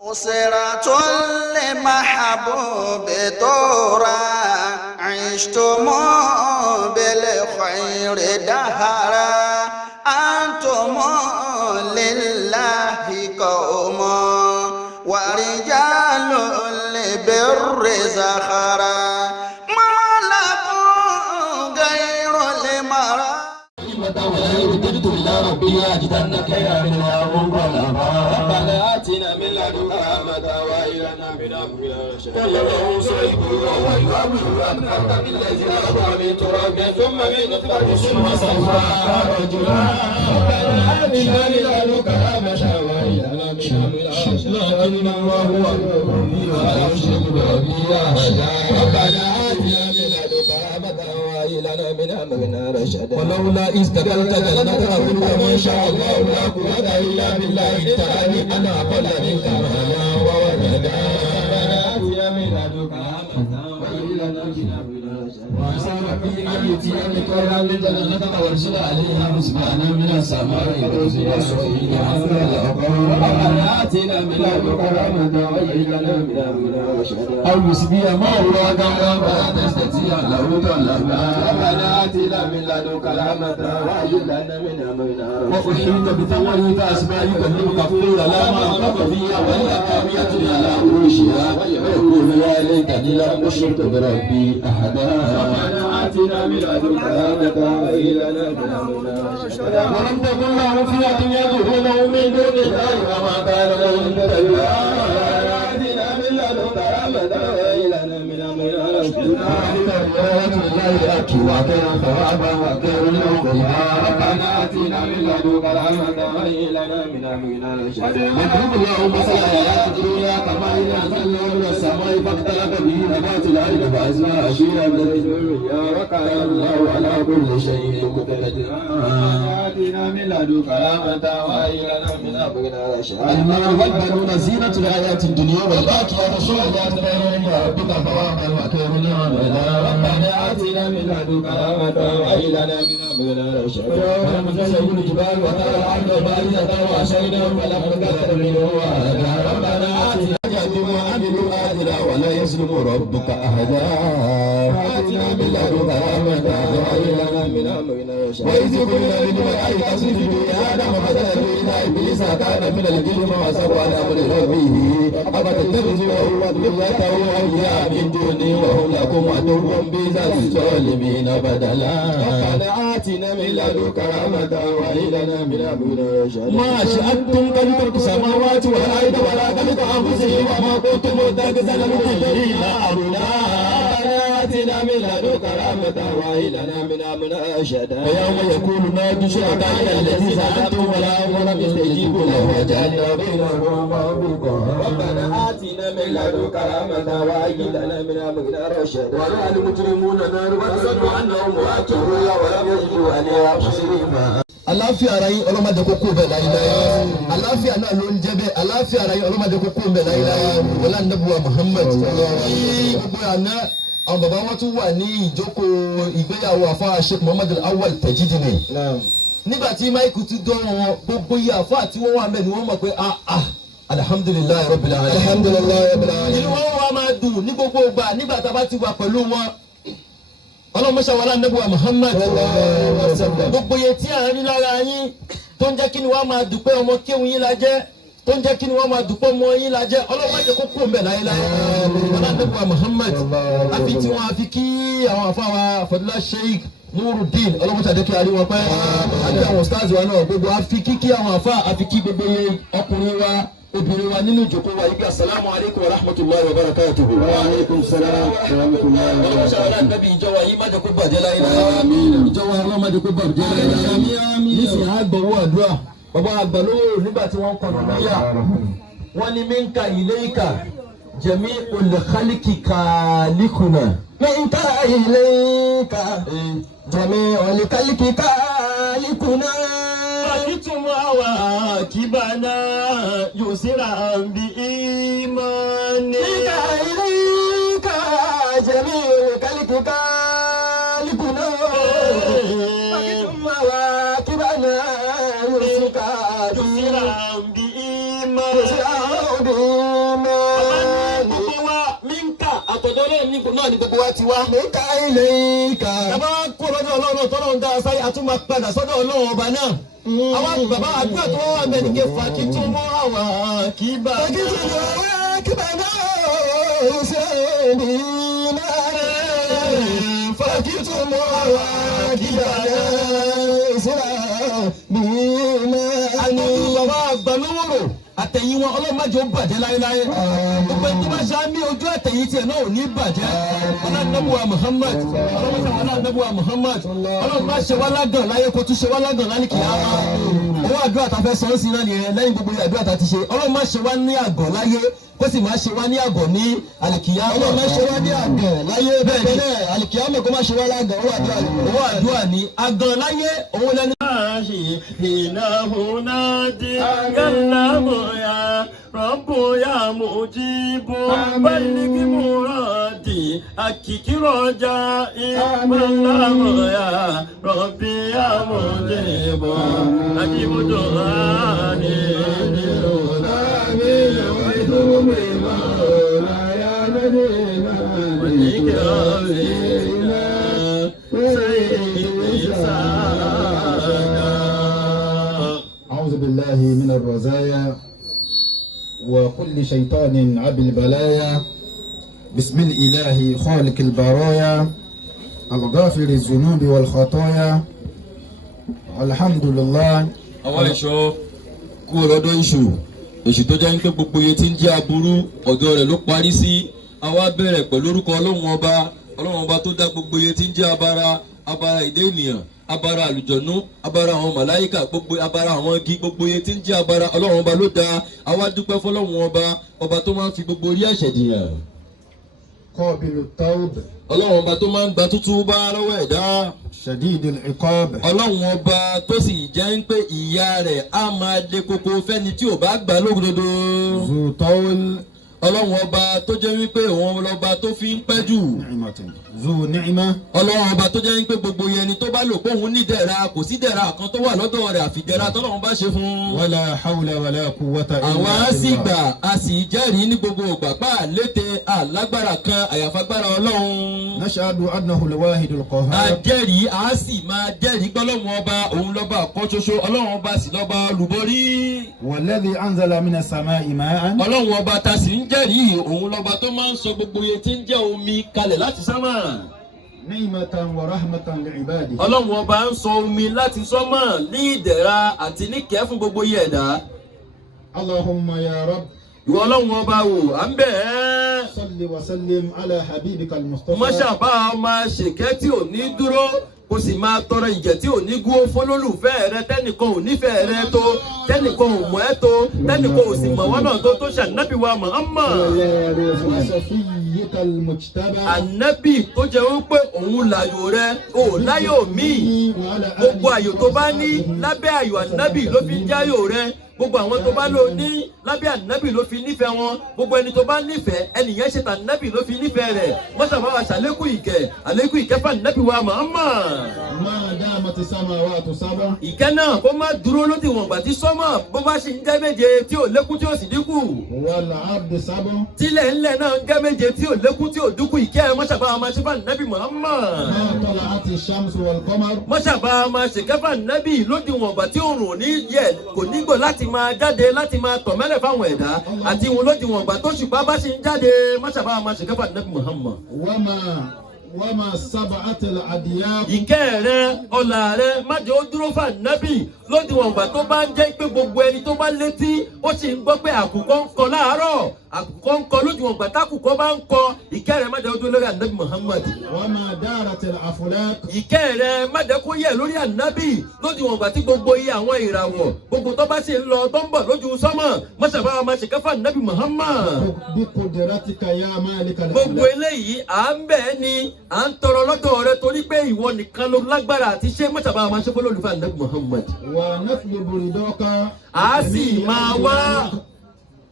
أسرة لمحبوب طورا عشتم بالخير دهرا أنتم لله قوم ورجال لبر زخرا ما لكم غير المرأة ولا يرددت إلى ربي أجدنك يا من يوم ربنا آتنا من لدنك رحمة وإلنا من أمرنا رشدا كلهم سيقول ويؤمر أن خلق من الذين أضع من تراب ثم من نطفة ثم صفاها رجلا ربنا آتنا من لدنك رحمة وإلنا من أمرنا رشدا لكن الله هو ربي ولا يشرك بربي أحدا ربنا آتنا من لدنك رحمة وإلنا من أمرنا رشدا ولولا إذ دخلت جنتك قلت ما شاء الله لا قوة إلا بالله تراني أنا أقل منك مالا وولدا آتنا من لدنك رحمة وإلنا من أمرنا رشدا وأسأل ربي أن يؤتيني خيرا لجنتك وارسل عليها حسبانا من السماء وارسل عليها ربنا آتنا من لدنك رحمة وإلنا من أمرنا رشدا أو يسبي ما أراد فلا تستطيع له طلبا ربنا آتنا من لدنك رحمة وأجلنا من أمرنا وأحيط بثمره فأسمائك المكفور لا معقب فيها ولا قامية على عروشها ويقول يا ليتني لم أشرك بربي أحدا ربنا آتنا من لدنك رحمة وأجلنا من أمرنا رشدا ولم تكن له فئة يدعونه من دون الله وما كان منتصرا آتنا من لدنك رحمة وأجلنا من أمرنا رشدا وكان ثوابا وخير العقبى ربنا آتنا من لدنك رحمة وإلنا من أمرنا رشدا واضرب اللهم مثل الحياة الدنيا كما إن أنزلنا من السماء فاختلط به نبات الأرض فأصبح هشيما وكان الله على كل شيء مقتدرا آتنا من لدنك رحمة وإلنا من أمرنا رشدا المال والبنون زينة الحياة الدنيا والباقيات الصالحات خير عند ربك ثوابا وخير عملا ربنا آتنا من لدنك رحمة وإلنا من أمرنا رشدا ولم تسير الجبال وترى الأرض بارزة وأشرنا فلم نكثر منه أحدا ربنا آتنا بما عملوا آجلا ولا يظلم ربك أحدا آتنا من لدنك رحمة وإلنا من أمرنا رشدا وإذ قلنا للملائكة اسجدوا لآدم فسجدوا إلا إبليس كان من الجن ففسق عن أمر ربه أفتتخذونه وذريته أولياء من دوني وهم لكم عدو بئس للظالمين بدلا ربنا آتنا من لدنك رحمة وإلنا من أمرنا رشدا ما أشهدتم خلق السماوات والأرض ولا خلق أنفسهم وما كنتم متخذا المضلين أعبدا آتنا من لدنك رحمة وإلنا من أمرنا رشدا ويوم يقول نادوا شركائي الذين زعمتم ولا ولم يستجيبوا له وجعلنا بينهم موبقا ربنا آتنا من لدنك رحمة وإلنا من أمرنا رشدا ورأى المجرمون نار وظنوا أنهم واقعوها ولم يجدوا عليها مصرفا àlàáfíà ara yín ọlọ́mọdé kókó bẹ̀ láyéláyé àlàáfíà náà ló ń jẹ́ bẹ́ẹ̀ àlàáfíà ara yín ọlọ́mọdé kókó bẹ̀ láyéláyé wọlé ànábùwà Muhammad gbogbo àná àwọn bàbá wọn tún wà ní ìjókòó ìgbéyàwó àfa Sheikh Muhammad Al-Awwal Tajidini nígbà tí máìkì tún dán wọn gbogbo iye àfa tí wọ́n wà mẹ́ ni wọ́n mọ̀ pé alhamdulilayi rabbil alamin alhamdulilayi rabbil alamin ìlú wọn wà máa dùn ní gbogbo ìgbà nígbà tá a bá ti wà pẹ̀lú wọn ọlọ́mọṣẹ́ wàlá ànábùwà Muhammad gbogbo iye tí à ń rí lára yín tó ń jẹ́ kí ni wọ́n máa dùpẹ́ ọmọ kéwìn yín la jẹ́ tó ń jẹ́ kí ni wọ́n máa dùpẹ́ ọmọ yín la jẹ́ ọlọ́mọdé kó kú òǹbẹ̀ láyéláyé wàlá ànábùwà Muhammad àfi tí wọ́n àfi kí àwọn àfáwà Fadila Sheikh Nuruddin ọlọ́mọṣẹ́ àdékè àríwọ̀ pẹ́ àti àwọn stars wa náà gbogbo àfi kíkí àwọn àfá àfi kí gbogbo ọkùnrin wa obìnrin wa nínú ìjókòó wa ibi asalaamu aleykum wa rahmatulahi wa barakatuhu. wa aleykum salaam wa rahmatulahi wa barakatuhu. ọlọ́mọṣẹ́ wàlá nàbí ìjọba yìí má jẹ́ kó bàjẹ́ láyé láyé. ìjọba ọlọ́mọ má jẹ́ kó bàjẹ́ láyé láyé. nísìnyí àgbọ̀wọ́ àdúrà bàbá àgbàlówó nígbà tí wọ́n kọ̀ níyà wọ́n ní minka ilayka jami'ul khalqi kalikuna. minka ilayka jami'ul khalqi kalikuna. فجئتم عواقبنا يسرا بإيمان إليك جميع كلكك لكنا فجئتم عواقبنا يسرا بإيمان ní gbogbo wa ti wá. Ká ilé ìka. Bàbá kó lọ́dọ̀ Ọlọ́run tọ́lọ́run dá sáyé àtúmọ̀ padà sọ́dọ̀ Ọlọ́run ọba náà. Àwọn bàbá àdúrà tó wà mẹ́rin kí fàkí tó mọ́ àwà kí bá. Fàkí tó mọ́ àwà kí bá náà ṣe ní náà. Fàkí tó mọ́ àwà kí bá náà ṣe ní náà. Àní bàbá àgbàlówóró àtẹ̀yìn wọn Ọlọ́run má jẹ́ ó bàjẹ́ láéláé. Gbogbo ẹni tó bá ṣá ní ojú àtẹ̀yìn tiẹ̀ náà ò ní bàjẹ́. Ọlọ́dúnrún Muhammad Ọlọ́dúnrún Muhammad Ọlọ́run má ṣe wá lágàn láyé kó tún ṣe wá lágàn lálẹ́ kìyàmá. Owó àdúrà tá a fẹ́ sọ ọ́ sí náà nìyẹn lẹ́yìn gbogbo àdúrà tá a ti ṣe. Ọlọ́run má ṣe wá ní àgàn láyé kó sì má ṣe wá ní àgàn ní àlìkìyàmá. Ọlọ́run má ṣe wá ní àgàn láyé bẹ́ẹ̀ ni àlìkìyàmá kó má ṣe wá lágàn owó àdúrà ni. Owó àdúrà ni àgàn láyé òun lẹ́nu. Rabbu ya mujibu balligh muradi akiki rajai Allahu ya Rabbi ya mujibu ajibu du'ani أعوذ بالله من الرزايا وكل شيطان عب البلايا بسم الإله خالق البرايا الغافر الذنوب والخطايا الحمد لله. àwọn ìṣọ́ kú lọ́dọ̀ èṣù tó jẹ́ pé gbogbo iye tí ń jẹ́ aburú ọ̀dọ̀ rẹ̀ ló parí sí. Àwa bẹ̀rẹ̀ pẹ̀lú orúkọ Ọlọ́run ọba tó dá gbogbo iye tí ń jẹ́ abara ìdè ènìyàn, abara àlùjọ̀nú, abara àwọn màláíkà, gbogbo abara àwọn igi, gbogbo iye tí ń jẹ́ abara Ọlọ́run ọba ló dá. Àwa dúpẹ́ fọlọ́run ọba tó máa ń fi gbogbo orí ẹ̀ṣẹ̀ dìyàn. قابل التوب. Ọlọ́run ọba tó máa ń gba tútú bá lọ́wọ́ ẹ̀dá. شديد العقاب. Ọlọ́run ọba tó sì jẹ́ ń pé ìyà rẹ̀ á máa le koko fẹ́ni tí ò bá gbà lódodo. ذو طول. Ọlọ́run ọba tó jẹ́ wípé òun lọ́ba tó fi ń pẹ́ jù. ذو نعمة. Ọlọ́run ọba tó jẹ́ wípé gbogbo yẹn ni tó bá lò pé òun ní dẹ̀ra kò sí dẹ̀ra kan tó wà lọ́dọ̀ rẹ̀ àfi dẹ̀ra tọ́lọ́run bá ṣe fún. ولا حول ولا قوة إلا بالله. Àwa á sì gbà a sì jẹ́rìí ní gbogbo ìgbà pa àlété alágbára kan àyàfagbára Ọlọ́run. نشهد أنه الواحد القهار. A jẹ́rìí a sì máa jẹ́rìí pé Ọlọ́run ọba òun lọ́ba kan ṣoṣo Ọlọ́run ọba sì lọ́ba olùborí. والذي أنزل من السماء ماء. Ọlọ́run ọba ta sì ń jẹ́rìí òun lọ́ba tó máa ń sọ gbogbo iye tí ń jẹ́ omi kalẹ̀ láti sámà. نعمة ورحمة لعباده. Ọlọ́run ọba ń sọ omi láti sọ́mọ̀ ní ìdẹ̀ra àti níkẹ́ fún gbogbo iye ẹ̀dá. اللهم يا رب. Ìwọ Ọlọ́run ọba wò à ń bẹ̀ ẹ́. صل وسلم على حبيبك المصطفى. Mọ́ṣàbá máa ṣèkẹ́ tí ò ní dúró kó sì máa tọrọ ìjẹ́ tí ò ní gúó fọlọ́lùfẹ́ rẹ tẹ́nìkan ò nífẹ̀ẹ́ rẹ tó tẹ́nìkan ò mọ̀ ẹ́ tó tẹ́nìkan ò sì mọ̀ wọ́n náà tó ṣànábì wa Muhammad. صفيك المجتبى. Ànábì tó jẹ́ wípé òun láyò rẹ ò láyò míì. Gbogbo àyò tó bá ní lábẹ́ àyò ànábì ló fi ń jáyò rẹ. Gbogbo àwọn tó bá lò ní lábẹ́ ànábì ló fi nífẹ̀ẹ́ wọn. Gbogbo ẹni tó bá nífẹ̀ẹ́ ẹnìyẹn ṣe tànábì ló fi nífẹ̀ẹ́ rẹ̀. Mọ́ṣàbá wa ṣàlékún ìkẹ́ fún ànábì wa Muhammad. ما دامت السماوات سبع. Ìkẹ́ náà kó má dúró lódì wọ̀n gbà tí sọ́mọ̀ bó bá ṣe ń jẹ́ méje tí ò lékún tí ò sì dínkù. والعبد سبع. Tílẹ̀ ńlẹ̀ náà ń jẹ́ méje tí ò lékún tí ò dínkù ìkẹ́ mọ́ṣàbá wa máa ṣe fún ànábì Muhammad. ما طلعت الشمس والقمر. Mọ́ṣàbá wa máa ṣèkẹ́ fún ànábì lódì wọ̀n gbà tí òòrùn ò ní yẹ kò nígbò láti máa jáde láti máa tọ̀ mẹ́lẹ̀ fáwọn ẹ̀dá àti ìwọ̀n lódì wọ̀n gbà tó ṣùgbọ́n bá ṣe ń jáde mọ́ṣàbá wa máa ṣèkẹ́ fún ànábì Muhammad. وما سبعة الأديان. Ìkẹ́ rẹ ọlá rẹ má jẹ́ ó dúró fún ànábì lódiwọ̀n ìgbà tó bá ń jẹ́ pé gbogbo ẹni tó bá létí ó sì ń gbọ́ pé àkùkọ ń kọ láàárọ̀ àkùkọ ń kọ lódiwọ̀n ìgbà tákùkọ bá ń kọ ìkẹ́ rẹ má jẹ́ ó dúró lórí ànábì Muhammad. وما دارت الأفلاك. Ìkẹ́ rẹ má jẹ́ kó yẹ̀ lórí ànábì lódiwọ̀n ìgbà tí gbogbo iye àwọn ìràwọ̀ gbogbo tó bá sì ń lọ tó ń bọ̀ lójú sọ́mọ̀ mọ́ṣàbá wa máa ṣèkẹ́ fún ànábì Muhammad. بقدرتك يا مالك Gbogbo الأملاك. eléyìí à ń bẹ̀ ẹ́ ni à ń tọrọ lọ́dọ̀ rẹ torí pé ìwọ nìkan ló lágbára àti ṣé mọ́ṣàbá wa máa ṣe fún olùfẹ́ ànábì Muhammad. ونطلب رضاك. A sì máa wá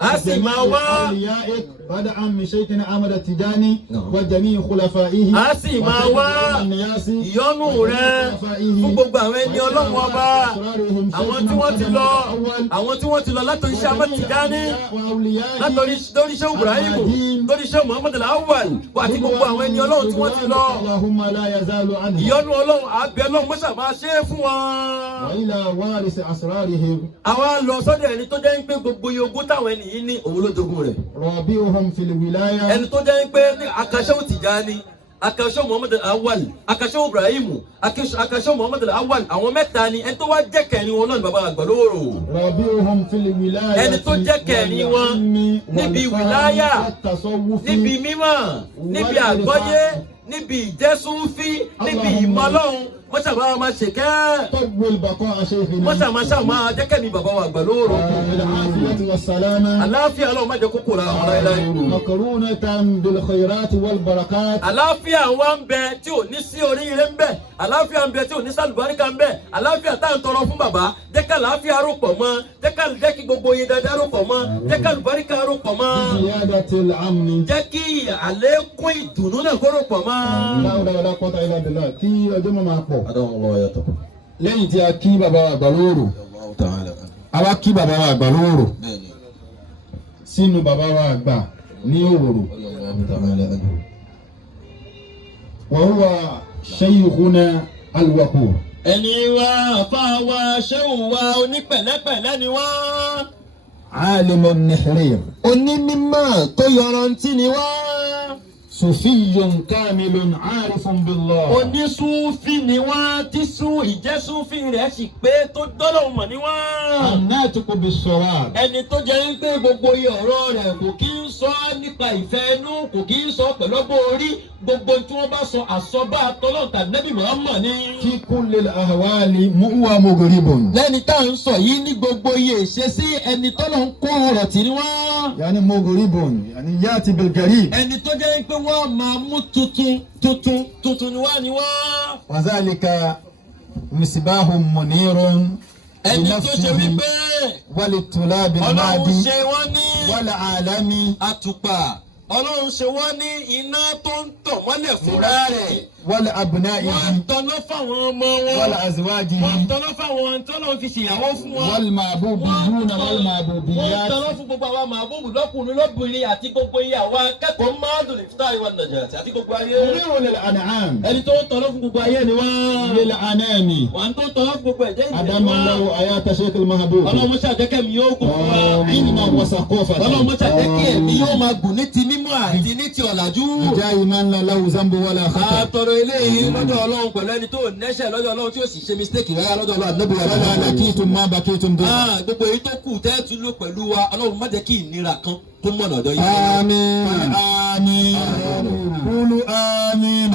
أوليائك بدءا من شيخنا أحمد التجاني وجميع خلفائه. a sì máa wá ìyọ́nú rẹ fún gbogbo àwọn ẹni Ọlọ́run ọba àwọn tí wọ́n ti lọ látọ̀rí Sheikh Ahmad Tijani látọ̀rí Sheikh Ibrahim lórí Sheikh Muhammad al-Awwal àti gbogbo àwọn ẹni Ọlọ́run tí wọ́n ti lọ. Allahumma la yazalu anhu. Ìyọ́nú Ọlọ́run àbẹ̀ Ọlọ́run mọ́ṣà máa ṣe é fún wọn. Wa ila warisi asrarihim. Àwa lọ sọ́dọ̀ ẹni tó jẹ́ pé gbogbo ogún táwọn ẹni yìí ní òun ló jogún rẹ̀. Robiuhum fil wilaya. Ẹni tó jẹ́ pé ní Akashaw Tijani, Akashaw Muhammad al-Awwal, Akashaw Ibrahim, Akashaw Muhammad al-Awwal, àwọn mẹ́ta ni ẹni tó wá jẹ́ kẹrin wọn náà ní bàbá àgbà lóró. Robiuhum fil wilaya. Ẹni tó jẹ́ kẹrin wọn níbi wìláyà, níbi mímọ́, níbi àgbọ́yé, níbi ìjẹ́súfí, níbi ìmọ̀lọ́hun. Mọ́ṣàmá máa ṣe kẹ́. Mọ́ṣàmá jẹ́kẹ́ mi bàbá wa àgbà lóòrò. Àláfíà Ọlọ́run má jẹ́ kókó ra àwọn láíláí. Àláfíà wa ń bẹ tí ò ní sí oríire ń bẹ. Àláfíà ń bẹ tí ò ní sálùbáríkà ń bẹ. Àláfíà tá à ń tọrọ fún bàbá. Jẹ́kẹ́ àláfíà rò pọ̀ mọ́. Jẹ́ kí gbogbo yín dáadáa rò pọ̀ mọ́. Jẹ́kẹ́ àlùbáríkà rò pọ̀ mọ́. Jẹ́ kí àlékún ìdùnnú náà kó rò pọ̀ mọ́. Kí ọjọ́ máa pọ̀. Lẹ́yìn tí a kí bàbá wa àgbà lóòrò, a wá kí bàbá wa àgbà lóòrò sínú bàbá wa àgbà ní òróró. Wa huwa shaykhuna al-waqur. Ẹni wa àfa wa ṣéwù wa onípẹ̀lẹ́pẹ̀lẹ́ ni wá. Alimun nihrir. Onímọ̀ tó yọrantí ni wá. Sufiyyun kamilun arifun billah. Onísúfì ni wọ́n tí ìjẹ́súfì rẹ̀ sì pé tó dọ́lọ̀ mọ̀ ni wọ́n. An-natiqu bis-sawab. Ẹni tó jẹ́ pé gbogbo ọ̀rọ̀ rẹ̀ kò kí ń sọ nípa ìfẹ́ inú, kò kí ń sọ pẹ̀lú ọgbọ́n orí. Gbogbo tí wọ́n bá sọ àsọ̀bá àtọ́lọ́ta Nábì Muhammad ni. Fi kullil ahwali huwa mughribun. Lẹ́ni tá à ń sọ yìí ní gbogbo iye ìṣesí ẹni tọ́lọ̀ ń kó ọ̀rọ̀ tì ní wọ́n. Yani mughribun, yani yati bil gharib. Ẹni tó jẹ́ pé wọ́n máa mú tuntun ni wá ni wá. Wa dhalika misbahun munirun. Ẹni tó ṣe wípé walitulabil Ọlọ́run madi ṣe wọ́n ní wal alami. àtùpà. Ọlọ́run ṣe wọ́n ní iná tó ń tàn mọ́lẹ̀ fúnra rẹ̀. wal abna'ihi. Wọ́n tanná fáwọn ọmọ wọn. wal azwajihi. Wọ́n tanná fáwọn tọ́lọ́run fi ṣèyàwó fún wọn. wal mahbubiyuna wal Wọ́n mahbubiyat. tanná fún gbogbo àwọn màbúbù lọ́kùnrin lóbìnrin àti gbogbo ìyàwó akẹ́kọ̀ọ́ máàdùn ìfúta ìwà nàìjíríà àti gbogbo ayé. munirun lil an'am. Ẹni tó ń tanná fún gbogbo ayé ni wọ́n. lil anami. Wọ́n tó tanná fún gbogbo ẹ̀jẹ̀ ìdílé adama lahu ayata shaykh al mahbub. Ọlọ́run ṣàjẹ́kẹ́ mi yóò kún fún wa. ilman wa saqafatan. Ọlọ́run ṣàjẹ́kẹ́ mi yóò máa gùn ní ti mímọ́ àti ní ti ọ̀làjú. Jayi man la lahu zambu wala khata. Àtọ̀rọ̀ eléyìí lọ́dọ̀ Ọlọ́run pẹ̀lú ẹni tó nẹ́ṣẹ̀ lọ́dọ̀ Ọlọ́run tí ó sì ṣe mistake rárá lọ́dọ̀ Ọlọ́run àdúgbò rẹ̀. wala lakitum ma bakitum dun. Gbogbo èyí tó kù tẹ́ẹ̀tù ló pẹ̀lú wa Ọlọ́run má jẹ́ kí ìnira kan tó mọ̀nà ọ̀dọ̀ yìí. Àmín. Àmín. Qulu àmín.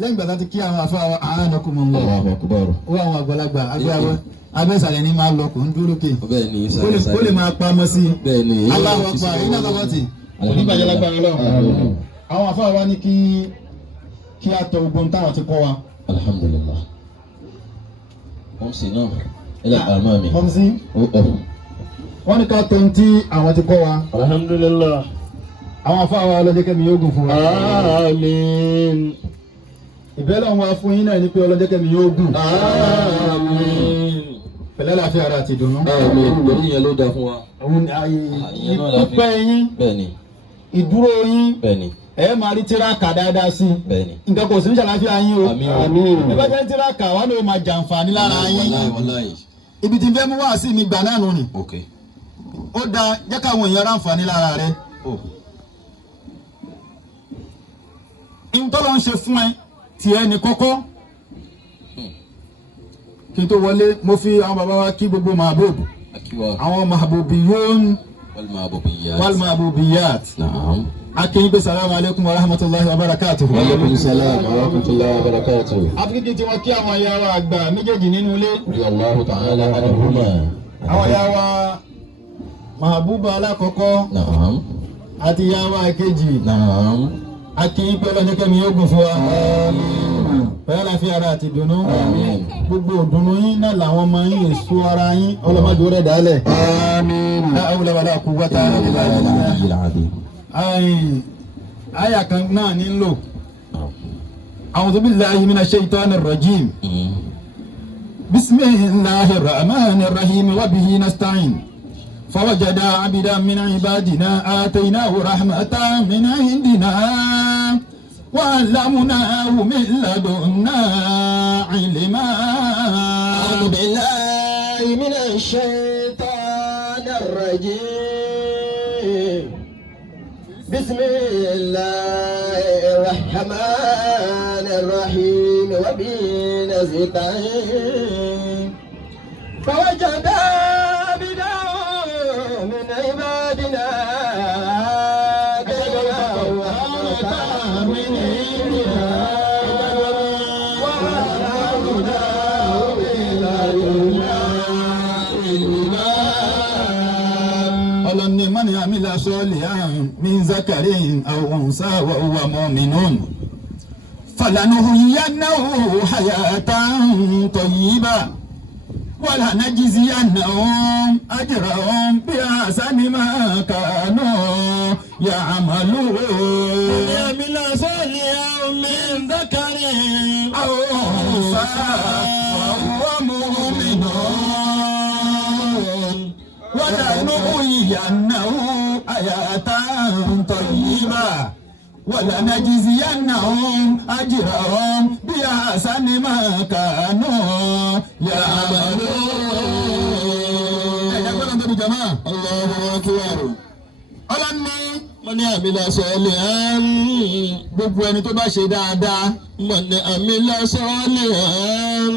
Lẹ́yìn ìgbà tí kí àwọn afọ àwọn a'anakumullah. Ó àwọn àgbàlagbà abẹ́sàlẹ̀ ní máa lọ kò ń dúró kè. Ó lè máa pamọ́ sí i. Allahu akbar iná lọ́wọ́ tì. Oníbàjẹ́ lágbára lọ. Àwọn afọ àwa ní kí a tọ ogun táwọn ti kọ́ wa. Alhamdulillah. Wọ́n sì náà ilẹ̀ àmọ́ mi. Wọ́n sí. Wọ́n ní ká tọ́ ní tí àwọn ti kọ́ wa. Alhamdulillah. Àwọn afọ àwa ọlọ́jẹ́ kẹ́mi yóò gùn fún wa. Àmín. Ìbẹ́lẹ̀ wọn fún yín náà ní pé ọlọ́jẹ́ kẹ́mi yóò gùn. Àmín. Pẹ̀lẹ́ àlàáfíà ara àti ìdùnnú. Àmín. Lórí yẹn ló dáa fún wa. Òun ìpẹ́ yín, Bẹ́ẹ̀ni. ìdúró yín, Bẹ́ẹ̀ni. ẹ máa rí tíráàkà dáadáa sí. Bẹ́ẹ̀ni. Nǹkan kò sí ní ṣàlàáfíà yín o. Àmín. Ẹ bá jẹ́ tíráàkà wà ló máa jàǹfààní lára yín. Wallahi. Ibi tí n fẹ́ mú wá sí mi gbà náà nù ni. Okay. Ó dáa jẹ́ káwọn èèyàn ráǹfààní lára rẹ̀. Ntọ́lọ́ ń ṣe fún ẹ tiẹ̀ ní kọ́kọ́. Kí n tó wọlé mo fi àwọn bàbá wa kí gbogbo mahbub. Àwọn mahbubiyun wal mahbubiyat. Naam. Akin bi salamu alaikum wa rahmatullahi wa barakatuhu. Wa alaikum salam wa rahmatullahi wa barakatuhu. Afiki tí wọ́n kí àwọn ìyá wa àgbà méjèèjì nínú ilé. Allahu ta'ala anhuma. Àwọn ìyá wa mahabuba alákọ̀ọ́kọ́. Naam. Àti ìyá wa èkejì. Naam. Akin pẹ̀lú ọjọ́ kẹ́mi yóò gùn fún wa. Pẹ̀lú àlàáfíà ara àti ìdùnnú. Gbogbo ìdùnnú yín náà làwọn ọmọ yín èso ara yín ọlọ́mọdé rẹ̀ dálẹ̀. La hawla wala quwwata illa billah. Àyà kan náà ní lò. A'udhu billahi minash shaitanir rajim. Bismillahir rahmanir rahim wa bihi nasta'in. فوجد عبدا من عبادنا آتيناه رحمة من عندنا وعلمناه من لدنا علما. أعوذ بالله من الشيطان الرجيم. بسم الله الرحمن الرحيم وبه نستعين. فوجد عبدا من عبادنا آتيناه رحمة من عندنا وعلمناه من لدنا علما. ọlọ́ni mọ́ni àmìlà sọ́ọ̀lì àrùn min zakarin aw unsa wa huwa mu'minun falanuhyiyannahu hayatan tayyiba wala najziyannahum ajrahum bi ahsani ma kanu ya'malun. àmìlà sọ́ọ̀lì àrùn min zakarin aw unsa wa huwa mu'minun ولنحيينه حياة طيبة ولنجزينهم أجرهم بأحسن ما كانوا يعملون. الله أكبر. ọlọ́ni mo ní àmìlà sọ́ọ̀lì àrùn. gbogbo ẹni tó bá ṣe dáadáa. mo ní àmìlà sọ́ọ̀lì àrùn.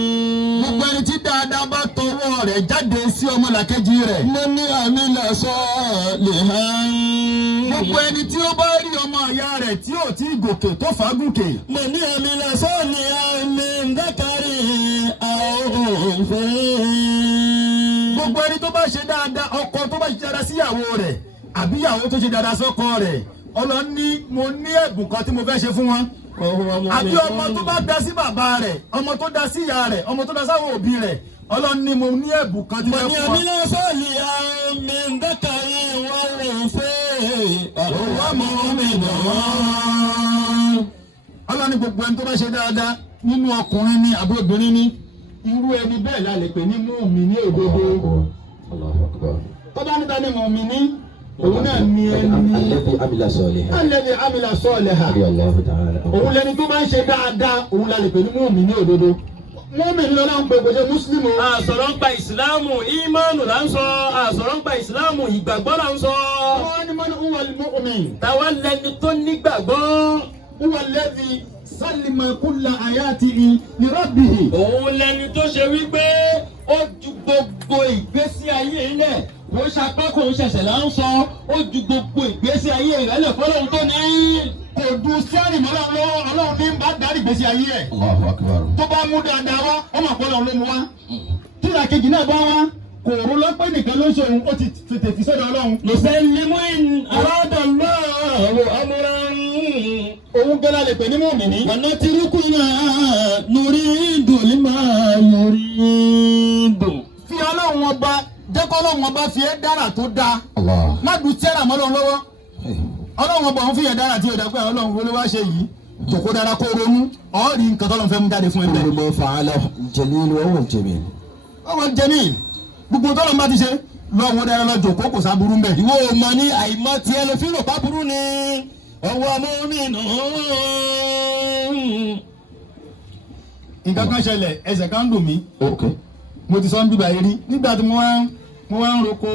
gbogbo ẹni tí dáadáa bá tọwọ́ rẹ̀ jáde sí ọmọlàkejì rẹ̀. mo ní àmìlà sọ́ọ̀lì àrùn. gbogbo ẹni tí ó bá rí ọmọ ìyá rẹ̀ tí ò tí gòkè tó fagùnkè. mo ní àmìlà sọ́ọ̀lì àrùn min zakarin aw unsa. gbogbo ẹni tó bá ṣe dáadáa ọkọ tó bá ṣe dáadáa síyàwó rẹ̀ àbí ìyàwó tó ṣe dáadáa sọ́kọ rẹ̀ ọlọ́ni mo ní ẹ̀bùn kan tí mo fẹ́ ṣe fún wọn. àbí ọmọ tó bá dá sí bàbá rẹ̀ ọmọ tó dá sí ìyá rẹ̀ ọmọ tó dá sáwọn òbí rẹ̀ ọlọ́ni mo ní ẹ̀bùn kan tí mo fẹ́ fún wọn. mo ní àmìlà sọ́ọ̀lì àrùn min zakarin wa unsa. òwò mu'minun. ọlọ́ni gbogbo ẹni tó bá ṣe dáadáa nínú ọkùnrin ni àbí obìnrin ni irú ẹni bẹ́ẹ̀ la lè pè ní mùmínì òdodo. tó bá níta ní mùmínì òun náà ní ẹni alladhi amila salihan. alladhi amila salihan. òun lẹni tó bá ń ṣe dáadáa òun la lè pè ní mùmínì òdodo. mùmínì lọ́la ń pè kò jẹ́ mùsùlùmù. àsọ̀rọ̀ ń pa ìsìláàmù ìmánu là ń sọ àsọ̀rọ̀ ń pa ìsìláàmù ìgbàgbọ́ là ń sọ. wọ́n ní man huwa al-mu'min. táwa lẹni tó nígbàgbọ́. huwa alladhi sallima kulla ayatihi li rabbihi. òun lẹni tó ṣe wípé ó ju gbogbo ìgbésí ayé ilẹ̀ kò ṣapá kò ń ṣẹ̀ṣẹ̀ là ń sọ ó ju gbogbo ìgbésí ayé rẹ̀ lẹ̀ fọlọ́run tó ní. kò du sẹ́ẹ̀rì mọ́lá lọ́wọ́ ọlọ́run ní bá darí ìgbésí ayé ẹ̀. Allahu Akbar. tó bá mú dáadáa wá ọmọ àpọ̀lọ́ ló mú wá. tí ìlàkejì náà bá wá kò rò lọ́pẹ́ nìkan ló ń ṣe òun ó ti tètè fi sọ́dọ̀ ọlọ́run. yusallimu in arada Allahu amran. òun gẹ́lá lè pè ní mùmínì. wa natrukuna nuridu lima yuridu. fi ọlọ́run ọba jẹ́kọ́ ọlọ́run ọba fi ẹ́ dára tó dáa. má du sẹ́ẹ̀rà mọ́ ọlọ́run lọ́wọ́. ọlọ́run ọba òun fi ẹ̀ dára tí o dà pé ọlọ́run wọlé wá ṣe yìí. jòkó dára kó ronú ọ̀ọ́rì nǹkan tọ́lọ́run fẹ́ mú jáde fún ẹ bẹ́ẹ̀. kullu ma fa'ala jalil wa huwa jamil. ọmọ jẹ́mi gbogbo tọ́lọ́run bá ti ṣe lọ́wọ́ dára lọ jòkó kò sá burú mbẹ́. ìwọ ò mọ ní àìmọ̀ tiẹ̀ ló fi rò pa burú ni ọwọ́ mu'minun. nǹkan kan ṣẹlẹ̀ ẹsẹ̀ kan dùn mí. mo ti sọ ń bíbá yìí rí nígbà tí mo wá ń roko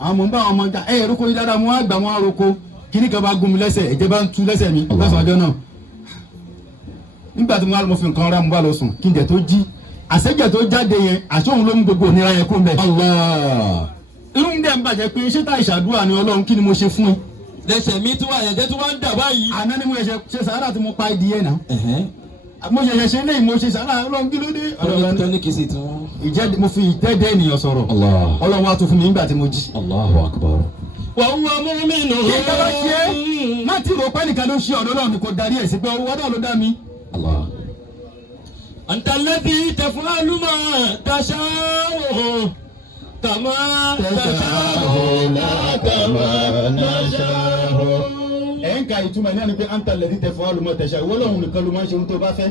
àwọn mò ń bá àwọn ọmọ ọjà roko yìí dáadáa mo wá gbà wọn roko kíní kan bá gún mi lẹ́sẹ̀ ẹ̀jẹ̀ bá ń tú lẹ́sẹ̀ mi lọ́sàn-án ọjọ́ náà. nígbà tí mo wá lọ fi nǹkan rà mo bá lọ sùn kí n jẹ tó jí àṣẹjẹ tó jáde yẹn àṣọhun ló mú gbogbo ònira yẹn kó ń bẹ. irú ń dẹ̀ ń bàjẹ́ pé ṣé tá ìṣàdúrà ni ọlọ́run kí ni mo ṣe fún ẹ. lẹ́sẹ̀ mi tí wà ẹ̀jẹ̀ tí wọ́n ń dà báyìí. àná ni mo ṣe sàárà tí mo pa ìdí yẹn náà. mo ṣẹ̀ṣẹ̀ ṣe léyìí mo ṣe sàárà ọlọ́run kí ló dé. tó ní kìí sì tún. mo fi ìtẹ́jẹ́ ènìyàn sọ̀rọ̀ ọlọ́run wa tó fún mi nígbà tí mo jí. Allahu Akbar. wa huwa mu'minun. kí ìjọba tiẹ̀ má ti rò pé nìkan ló ṣe ọ̀dọ́ náà ni kò darí ẹ̀ sí pé owó náà ló dá mi. anta alladhi taf'alu ma tasha'u kama tasha'u la kama nasha'u. ẹ̀ ń ka aya ìtumọ̀ náà ni pé anta alladhi taf'alu ma tasha ìwọ lọ́hùn nìkan ló máa ń ṣe ohun tó bá fẹ́.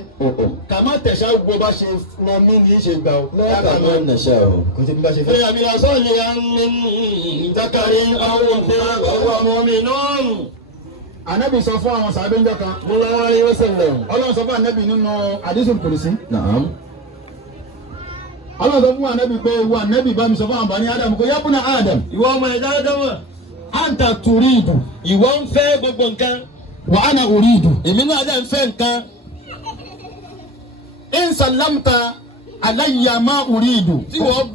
kàmá tẹ̀sà gbọ́ bá ṣe mọ mí ní í ṣe gbà ó. lọ́ọ̀kà máa ń nàṣà o. kò sí bí bá ṣe fẹ́. àmì lásán ni a ń ìdákàrí àwọn òfin àwọn ọmọ mi náà. Ànábì sọ fún àwọn sàbẹ̀ ńjọ́ kan. mo lọ́wọ́ ayé wọ́n sẹ̀lẹ̀. Ọlọ́run sọ fún Ànábì nínú Hadisul Qudsi. Naam. Ọlọ́run sọ fún Ànábì pé ìwọ Ànábì bá mi sọ fún àwọn Bani Adam kò yá bùnà Adam. ìwọ ọmọ ẹ̀dá Ádámù. Anta turidu ìwọ ń fẹ́ gbogbo nǹkan. wa ana uridu. èmi náà dẹ̀ ń fẹ́ nǹkan. In sallamta alayya ma uridu. tí wọ́n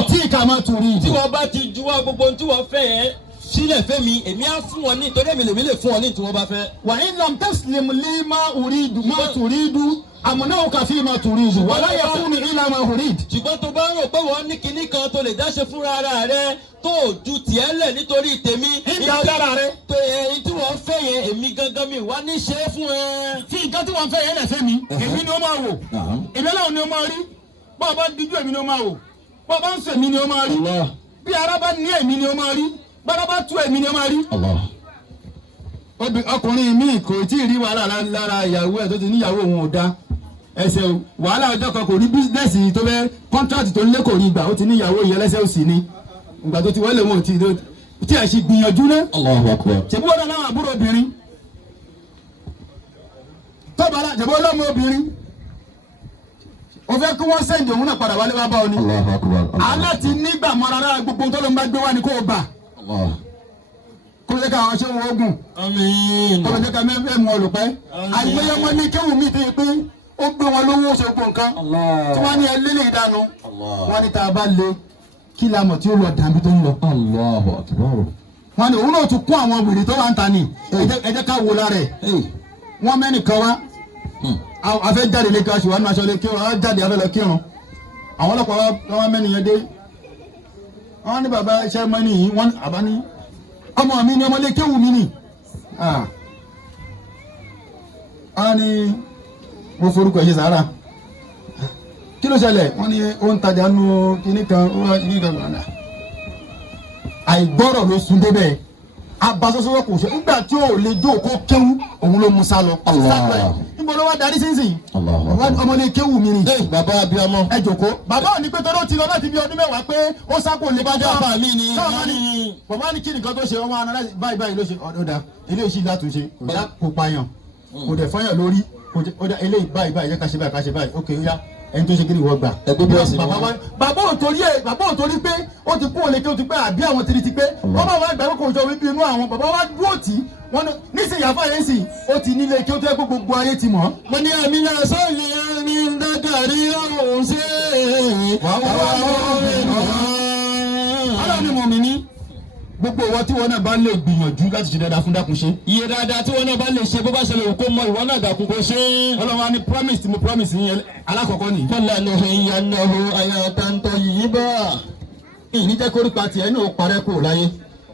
utika ma turidu. tí wọ́n bá ti juwọ́ gbogbo tí wọ́n fẹ́ yẹn sílẹ̀ fẹ́ mi èmi á fún wọn ní torí èmi lèmi lè fún wọn ní tí wọ́n bá fẹ́. wa in lam taslim li ma uridu ma turidu amnauka fi ma turidu wala yakunu ila ma urid. ṣùgbọ́n tó bá rò pé wọ́n ní kinní kan tó lè dáṣe fúnra ara rẹ tó ju tiẹ̀ lẹ̀ nítorí tèmi. ìgbà dára rẹ. tó ẹyin tí wọ́n fẹ́ yẹn èmi gangan mi wá ní ṣe é fún ẹ. tí nǹkan tí wọ́n fẹ́ yẹn lẹ̀ fẹ́ mi èmi ni ó máa wò ìbẹ́lẹ̀ ni ó máa rí bá a bá díjú èmi ni ó máa wò bá a bá ń sọ èmi ni ó máa rí bí ara bá ní èmi ni ó máa rí bá a bá tú èmi ni ó máa rí. ọkùnrin mi kò tí ì rí wàhálà lára ìyàwó ẹ̀ tó ti níyàwó òun ò dá ẹsẹ̀ wàhálà ọjọ́ kan kò rí bísínẹ́sì tó fẹ́ kọ́ńtrátì tó ń lé kò rí ìgbà ó ti níyàwó ìyẹlẹ́sẹ̀ òsì ni ìgbà tó ti wọlé wọn ò tí a ṣe gbìyànjú ná. ṣèbú wọn náà àbúrò obìnrin tọ́bàlá ṣèbú ọlọ́mọ obìnrin o fẹ́ kí wọ́n sẹ́ǹdì òun náà padà wálé wá bá ọ ní. aláti nígbà mọ́ra rárá gbogbo tó ló ń bá gbé wá ní kó o bà. kó lè ká àwọn ṣé wọn ogun. kó lè ká mẹ́mú olùpẹ́. àgbéyẹ wọn ní kéwù mi ti pé ó gbé wọn lówó ṣe gbọ̀n kan. tí wọ́n ní ẹ lélẹ̀ ìdánu. wọ́n ní tá a bá lé kí la mọ̀ tí ó lọ dàbí tó ń lọ. wọ́n ní òun náà tún kún àwọn wèrè tó wà ń ta ni ẹ jẹ́ ká wo lára ẹ̀. wọ́n mẹ́nìkan wá afẹ́ jáde lé káṣù wà nínú aṣọ lé kírun àwọn jáde afẹ́ lọ kírun àwọn ọlọ́pàá wọn mẹ́nìyàn dé wọ́n ní bàbá iṣẹ́ mọ́ni yìí wọ́n àbá ní ọmọ mi ni ọmọ lé kéwù mi ni wọ́n ní mo forúkọ ṣe sàárà kí ló ṣẹlẹ̀ wọ́n ní ó ń tajà nù kíní kan àìgbọ́rọ̀ ló sun débẹ̀ abasọsọsọ kò ṣe nígbà tí o lè jó kó kéwù òun ló mú sá lọ. níbo ló wá darí sínsìn. ọmọlé kéwù mi ni. bàbá abiyamọ. ẹ jòkó. bàbá ò ní pé tọ́lọ́ ti lọ láti bí ọdún mẹ́wàá pé ó sáko lè bá jọ. bàbá mi ni. bàbá ní kí nìkan tó ṣe ọmọ anára báyìí báyìí ló ṣe ọ̀dà eléyìí sì látúnṣe kò pààyàn kò dẹ̀ fọyàn lórí ọ̀dà eléyìí báyìí báyìí yẹ ká ṣe báyìí ok ó yá ẹni tó ṣe kí ni wọ́n gbà. ẹgbẹ́ bẹ́ẹ̀ sì ni wọ́n. bàbá ò torí pé ó ti kú òlé kí ó ti pé àbí àwọn tiri ti pé wọ́n bá wà gbà kó jọ wípé inú àwọn bàbá wa dúró tì wọ́n nísìnyí àfa yẹn sì ó ti nílé kí ó tẹ́ gbogbo ayé ti mọ̀. mo ní àmì náà sọ́ọ̀lì ẹni ń dákàrí ọ̀hún sí ọlọ́run ni mọ̀ mí ní gbogbo ìwọ tí wọn náà bá lè gbìyànjú láti ṣe dáadáa fún dákun ṣe. iye dáadáa tí wọn náà bá lè ṣe bó bá ṣẹlẹ̀ òkú mọ ìwọ náà dàkún kó ṣe. ọlọ́run wa ni promise tí mo promise yín alákọ̀ọ́kọ́ nìyí. fọlá ní ìyànnáwó ayàtàntọ́ yìí bá. ìní jẹ́ kórìípa tiẹ̀ ní o parẹ́ kò láyé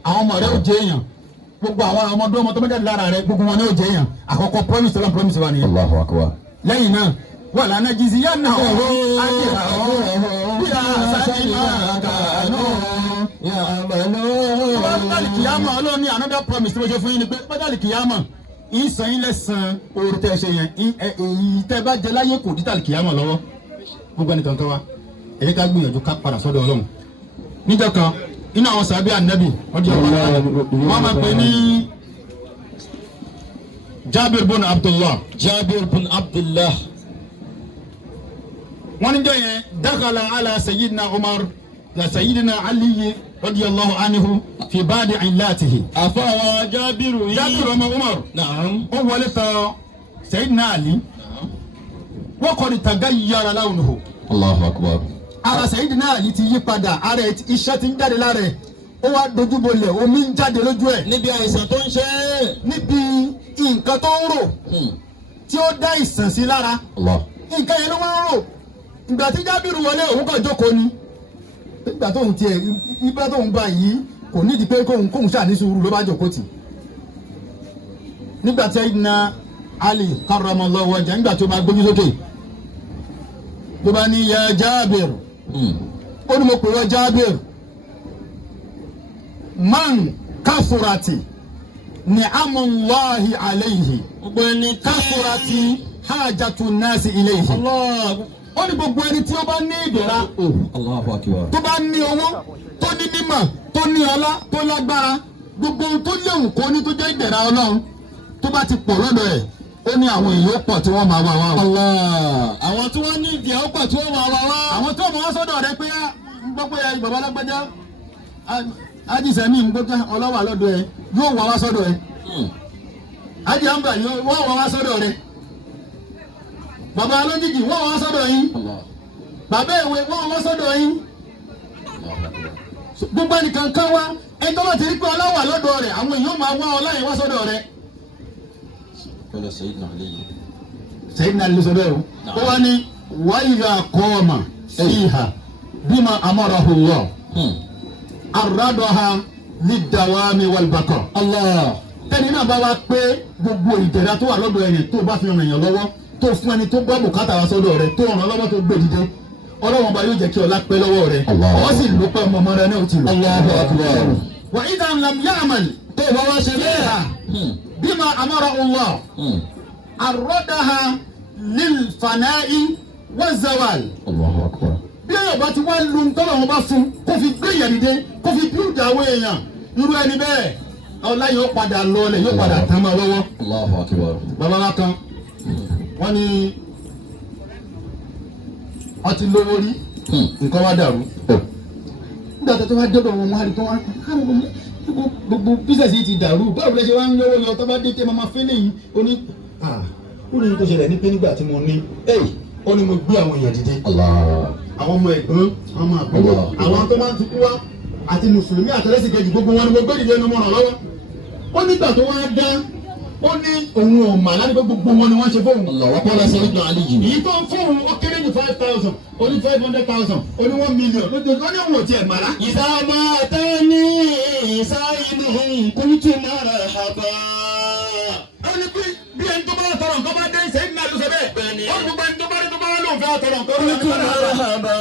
àwọn ọmọ rẹ ò jẹ́ èèyàn gbogbo àwọn ọmọdé ọmọ tó bá jáde lára rẹ gbogbo wọn ní ò jẹ́ èèyàn àkọ́kọ́ promise ọlọ́run promise wa nìyẹn. Allahu Akbar. lẹ́yìn náà wà lánàá jìzì yá náà bí a sáyé máa kàánú bájálì kìyàmọ̀ ọlọ́run ní another promise tí mo ṣe fún yín ni pé bájálì kìyàmọ̀ ìsàn yín lẹ́sàn oore tẹ́ ẹ ṣe yẹn èyí tẹ́ bá jẹ láyé kò dítàlì kìyàmọ̀ lọ́wọ́ gbogbo ẹni kankan wa èyí ká gbìyànjú ká padà sọ́dọ̀ ọlọ́run níjọ́ kan inú àwọn sàbí ànábì wọ́n di ọ̀pọ̀ wọ́n máa pè ní Jabir bin Abdullah wọ́n níjọ́ yẹn dakhala ala sayyidina Umar ya sayyidina Ali radiyallahu anhu fi ba'di illatihi. àfọwọ́ Jábìrù yìí. Jábìrù ọmọ Umar. Naam. ó wọlé tọ̀ sayyidina Ali. wọ́n kọ́ ni tagayyara lawnuhu. Allahu Akbar. ara sayyidina Ali ti yí padà ara iṣẹ́ ti ń jáde lára ẹ̀ ó wá dojú bolẹ̀ omi ń jáde lójú ẹ̀. níbi àìsàn tó ń ṣe é. níbi nǹkan tó ń rò tí ó dá ìsàn sí lára. nǹkan yẹn ló wá ń rò ìgbà tí Jábìrù wọlé òun kàn jókòó ni nígbà tóun tiẹ̀ ibà tóun bá yìí kò nídìí pé kóun ṣàní sùúrù ló bá jókòó tì nígbà tí Sayyidina Ali karramallahu wajhahu nígbà tó máa gbójú sókè tó bá ní ya Jábìr ó ní mo pè wá Jábìr man káfúrati ni'amullahi alayhi kasurati hajatu nasi ilayhi. Ó ní gbogbo ẹni tí ó bá ní ìdẹ̀ra tó bá ní owó tó ní mímọ̀ tó ní ọlá tó lágbára gbogbo ohun tó léwu kó ní tó jẹ́ ìdẹ̀ra Ọlọ́run tó bá ti pọ̀ lọ́dọ̀ ẹ̀ ó ní àwọn èèyàn pọ̀ tí wọ́n máa wá wá. Àwọn tí wọ́n ní ìdí ẹ̀ ó pọ̀ tí wọ́n máa wá wá. Àwọn tí wọ́n máa wá sọ́dọ̀ rẹ pé gbogbo ẹ̀ bàbá lágbájá ajísẹ́mi gbogbo ọlọ́wà lọ́dọ̀ ẹ̀ yóò wá wá sọ́dọ̀ ẹ̀. Ájí àmbà wọ́n wá wá sọ́dọ̀ rẹ. Bàbá alójijì wọ́n wá sọ́dọ̀ yín. Bàbá ìwé wọ́n wá sọ́dọ̀ yín. Gbogbo ẹnìkan kan wá ẹjọ́ bá ti rí pé ọlọ́wà lọ́dọ̀ rẹ̀ àwọn èèyàn máa wá ọlá yẹn wá sọ́dọ̀ rẹ̀. Sayyidina Ali sọ bẹ́ẹ̀ o. Ó wá ní wáyà kọ́ọ̀mà síhà bímọ amarahu Allah. Aradaha lidawami walbaqa. Tẹ́ni náà bá wá pé gbogbo ìdẹ̀ra tó wà lọ́dọ̀ ẹni tó bá fi ràn yàn lọ́wọ́ tó fún ẹni tó gbọ́ bùkátà wá sọ́dọ̀ rẹ̀ tó ràn lọ́wọ́ tó gbé dìde Ọlọ́run bá yóò jẹ́ kí ọlá pẹ́ lọ́wọ́ rẹ̀ ọ sì ló pẹ́ ọmọ rẹ̀ náà ti lò. Wa idhan lam ya'mal tó bá wá ṣe bẹ́ẹ̀ bima amara Allah aradaha lil fana'i wa zawal. Bí èèyàn bá ti wá lu tọ́lọ̀ wọn bá fún kó fi gbé èèyàn dìde kó fi bíúdì àwọn èèyàn irú ẹni bẹ́ẹ̀ ọlá yóò padà lọlẹ̀ yóò padà tán máa lọ́wọ́. Bàbá wa kan wọ́n ní wọ́n ti lówó rí nǹkan wá dàrú. Nígbà tó wá dọ́dọ̀ wọn wá rí kán wá gbogbo bísẹ̀sì yìí ti dàrú báwo lè ṣe wá ń yọwọ́ lọ tó bá dé tẹ́ máa fẹ́ lẹ́yìn ó ní tó ṣẹlẹ̀ ní pé nígbà tí mo ní ó ní mo gbé àwọn èèyàn dìde àwọn ọmọ ẹ̀gbọ́n ọmọ àbúrò àwọn tó máa ń tukú wá àti mùsùlùmí àtẹlẹsì kejì gbogbo wọn ni mo gbé dìde ní ọmọ ràn lọ́wọ́ ó nígbà tó wá dá ó ní òun ò mà láti gbogbo wọn ni wọ́n ṣe fóun. wọ́n kọ́ lọ sí nígbà àlejò. èyí tó ń fóun ó kéré ní 5,000 ó ní 500,000 ó ní 1 million lójoojúmọ́ ní òun ò tiẹ̀ mà lá. ìsàmà tẹ́ni sáyidù kúntù mara hàbà. ó ní bí ẹni tó bá tọrọ nǹkan bá dé sẹ́yìn náà ló sọ bẹ́ẹ̀. ó ní gbogbo ẹni tó bá rí tó bá lóun fẹ́ tọrọ nǹkan kúntù mara hàbà.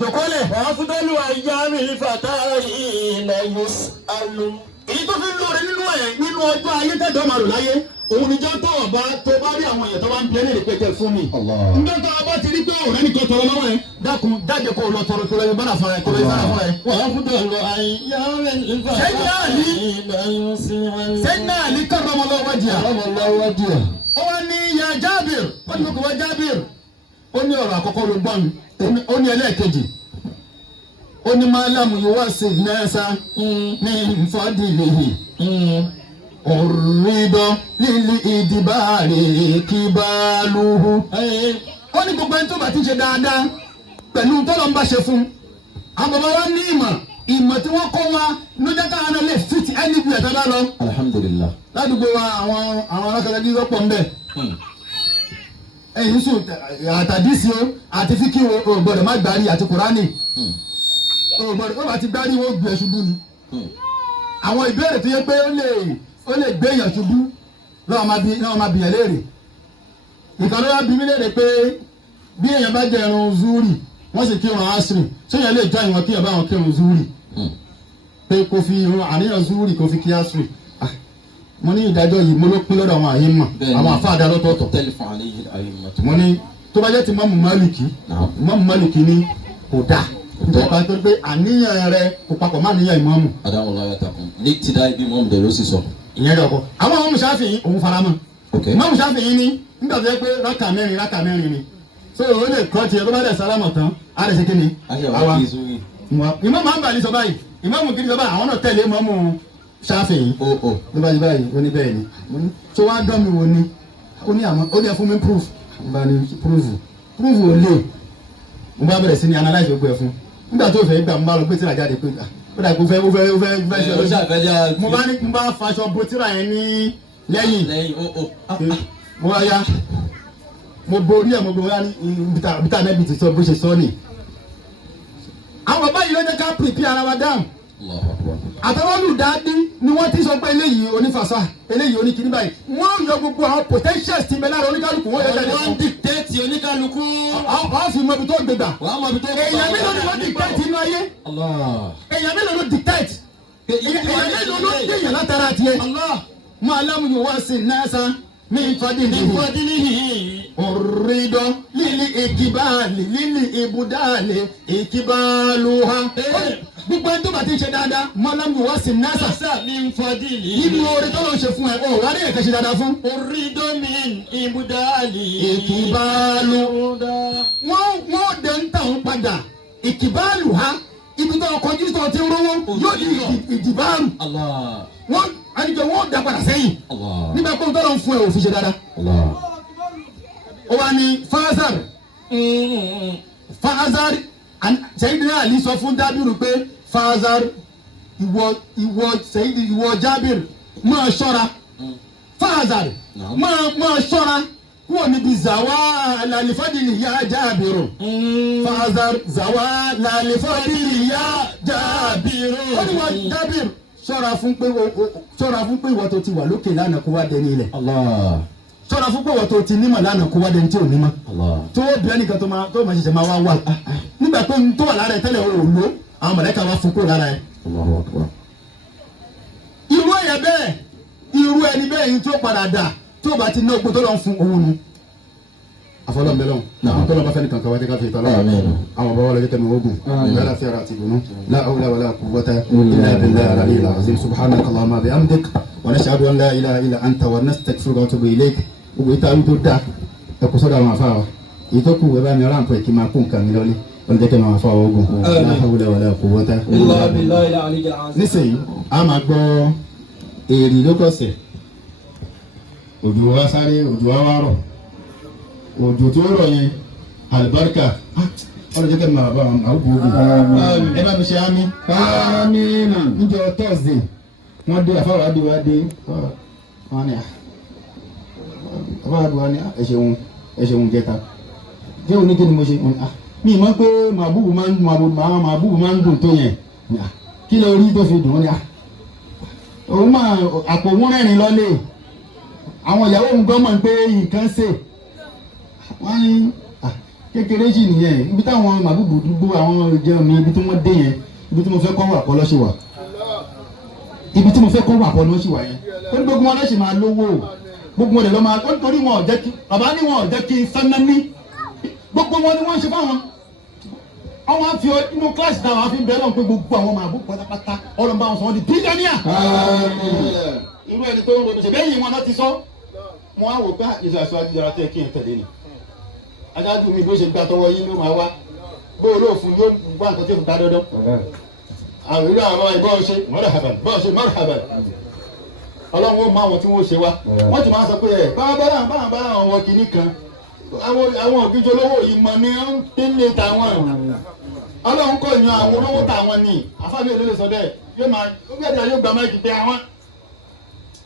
dòkólẹ̀. wàá fún dọ́lù àyàmì fàtà ilẹ̀ yus'alu. èyí tó fi ń lóore nínú ọjọ́ ayé tẹ́jọ́ máa lò láyé òun ni jọ́ tó bá rí àwọn èèyàn tó bá ń bí ẹni rèpétẹ fún mi. njọ́ tó bá ti rí pé ọ̀rẹ́ nìkan tọrọ lọ́wọ́ ẹ dákun jáde kó lọ tọrọ tó lọ yín bọ́dà fún ẹ kó lọ yín sára fún ẹ. wàá fún dọ́lù àyàmì fàtà ilẹ̀ yus'alu. Sayyidina Ali karramallahu wajhahu. Ó wá ní ya Jábìr ó ní kò wá Jábìr ó ní ọ̀rọ̀ àkọ́kọ́ ló gbọ́ mi ó ní ẹlẹ́ẹ̀kejì ó ní máàlámù yìí wá sí nẹ́ẹ̀sà ní ìfọ́dìlìhì ọ̀rìdọ́ lílì ìdìbàrè kíbálùhù. Ó ní gbogbo ẹni tó bá ti ṣe dáadáa pẹ̀lú tọ́lọ̀ ń bá ṣe fún àwọn bàbá wa ní ìmọ̀ tí wọ́n kọ́ wa ló jẹ́ káwọn náà lè fit ẹni bí ẹ̀ta bá lọ. alhamdulillah. Ládùúgbò wa àwọn alákàtà kí wọ́n pọ̀ ń bẹ̀. Ẹ̀yin sùn àtàdísì o àti fíkì o gbọ́dọ̀ má gbárí àti kùránì. O gbọ́dọ̀ ó bá ti gbárí wọ́n gbé ṣubú ni. Àwọn ìbéèrè tó yẹ pé ó lè gbé èèyàn ṣubú lọ́wọ́ máa bìyàn léèrè. Ìkànnì wa bí mi léèrè pé bí èèyàn bá jẹ ẹran zúrì wọ́n sì kírun asiri sẹ́yìn lè jọ ìwọ̀n kí ẹ bá wọn kírun zúrì pé kò fi irun àníyàn zúrì kò fi kí asiri. Mo ní ìdájọ́ yìí mo ló pín lọ́dọ̀ àwọn àyín mọ̀ àwọn àfáàdá lọ́tọ̀ọ̀tọ̀. Mo ní tó bá jẹ́ ti Mọ́mù Málìkì ní kò dáa nítorí tó pé àníyàn rẹ kò papọ̀ má níyàn ìmọ̀ọ́mù. Adáwọ̀ láyà takùn ní ti dá ibi mọ́mù dẹ̀ ló sì sọ. Ìyẹn rẹ̀ ọkọ àwọn Mọ́mù Ṣáfi'í òun faramọ́. Mọ́mù Ṣáfi'í ní nígbà tó yẹ pé rákà mẹ́rin ni so o lè kọ́ tiẹ̀ tó bá dẹ̀ sálámọ̀ tán á lè ṣe kí ni. àwa ìmọ̀ máa ń bà ní sọ báyìí ìmọ̀mù kiri sọ báyìí àwọn náà tẹ̀lé Mọ́mù Ṣáfi'í. ló bá yí báyìí ó ní bẹ́ẹ̀ ni tó wá dán mi wò ni ó ní àmọ́ ó ní ẹ fún mi proof bá ní proof ò lè mo bá bẹ̀rẹ̀ sí ni analyse gbogbo ẹ̀ fún nígbà tó fẹ́ gbà mo bá lọ gbé tíra jáde pé ó dà kó fẹ́ ṣe lọ́jọ́ mo bá faṣọ bo tíra yẹn ní lẹ́yìn mo wá yá mo borí ẹ̀ mo gbé wá ní bíta nẹ́bí ti sọ bó ṣe sọ ni. àwọn báyìí ló jẹ́ ká prepare ara wa down. àtàwọn olùdáàdí ni wọ́n ti sọ pé eléyìí onífàṣà eléyìí oníkìní báyìí wọ́n yọ gbogbo àwọn potentials ti bẹ lára oníkálukú wọ́n yọ jáde. wọ́n dictate oníkálukú. wọ́n fi mọ ibi tó gbégbà. èèyàn mélòó ni wọ́n dictate inú ayé. èèyàn mélòó ló dictate. èèyàn mélòó ló gbéyàn látara tiẹ̀. ما لم يوصي الناس من فضله أريد للإقبال للإبدال إقبالها gbogbo ẹni tó bá ti ṣe dáadáa mọ́lámù wá sí nasa ní fọdílì nínú orí tó ló ń ṣe fún ẹ ọ wá ní ẹ̀ka ṣe dáadáa fún. orí domin ibudali ìkìbálù wọ́n dẹ̀ ń tàn padà ìkìbálù ha ibi tó kọjú tó ti rówó yóò di ìdìbálù wọ́n àdìjọ wọ́n dà padà sẹ́yìn nígbà pé tó lọ ń fún ẹ òfin ṣe dáadáa. ó wà ní fazar Sayyidina Ali sọ fún Jábìrù pé fazar ìwọ Jábìrù máa ṣọ́ra fazar máa ṣọ́ra kúrò níbi zawa lalifadili ya Jábìrù fazar zawa lalifadili ya Jábìrù. ó ní wọ́n Jábìrù ṣọ́ra fún pé ìwọ tó ti wà lókè lánàá kó wá dẹni ilẹ̀. ṣọ́ra fún pé ìwọ tó ti nímọ̀ lánàá kó wá dẹni tí ò nímọ̀. tó o bẹ̀rẹ̀ nìkan tó máa ṣẹ̀ṣẹ̀ máa wá nígbà tó ń tó wà lára ẹ tẹ́lẹ̀ o lò àwọn mọ̀lẹ́ka wá fún kó lára ẹ. irú ẹ̀yẹ bẹ́ẹ̀ irú ẹni bẹ́ẹ̀ yìí tó padà dà tó bá ti ná ogun tó lọ fún òun nu. àfọlọ́ mbẹ́lọ́ àwọn tó lọ bá fẹ́ nìkan kan wájú ká fi ìtọ́ lọ́wọ́ àwọn bàbá wọlé tẹ̀mí ogun ìgbàlá fi ara àti ìdùnnú la hawla wala quwwata illa billahi al-aliyyil azim subhanaka allahumma wa bihamdik wa nashhadu an la ilaha illa anta wa nastaghfiruka wa natubu ilayk gbogbo ìta tó dà ẹ̀kú sọ́dọ̀ àwọn afáwa èyí tó kù ẹ bá mi ọ̀rá nǹkan ìkí máa kó nǹkan mi lọ́lé ọ̀lẹ́dẹ́ kẹ́ máa fa ogun la hawla wala quwwata illa billahi al-aliyyil azim. nísìnyí a máa gbọ́ èrì lókọ̀ọ̀sẹ̀ òjò wa sáré òjò wa wá rọ̀ òjò tó rọ̀ yẹn alibarika ọlọ́jọ́ kẹ́ máa bá àwọn àwùjọ ogun ẹ bá mi ṣe àmì níjọ́ Thursday wọ́n dé àfáwà adéwádé wọ́n ní àfáwà adéwádé ẹ̀ṣẹ̀wọ̀n jẹta jẹ́ òní kí ni mo ṣe mi mọ̀ pé màbúbù máa ń dùn tó yẹn kí ló rí tó fi dùn ó ní òun máa àpò òun rẹ́rìn lọ́lé àwọn ìyàwó òun gan mọ̀ pé nǹkan ṣe wọ́n ní kékeré sì nìyẹn ibi táwọn màbúbù dúgbò àwọn ìjẹun mi ibi tí wọ́n dé yẹn ibi tí mo fẹ́ kọ́ wà kọ́ lọ́sẹ̀ wà ibi tí mo fẹ́ kọ́ wà kọ́ lọ́sẹ̀ wà yẹn ó ní gbogbo wọn lọ́sẹ̀ máa lówó gbogbo wọn lè lọ́ máa ó nítorí wọn ò jẹ́ kí bàbá ní wọn ò jẹ́ kí sẹ́nà ní gbogbo wọn ni wọ́n ń ṣe fáwọn àwọn afi inú kíláàsì náà àfi bẹ́ẹ̀ náà pé gbogbo àwọn màbú pátápátá ọlọ́mọba wọn sọ wọn di bílíọ̀nìyà. irú ẹni tó ń ronú ṣe bẹ́ẹ̀ yìí wọn náà ti sọ wọn á wò pé ìṣe aṣáájú yàrá tẹ kí n tẹ̀lé ni aṣáájú mi bó ṣe gba tọwọ́ yín ló máa wá bó olóòfin yóò gbọ́ nǹkan tí ó fi dá dandan àwọn ìlú àwọn ìbọn ṣe marhaban bọ́ọ̀ ṣe marhaban ọlọ́run ó mọ àwọn tí wọ́n ṣe wá wọ́n ti máa sọ pé ẹ̀ báwọn àwọn kìíní kan àwọn òbíjọ olówó yìí mọ ní tẹ́lẹ̀ tàwọn ọlọ́run kọ́ yan àwọn olówó tàwọn ni àfáàbí olóòlè sọ bẹ́ẹ̀ yóò máa ó bí ẹ̀dá yóò gba máìkì pé àwọn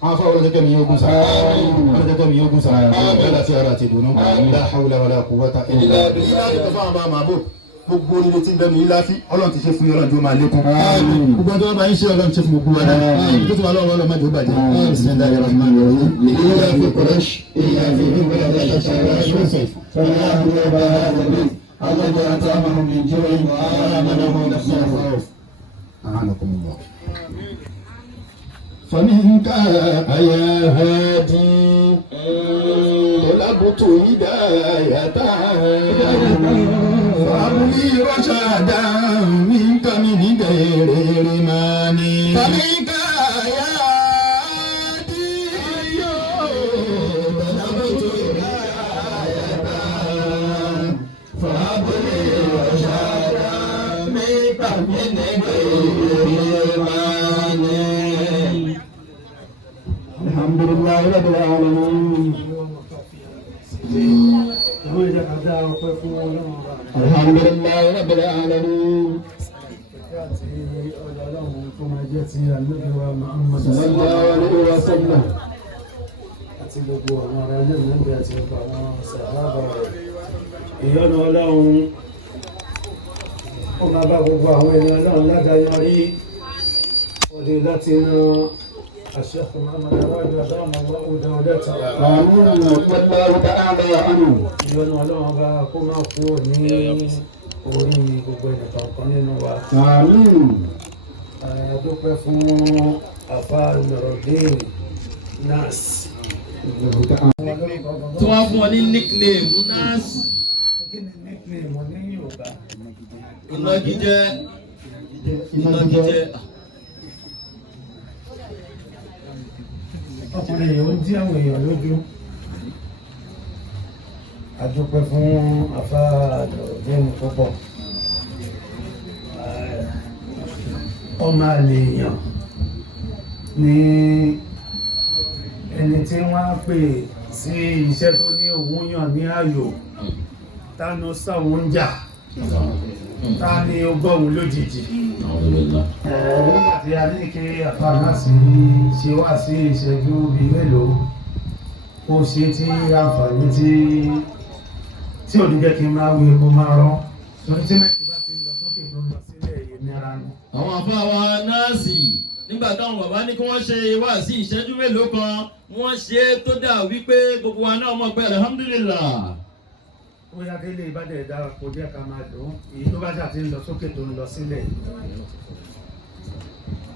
afáwọn olóòjẹ́kẹ́ mi yóò gún sa olóòjẹ́kẹ́ mi yóò gún sa bẹ́ẹ̀ láti ara àti ìbùnú la hawla wala quwwata illa billah ìlà tó fáwọn bá máa bò gbogbo onílé tí ń bẹ́ẹ̀ ní ilá fi ọlọ́run ti ṣe fún yín ọlọ́run tó máa lékún gbogbo ọjọ́ bá yín ṣe ọlọ́run ṣe fún gbogbo wa náà tó ti wà lọ́wọ́ ọlọ́run mẹ́jọ bàjẹ́ bismillahir rahmanir rahim lèyíwá fi Quraysh èyí àfi ìwé ọ̀dọ́ ṣàṣàrà Yusuf fọlá àbúrò bá àdàbí àwọn àtàwọn min ju'in wa amanahum min khawf. a'anakumullah. فمنك يا هادي طلبت هداية فأبلي رشادا منك من غير رماني فمنك يا هادي طلبت هداية فأبلي رشادا منك من غير رماني الحمد لله رب العالمين الحمد لله رب العالمين صلى الله عليه وسلم àti gbogbo àwọn ará ilé ìlú àti gbogbo àwọn sàhábà rẹ̀ ìyọ́nú ọlọ́run ó máa bá gbogbo àwọn ènìyàn ọlọ́run ládáyọrí òde láti ná الشيخ محمد الراجع دام الله دولته آمين والله تعالى عنه ìyọ́nú ọlọ́run bá kó máa kú ní orí gbogbo ẹnìkan kan nínú wa àmín. A dúpẹ́ fún àfá Robiu Nas. tí wọ́n fún ọ ní nickname Nas. Kí ni nickname wọn ní Yorùbá? Ìnagijẹ. Ìnagijẹ. Ọkùnrin yìí ó ń dí àwọn èèyàn lójú. A dúpẹ́ fún àfáà Robiu púpọ̀. Ọmọ àlè èèyàn ní ẹni tí wọ́n á pè sí iṣẹ́ tó ní òun yàn ní ààyò, tánú sáwọn ń jà, tá ní ọgọ́rùn lójijì. Nígbà tí a ní kí àfáà náà sì ṣe wá sí ìṣẹ́jú bíi mélòó, ó ṣe tí àǹfààní tí ò ní jẹ́ kí n máa wí epo máa rán. Torí tí mẹ́kì bá ti lọ sókè tó lọ sílẹ̀ èyí ní ara nù. Àwọn àfáà wa nọ́ọ̀sì nígbà táwọn bàbá ní kí wọ́n ṣe wá sí ìṣẹ́jú mélòó kan wọ́n ṣe tó dà wípé gbogbo wa náà mọ̀ pé alhamdulillah. Ó yá kí ilé ìbàdàn ẹ̀dá kò jẹ́ ká máa dùn. Èyí tó bá jà ti ń lọ sókè tó ń lọ sílẹ̀.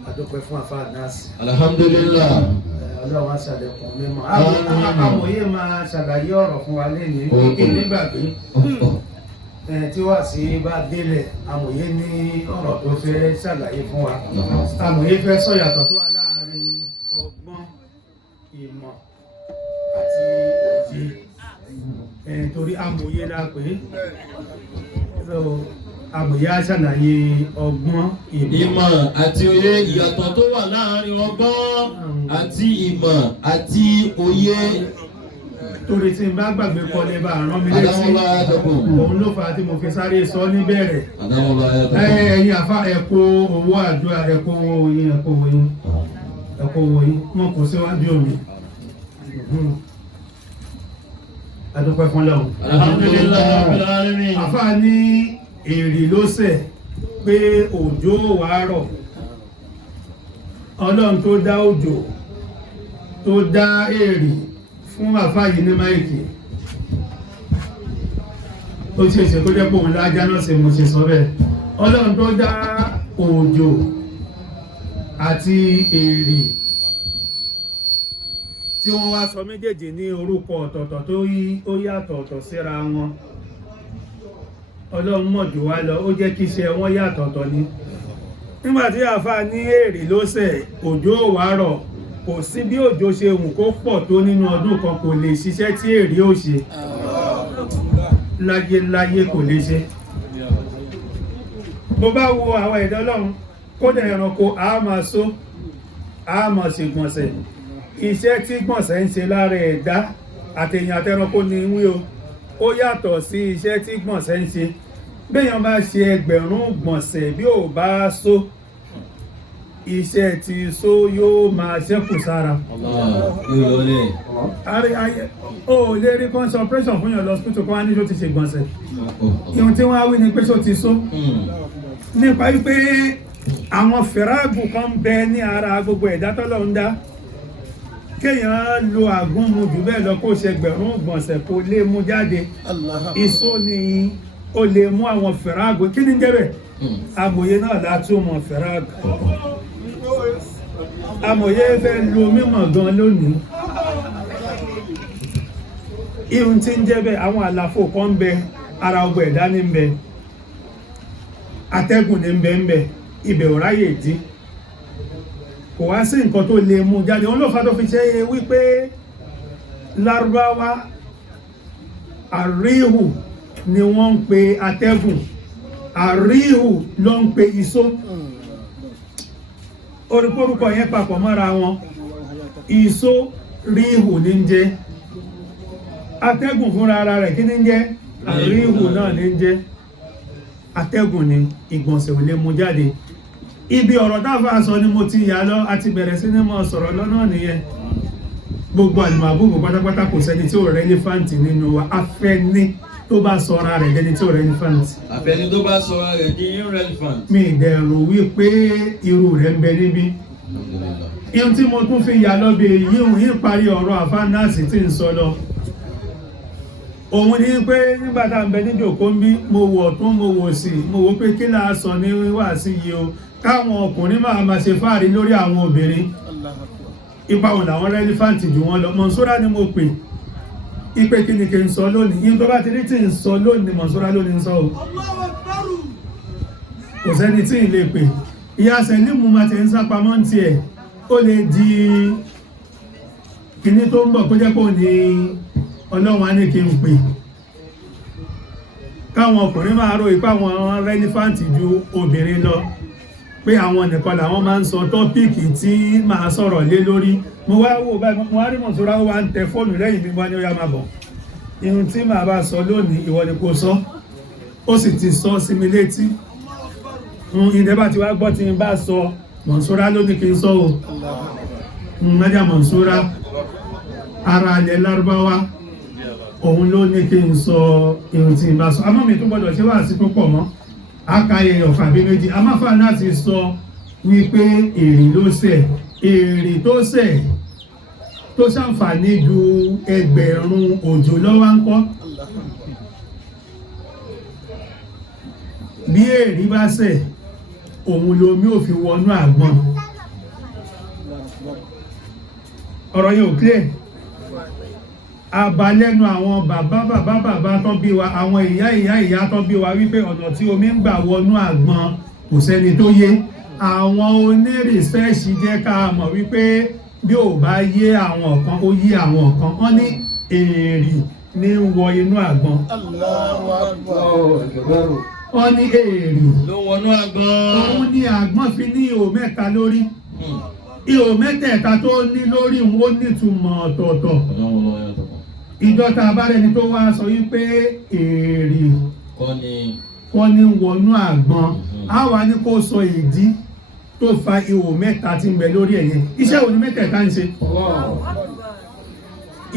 A dúpẹ́ fún àfáà nọ́ọ̀sì. Alhamdulillah. Ọlọ́run á ṣàlékún mímọ́. Amòye máa ṣàlàyé ọ̀rọ̀ fún wa lẹ́yìn kí nígbàgbé. Tí wà sí bá délẹ̀, amòye ní ọ̀rọ̀ tó fẹ́ ṣàlàyé fún wa. Amòye fẹ́ sọ yàtọ̀ tó wà láàárín ọgbọ́n, ìmọ̀ àti òye. Torí amòye la pè é. Amòye á ṣàlàyé ọgbọ́n, ìmọ̀ àti òye, ìyàtọ̀ tó wà láàárín ọgbọ́n àti ìmọ̀ àti òye. Torí tí n bá gbàgbé kọlé bá rán mi létí, òun ló fà á tí mo fi sáré sọ níbẹ̀rẹ̀. Ẹ̀yin àfá ẹ̀kọ́ owó àdúrà, ẹ̀kọ́ owó yín, wọn kò síwájú omi. A dúpẹ́ fún Ọlọ́run. Alhamdulillah. Àfá ní èrì ló sẹ̀ pé òjò wà rọ̀. Ọlọ́run tó dá òjò, tó dá èrì fún àfá yìí ní máìkì. Ó ṣe ṣe kó jẹ́ pé òun lájá náà ṣe mo ṣe sọ bẹ́ẹ̀. Ọlọ́run tó dá òjò àti èrì tí wọ́n wá sọ méjèèjì ní orúkọ ọ̀tọ̀ọ̀tọ̀ tó yàtọ̀ ọ̀tọ̀ síra wọn. Ọlọ́run mọ̀ jù wá lọ, ó jẹ́ kí iṣẹ́ wọn yàtọ̀ ọ̀tọ̀ ni. Nígbàtí àfá ní èrì ló sẹ̀, òjò wá rọ̀, kò sí bí òjò ṣe wù kó pọ̀ tó nínú ọdún kan kò lè ṣiṣẹ́ tí èrì ó ṣe. Láyé kò lè ṣe. Bó bá wo àwọn ẹ̀dá Ọlọ́run, kódà ẹranko a máa só, a máa ṣe gbọ̀nsẹ̀. Iṣẹ́ tí gbọ̀nsẹ̀ ń ṣe lára ẹ̀dá àtèyàn àtẹranko ni wí o, ó yàtọ̀ sí iṣẹ́ tí gbọ̀nsẹ̀ ń ṣe. Béèyàn bá ṣe ẹgbẹ̀rún gbọ̀nsẹ̀ bí ò bá só, iṣẹ́ ti só yóò máa ṣẹ́kù sára. Ó lè rí concentration fún yàn lọ hospital kọ́ wá ní ṣó ti ṣe gbọ̀nsẹ̀. Ìhun tí wọ́n á wí ni pé ṣó ti só. Nípa wípé àwọn fìrágù kan bẹ ní ara gbogbo ẹ̀dá tọ́lọ́run dá. Kéèyàn lo àgúnmu jù bẹ́ẹ̀ lọ kó ṣe gbẹ̀rún gbọ̀nsẹ̀ kó lè mú jáde. Ìsó ni ó lè mú àwọn fìrágù. Kí ni jẹ́ bẹ̀? Amòye náà látúmọ̀ fìrágù. Amòye fẹ́ lo mímọ̀ gan lónìí. Ihun tí ń jẹ́ bẹ́ àwọn àlàfo kan ń bẹ ara ọgbọ̀ ẹ̀dá ní ń bẹ. Atẹ́gùn ní ń bẹ ń bẹ. Ibẹ̀ ò ráyè dí. Kò wá sí nǹkan tó lè mú jáde. Wọ́n ló fà tó fi ṣe wípé Lárúbáwá àríhù ni wọ́n ń pe atẹ́gùn. Àríhù ló ń pe ìsó. Orúkọ yẹn papọ̀ mọ́ra wọn. Ìsó ríhù ní ń jẹ́. Atẹ́gùn fúnra ara rẹ̀ kí ní ń jẹ́? Àríhù náà ní ń jẹ́. Atẹ́gùn ni ìgbọ̀nsẹ̀ ò lè mú jáde. Ibi ọ̀rọ̀ táfà sọ ni mo ti yà lọ àti bẹ̀rẹ̀ sí ní mọ́ sọ̀rọ̀ lọ́nà nìyẹn. Gbogbo àlùmọ̀bùgbò pátápátá kò sẹ́ni tí ó rẹ́lífàǹtì nínú wa. Afẹ́ni tó bá sọra rẹ̀ jẹ́ni tí ó rẹ́lífàǹtì. Afẹ́ni tó bá sọra rẹ̀ di irrelevant. Mi ìdẹ̀rù wípé irú rẹ̀ ń bẹ níbí. Ihun tí mo tún fi yà lọ bí yí parí ọ̀rọ̀ àfáànásì tí ń sọ lọ. Òun ní pé nígbàtà ń bẹ ní jòkó ń bí mo wọ̀ tún mo wò sí, mo wò pé kí láà sọ ní wà sí yìí o. Káwọn ọkùnrin máa ṣe fáàrí lórí àwọn obìnrin. ipa wọn làwọn relevant jù wọn lọ. Mọ̀nsúrà ni mo pè ipe kí ni kí n sọ lónìí, yín tó bá ti rí tí n sọ lónìí Mọ̀nsúrà lónìí ń sọ o, kò sẹ́ni tí n lè pè. Ìyá Sẹ̀límù máa ti ń sápamọ́ ti ẹ̀, ó lè di kíní tó ń bọ̀ kó jẹ́ kó ní Ọlọ́run á ní kí n pè. Káwọn ọkùnrin máa rò ipá wọn relevant ju obìnrin lọ, pé àwọn nìkan làwọn máa ń sọ tọ́pìkì tí máa sọ̀rọ̀ lé lórí. Mo wá wò báyìí, mo wá rí Mọ̀nsúrà ó wá ń tẹ fóònù lẹ́yìn mi wá ní ó yá máa bọ̀. Ihun tí màá bá sọ lónìí ìwọ ni kò sọ, ó sì ti sọ sí mi létí. Ìdẹ́bà tí wá gbọ́ tí n bá sọ Mọ̀nsúrà ló ní kí n sọ o. Májá Mọ̀nsúrà ara alẹ́ Lárúbáwá, òun ló ní kí n sọ ihun tí n bá sọ. Àmọ́ mi tó gbọ́dọ̀ ṣe wá sí tó pọ̀ mọ́, àkàyè ọ̀fà bí méjì. A máa fà láti sọ wípé èrì ló ṣẹ̀, èrì tó ṣẹ̀ tó ṣàǹfààní ju ẹgbẹ̀rún òjò lọ́wọ́ ń kọ́. Bí èrì bá ṣẹ̀, òun lomi ò fi wọnú àgbọn. Ọ̀rọ̀ yóò clear. Abalẹ́nu àwọn bàbá tán bí wa, àwọn ìyá tán bí wa wípé ọ̀nà tí omi ń gbà wọnú àgbọn kò sẹ́ni tó yé. Àwọn onírìsẹ́ẹ̀ṣì jẹ́ ká mọ̀ wípé bí ò bá yé àwọn kan ó yé àwọn kan. Wọ́n ní èrì ní wọ inú àgbọn. Wọ́n ní èrì ló wọnú àgbọn. Òun ni àgbọn fi ní ihò mẹ́ta lórí. Ihò mẹ́tẹ̀ẹ̀ta tó ní lórí ó nítumọ̀ ọ̀tọ̀ọ̀tọ̀. Ìjọta abárẹni tó wá sọ wípé èrì kọ́ ní wọnú àgbọn, a wà ní kó sọ ìdí tó fa ihò mẹ́ta tí ń bẹ lórí ẹ̀yẹn. Iṣẹ́ wo ni mẹ́tẹ̀ẹ̀ta ń ṣe?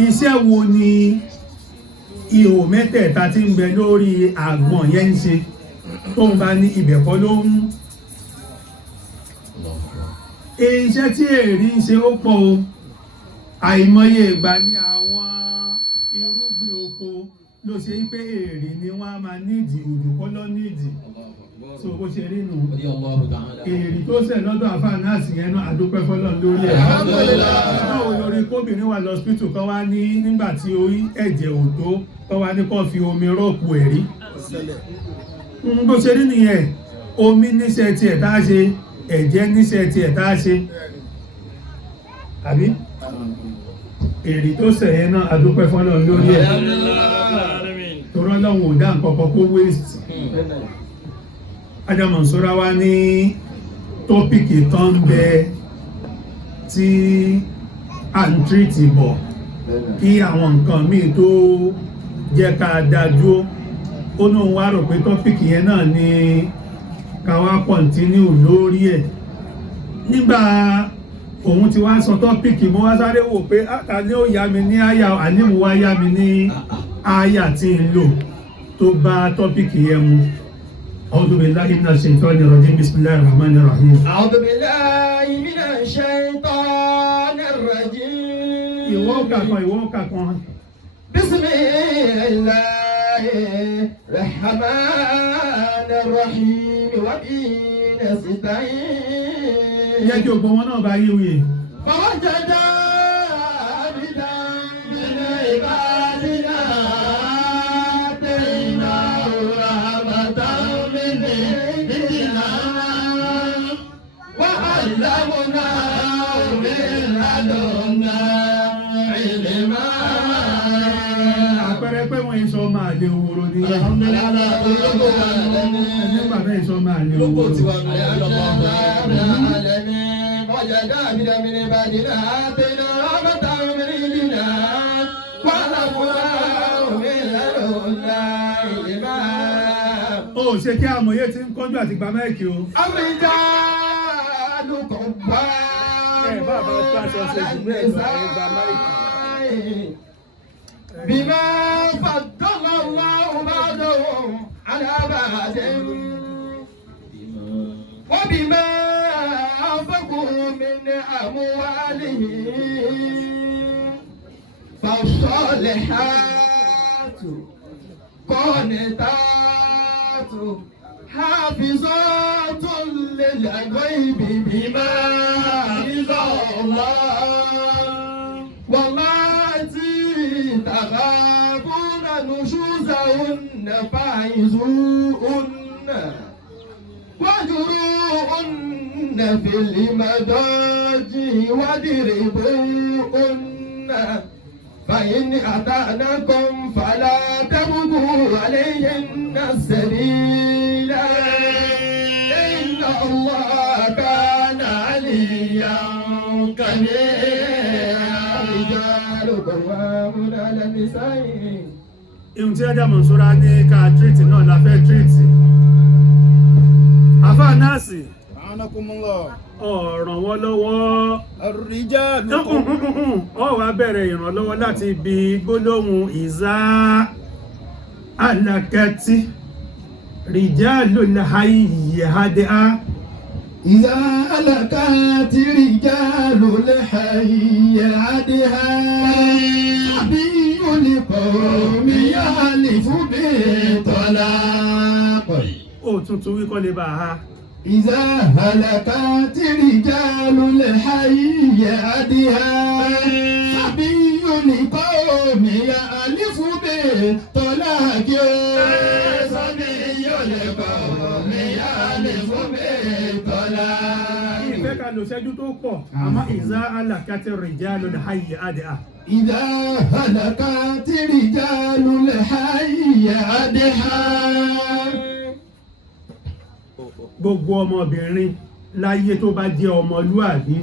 Iṣẹ́ wo ni ihò mẹ́tẹ̀ẹ̀ta tí ń bẹ lórí àgbọn yẹn ń ṣe tó ń bá ní ibẹ̀ kọ́ ló ń? Iṣẹ́ tí èrì ń ṣe ó pọ̀ o. Àìmọye ìgbà ni àwọn irúgbìn oko ló ṣe pé èrì ni wọ́n á máa nídìí, òdùkọ́ lọ nídìí. So bó ṣe rí nù. Èrì tó ṣẹ̀ lọ́dọ̀ àfáà náà sì yẹn náà àdúpẹ́ fọ́lọ́run lórí ẹ̀. Báwo lórí kóbìnrin wà lọ́sítítù kan wá ní nígbà tí orí ẹ̀jẹ̀ ò tó, kan wá ní kó fi omi rọ́pò ẹ̀rí. Bó ṣe rí nìyẹn, omi níṣẹ́ tiẹ̀ tá a ṣe, ẹ̀jẹ̀ níṣẹ́ tiẹ̀ tá a ṣe. Àbí? Èrì tó ṣẹ̀ yẹn náà àdúpẹ́ fọ́lọ́run lórí ẹ̀. Torọ́ lọ́hùn ò dá nǹkan kan kó waste. Ajá Mọ̀nsúrà wá ní tọ́pìkì tó ń bẹ tí à ń tírìtì bọ̀ kí àwọn nǹkan míì tó jẹ́ ká dájú. Ó náà wá rò pé tọ́pìkì yẹn náà ni ká wá kọ̀ntínú lórí ẹ̀. Nígbà òun ti wá sọ tọ́pìkì, mo wá sáré wò pé àtà ní ó yá mi ní àyà, àníwò wá yá mi ní àyà tí ń lò tó bá tọ́pìkì yẹn mu. أعوذ بالله من الشيطان الرجيم بسم الله الرحمن الرحيم. أعوذ بالله من الشيطان الرجيم. ìwọ kà kan. بسم الله الرحمن الرحيم وبه نستعين. Jẹ́ kí ògbó wọn náà bá yé wuyè. فوجد عبدا من عبادنا آتيناه رحمة من عندنا وعلمناه من لدنا علما. Àpẹẹrẹ pé wọ́n sọ máa lé owóró ní ẹ̀. Nígbà bẹ́ẹ̀ sọ máa lé owóró. وجد عبدا من عبادنا آتيناه رحمة من عندنا وعلمناه من لدنا علما. Ó ṣe kí amòye ti ń kọjú àti gba máìkì o. الرجال قوامون بما فضل الله بعضهم على بعض وبما أنفقوا من أموالهم فالصالحات قانتات حافظات للغيب بما حفظ الله نشوزهن فاعزوهن واهجروهن في المضاجع واضربوهن فإن أطعنكم فلا تبغوا عليهن السبيل إن الله كان عليا كبيرا الرجال قوامون على النساء. Ihun tí Ádámù Sọ́ra ní ká tírìtì náà la fẹ́ tírìtì. Àfá Násì. Anakumullah. Ọ̀ràn wọ́n lọ́wọ́. Ar-rijal. Ó wá bẹ̀rẹ̀ ìrànlọ́wọ́ láti ibi gbólóhùn ìzá alákẹ́tì. Rijalul hayy hadi'a. إذا ألقت رجال الحي عدها أبي لقوم يحلف بالطلاق. Ó tuntun wí kọ́ lè bá a. إذا هلكت رجال الحي عدها أبي لقوم يحلف بالطلاق. Ìfẹ́ ká lò ṣẹ́jú tó pọ̀, àmọ́ ìzá alákàtì rijalul hayy hadi'a. إذا هلكت رجال الحي عدها. Gbogbo ọmọbìnrin láyé tó bá jẹ́ ọmọlúàbí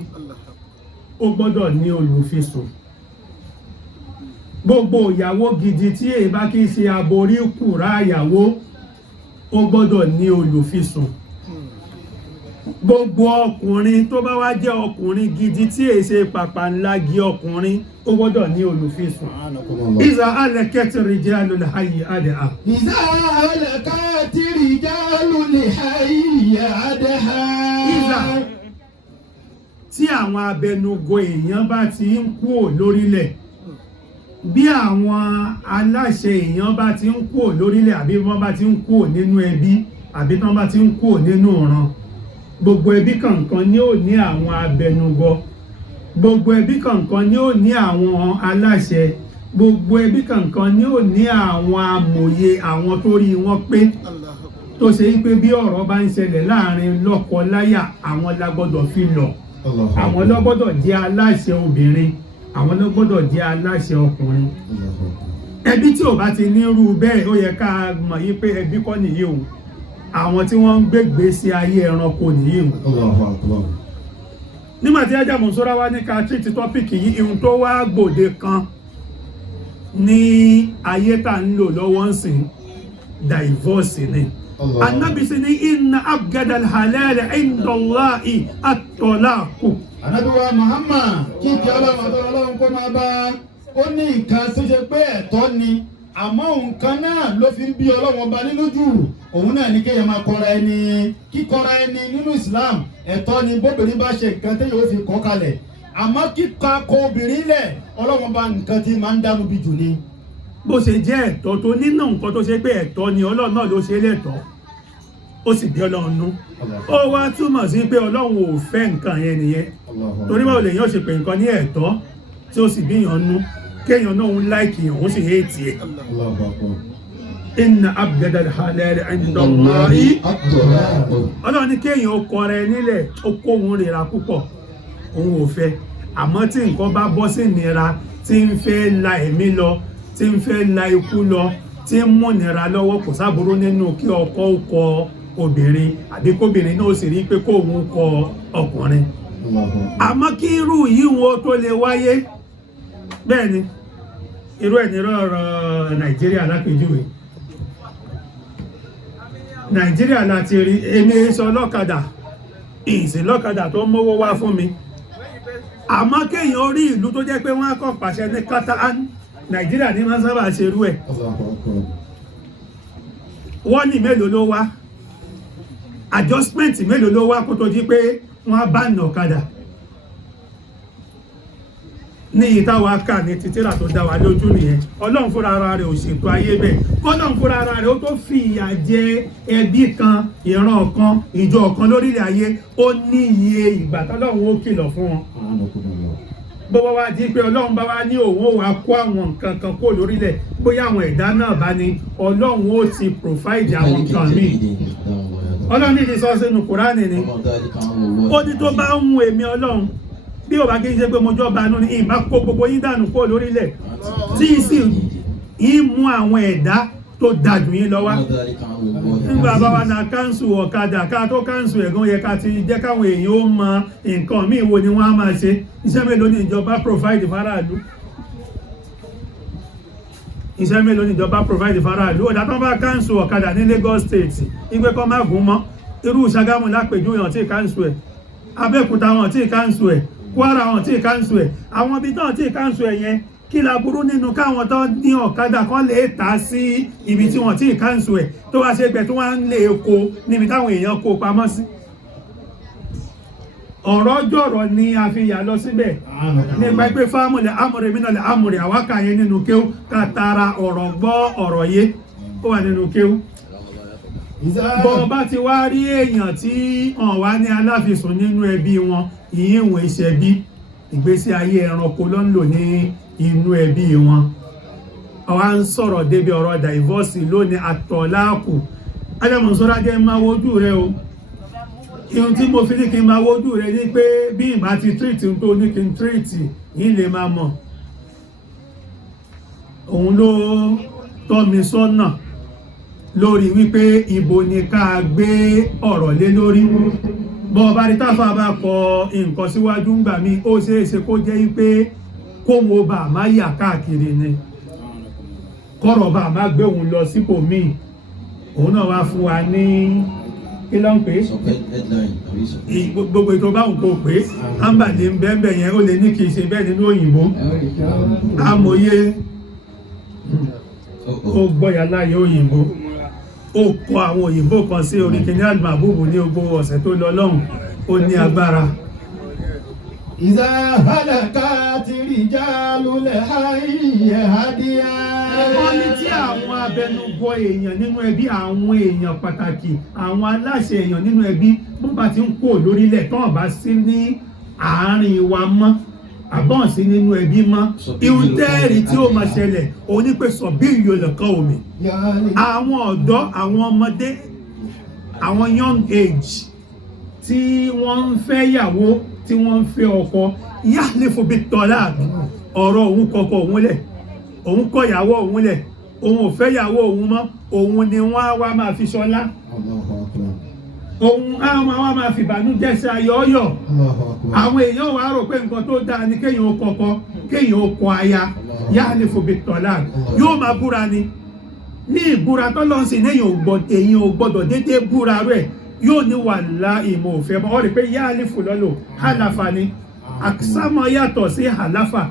ó gbọ́dọ̀ ní olùfisùn. Gbogbo ìyàwó gidi tí èyí bá kìí ṣe aborí kùrá ìyàwó ó gbọ́dọ̀ ní olùfisùn. Gbogbo ọkùnrin tó bá wá jẹ́ ọkùnrin gidi tí èyí ṣe pàpàǹlági ọkùnrin ó gbọ́dọ̀ ní olùfisùn. Iza alakati rijalul hayy hadi'a. إذا هلكت رجال الحي عدها. Iza tí àwọn abẹnugo èèyàn bá ti ń kúò lórílẹ̀, bí àwọn aláṣẹ èèyàn bá ti ń kúò lórílẹ̀ àbí wọ́n bá ti ń kúò nínú ẹbí àbí tán bá ti ń kúò nínú ìran, gbogbo ẹbí kọ̀ọ̀kan ni ó ní àwọn abẹnugọ, gbogbo ẹbí kọ̀ọ̀kan ni ó ní àwọn aláṣẹ, gbogbo ẹbí kọ̀ọ̀kan ni ó ní àwọn amòye, àwọn tó rí wọn pé tó ṣe wípé bí ọ̀rọ̀ bá ń ṣẹlẹ̀ láàrin lọ́kọ láyà àwọn la gbọ́dọ̀ fi lọ, àwọn ló gbọ́dọ̀ jẹ́ aláṣẹ obìnrin, àwọn ló gbọ́dọ̀ jẹ́ aláṣẹ ọkùnrin. Ẹbí tí ò bá ti nírú bẹ́ẹ̀ ó yẹ ká mọ̀ yí pé ẹbí kọ́ nìyí o, àwọn tí wọ́n ń gbégbé sí ayé ẹranko nìyí o. Nígbàtí Ádámù Sọ́ra wá ní ká tírìtì tọ́pìkì yìí, ihun tó wá gbòde kan ní ayé tá ń lò lọ́wọ́ ń sìn divorce ni. Ànábì sì ní inna abgadal halal inda Allahi at-talaq. Ànábì wa Muhammad kí kí ọlọ́run kó máa bá ó ní nǹkan tó ṣe pé ẹ̀tọ́ ni, àmọ́ nǹkan náà ló fi ń bí ọlọ́run ọba nínú jù, òun náà ní kéèyàn máa kọra ẹni. Kíkọra ẹni nínú Islam ẹ̀tọ́ ni, bóbìnrin bá ṣe nǹkan téèyàn ó fi kọ́ kalẹ̀, àmọ́ kíkọ akọ obìnrin lẹ̀ ọlọ́run ọba nǹkan tí máa ń dánú bí jù ni. Bó ṣe jẹ́ ẹ̀tọ́ tó nínú nǹkan tó ṣe pé ẹ̀tọ́ ni Ọlọ́run náà ló ṣe lẹ́tọ́, ó sì bí Ọlọ́run nú. Ó wá túmọ̀ sí pé Ọlọ́run ò fẹ́ nǹkan yẹn nìyẹn, torí báwo lèèyàn ṣe pè nǹkan ní ẹ̀tọ́ tí ó sì bíyàn nú, kéèyàn náà ń láìkì yàn ó sì héètì ẹ̀. Inna abgadal halal inda Allahi. Ọlọ́run ní kéèyàn ó kọra ẹ nílẹ̀, ó kó òun rira púpọ̀, òun ò fẹ́. Àmọ́ tí nǹkan bá bọ́ sí ìnira tí ń fẹ́ la ẹ̀mí lọ, tí ń fẹ́ la ikú lọ, tí ń múnira lọ́wọ́, kò sáburú nínú kí ọkọ ó kọ obìnrin àbí kóbìnrin náà sì rí pé kóun kọ ọkùnrin. Àmọ́ kí irú yìí wo tó lè wáyé, bẹ́ẹ̀ ni irú ẹ̀ ní ọ̀rọ̀ Nàìjíríà lápèjúwe. Nàìjíríà láti rí èmi sọ lọ́kadà, ìsìn lọ́kadà tó mówó wá fún mi, àmọ́ kéèyàn orí ìlú tó jẹ́ pé wọ́n á kọ́ pàṣẹ ní Catalan, Nàìjíríà ní máa sábà ṣe irú ẹ̀. Wọ́n ní mélòó ló wá, adjustment mélòó ló wá kó tó di pé wọ́n á bá nà ọ̀kadà. Ní ìtawà ká ní títírà tó dá wa lójú nìyẹn. Ọlọ́run fúnra ara rẹ̀ ò ṣètò ayé bẹ́ẹ̀, kọ́lọ́run fúnra ara rẹ̀ ó tó fi ìyà jẹ ẹbí kan, ìran kan, ìjọ kan lórílẹ̀ ayé, ó ní iye ìgbà tọ́lọ́run ó kìlọ̀ fún wọn. bó bá wá di pé ọlọ́run bá wá ní òun ó wá kó àwọn nǹkan kan kó lórílẹ̀ bóyá àwọn ẹ̀dá náà bá ní ọlọ́run ó ti provide àwọn nǹkan míì ọlọ́run ní ìsọ sínú kùránì ni ó ní tó bá ń mú èmi ọlọ́run bí ò bá kí n ṣe pé mo jọba nú ní ìbá kó gbogbo yín dànù kó lórílẹ̀ tí sì ń mú àwọn ẹ̀dá tó dájú yín lọ wá nígbà bá wá na káńsù ọ̀kadà ká tó káńsù ẹ̀gán yẹ ká ti jẹ́ káwọn èèyàn ó mọ nǹkan míì wo ni wọ́n á máa ṣe iṣẹ́ mélòó ní ìjọba provide fáráàlú iṣẹ́ mélòó ní ìjọba provide fáráàlú ọ̀dà tó bá káńsù ọ̀kadà ní Lagos State ìgbé kan má gùn mọ́ irú Ṣàgámù lápèjú yàn tí káńsù ẹ̀ Abẹ́òkúta wọn tí káńsù ẹ̀ Kwara wọn tí káńsù ẹ̀ àwọn ibi tán tí káńsù ẹ̀ yẹn kí la burú nínú káwọn tó ní ọ̀kadà kan lè tà sí ibi tí wọ́n tí káńsù ẹ̀ tó wá ṣe pẹ̀ tó wá ń lè kó níbi táwọn èèyàn kó pamọ́ sí ọ̀rọ̀ jọ̀rọ̀ ni a fi yà lọ síbẹ̀ nípa pé fámúlẹ̀ amúrẹ̀ mínàlẹ̀ amúrẹ̀ àwákà yẹn nínú kéwú kàtàrà ọ̀rọ̀ gbọ́ ọ̀rọ̀ yé ó wà nínú kéwú bọ́ bá ti wá rí èèyàn tí wọ́n wá ní aláfisùn nínú ẹbí wọn ìyíwọ̀n ìṣẹ́bí ìgbésí ayé ẹranko ló ń lò ní inú ẹbí wọn àwa ń sọ̀rọ̀ débi ọ̀rọ̀ divorce lónìí àtọ̀láàkù ajámọ̀sọ́rọ̀ ajẹ́ máa wojú rẹ o ihun tí mo fi ní kí n máa wojú rẹ ní pé bí ìbá ti treat tó ní kí n treat yìí lè máa mọ̀ òun ló tọ́ mi sọ́nà lórí wípé ibo ni ká gbé ọ̀rọ̀ lé lórí bọ́ bá rí táfà bá kọ nǹkan síwájú ń gbà mí ó ṣeéṣe kó jẹ́ wípé kó wo bà má yà káàkiri ni kọ́rọ̀ bà má gbé òun lọ sípò míì òun náà wá fún wa ní kí ló ń pè é gbogbo ètò báwọn kò pé ámbàdé ń bẹ́ẹ̀ yẹn ó lè ní kìí ṣe bẹ́ẹ̀ nínú òyìnbó amòye ó gbọ́yà láyé òyìnbó ó kọ àwọn òyìnbó kan sí orí kìíní àgbàbùbù ní gbogbo ọ̀sẹ̀ tó lọ lọ́hùn ó ní agbára إذا هلكت رجال الحي هديا. Wọ́n ní tí àwọn abẹnugbọ èèyàn nínú ẹbí àwọn èèyàn pàtàkì àwọn aláṣẹ èèyàn nínú ẹbí bó bá ti ń kó lórílẹ̀ tán bá sí ní àárín wa mọ́ àbọ̀n sí nínú ẹbí mọ́ ihun tẹ́ẹ̀rì tí ó máa ṣẹlẹ̀ òun ní pé sọ̀bí ìyọlẹ̀kọ́ omi àwọn ọ̀dọ́ àwọn ọmọdé àwọn young age tí wọ́n ń fẹ́ yàwó tí wọ́n ń fẹ́ ọkọ yahlifu bit-talaq ọ̀rọ̀ òun kọkọ òun lẹ̀ òun kọ ìyàwó òun lẹ̀ òun ò fẹ́ ìyàwó òun mọ́ òun ni wọ́n á wá máa fi ṣọlá òun á wá máa fi ìbànújẹ́ sí ayọ̀ọ́yọ̀ àwọn èèyàn wá rò pé nǹkan tó dáa ni kéèyàn ó kọ́kọ́ kéèyàn ó kọ aya yahlifu bit-talaq yóò máa búra ni ní ìbúra tọ́lọ́sìn èèyàn ò gbọ́dọ̀ déédéé búra rẹ̀ yóò ní wallahi ìmọ̀ òfẹ́ bọ́ ọ́ rí pé yahlifu lọ́lọ́ halafa ni àkísàmọ́ yàtọ̀ sí halafa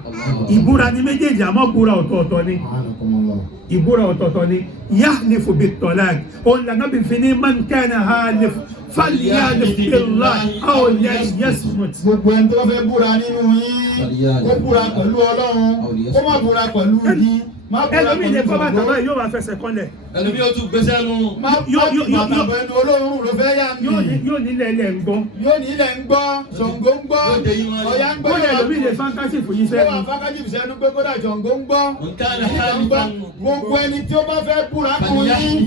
ìbúra ní méjèèjì àmọ́ búra ọ̀tọ̀ọ̀tọ̀ ni ìbúra ọ̀tọ̀ọ̀tọ̀ ni yahlifu bit-talaq òun lànà bí fi ní man kana halif falyahlif billahi aw liyasmut. gbogbo ẹni tó fẹ́ búra nínú yín kó búra pẹ̀lú Ọlọ́run kó má búra pẹ̀lú yín. ẹlòmíì lè kọ́ bàtà báyìí yóò máa fẹsẹ̀ kọ́lẹ̀. ẹlòmíì yóò tún gbèsè lu. ẹnu olóòórùn ló fẹ́ yá mi. yóò nílẹ̀ ilẹ̀ ń gbọ́. yóò nílẹ̀ ń gbọ́ Ṣàngó ń gbọ́ Ọya ń gbọ́. ó lè ẹlòmíì lè fáńkásì fún yín sẹ́nu. ó wà fáńkásì sẹ́nu pé kódà Ṣàngó ń gbọ́. gbogbo ẹni tí ó bá fẹ́ búra kún yín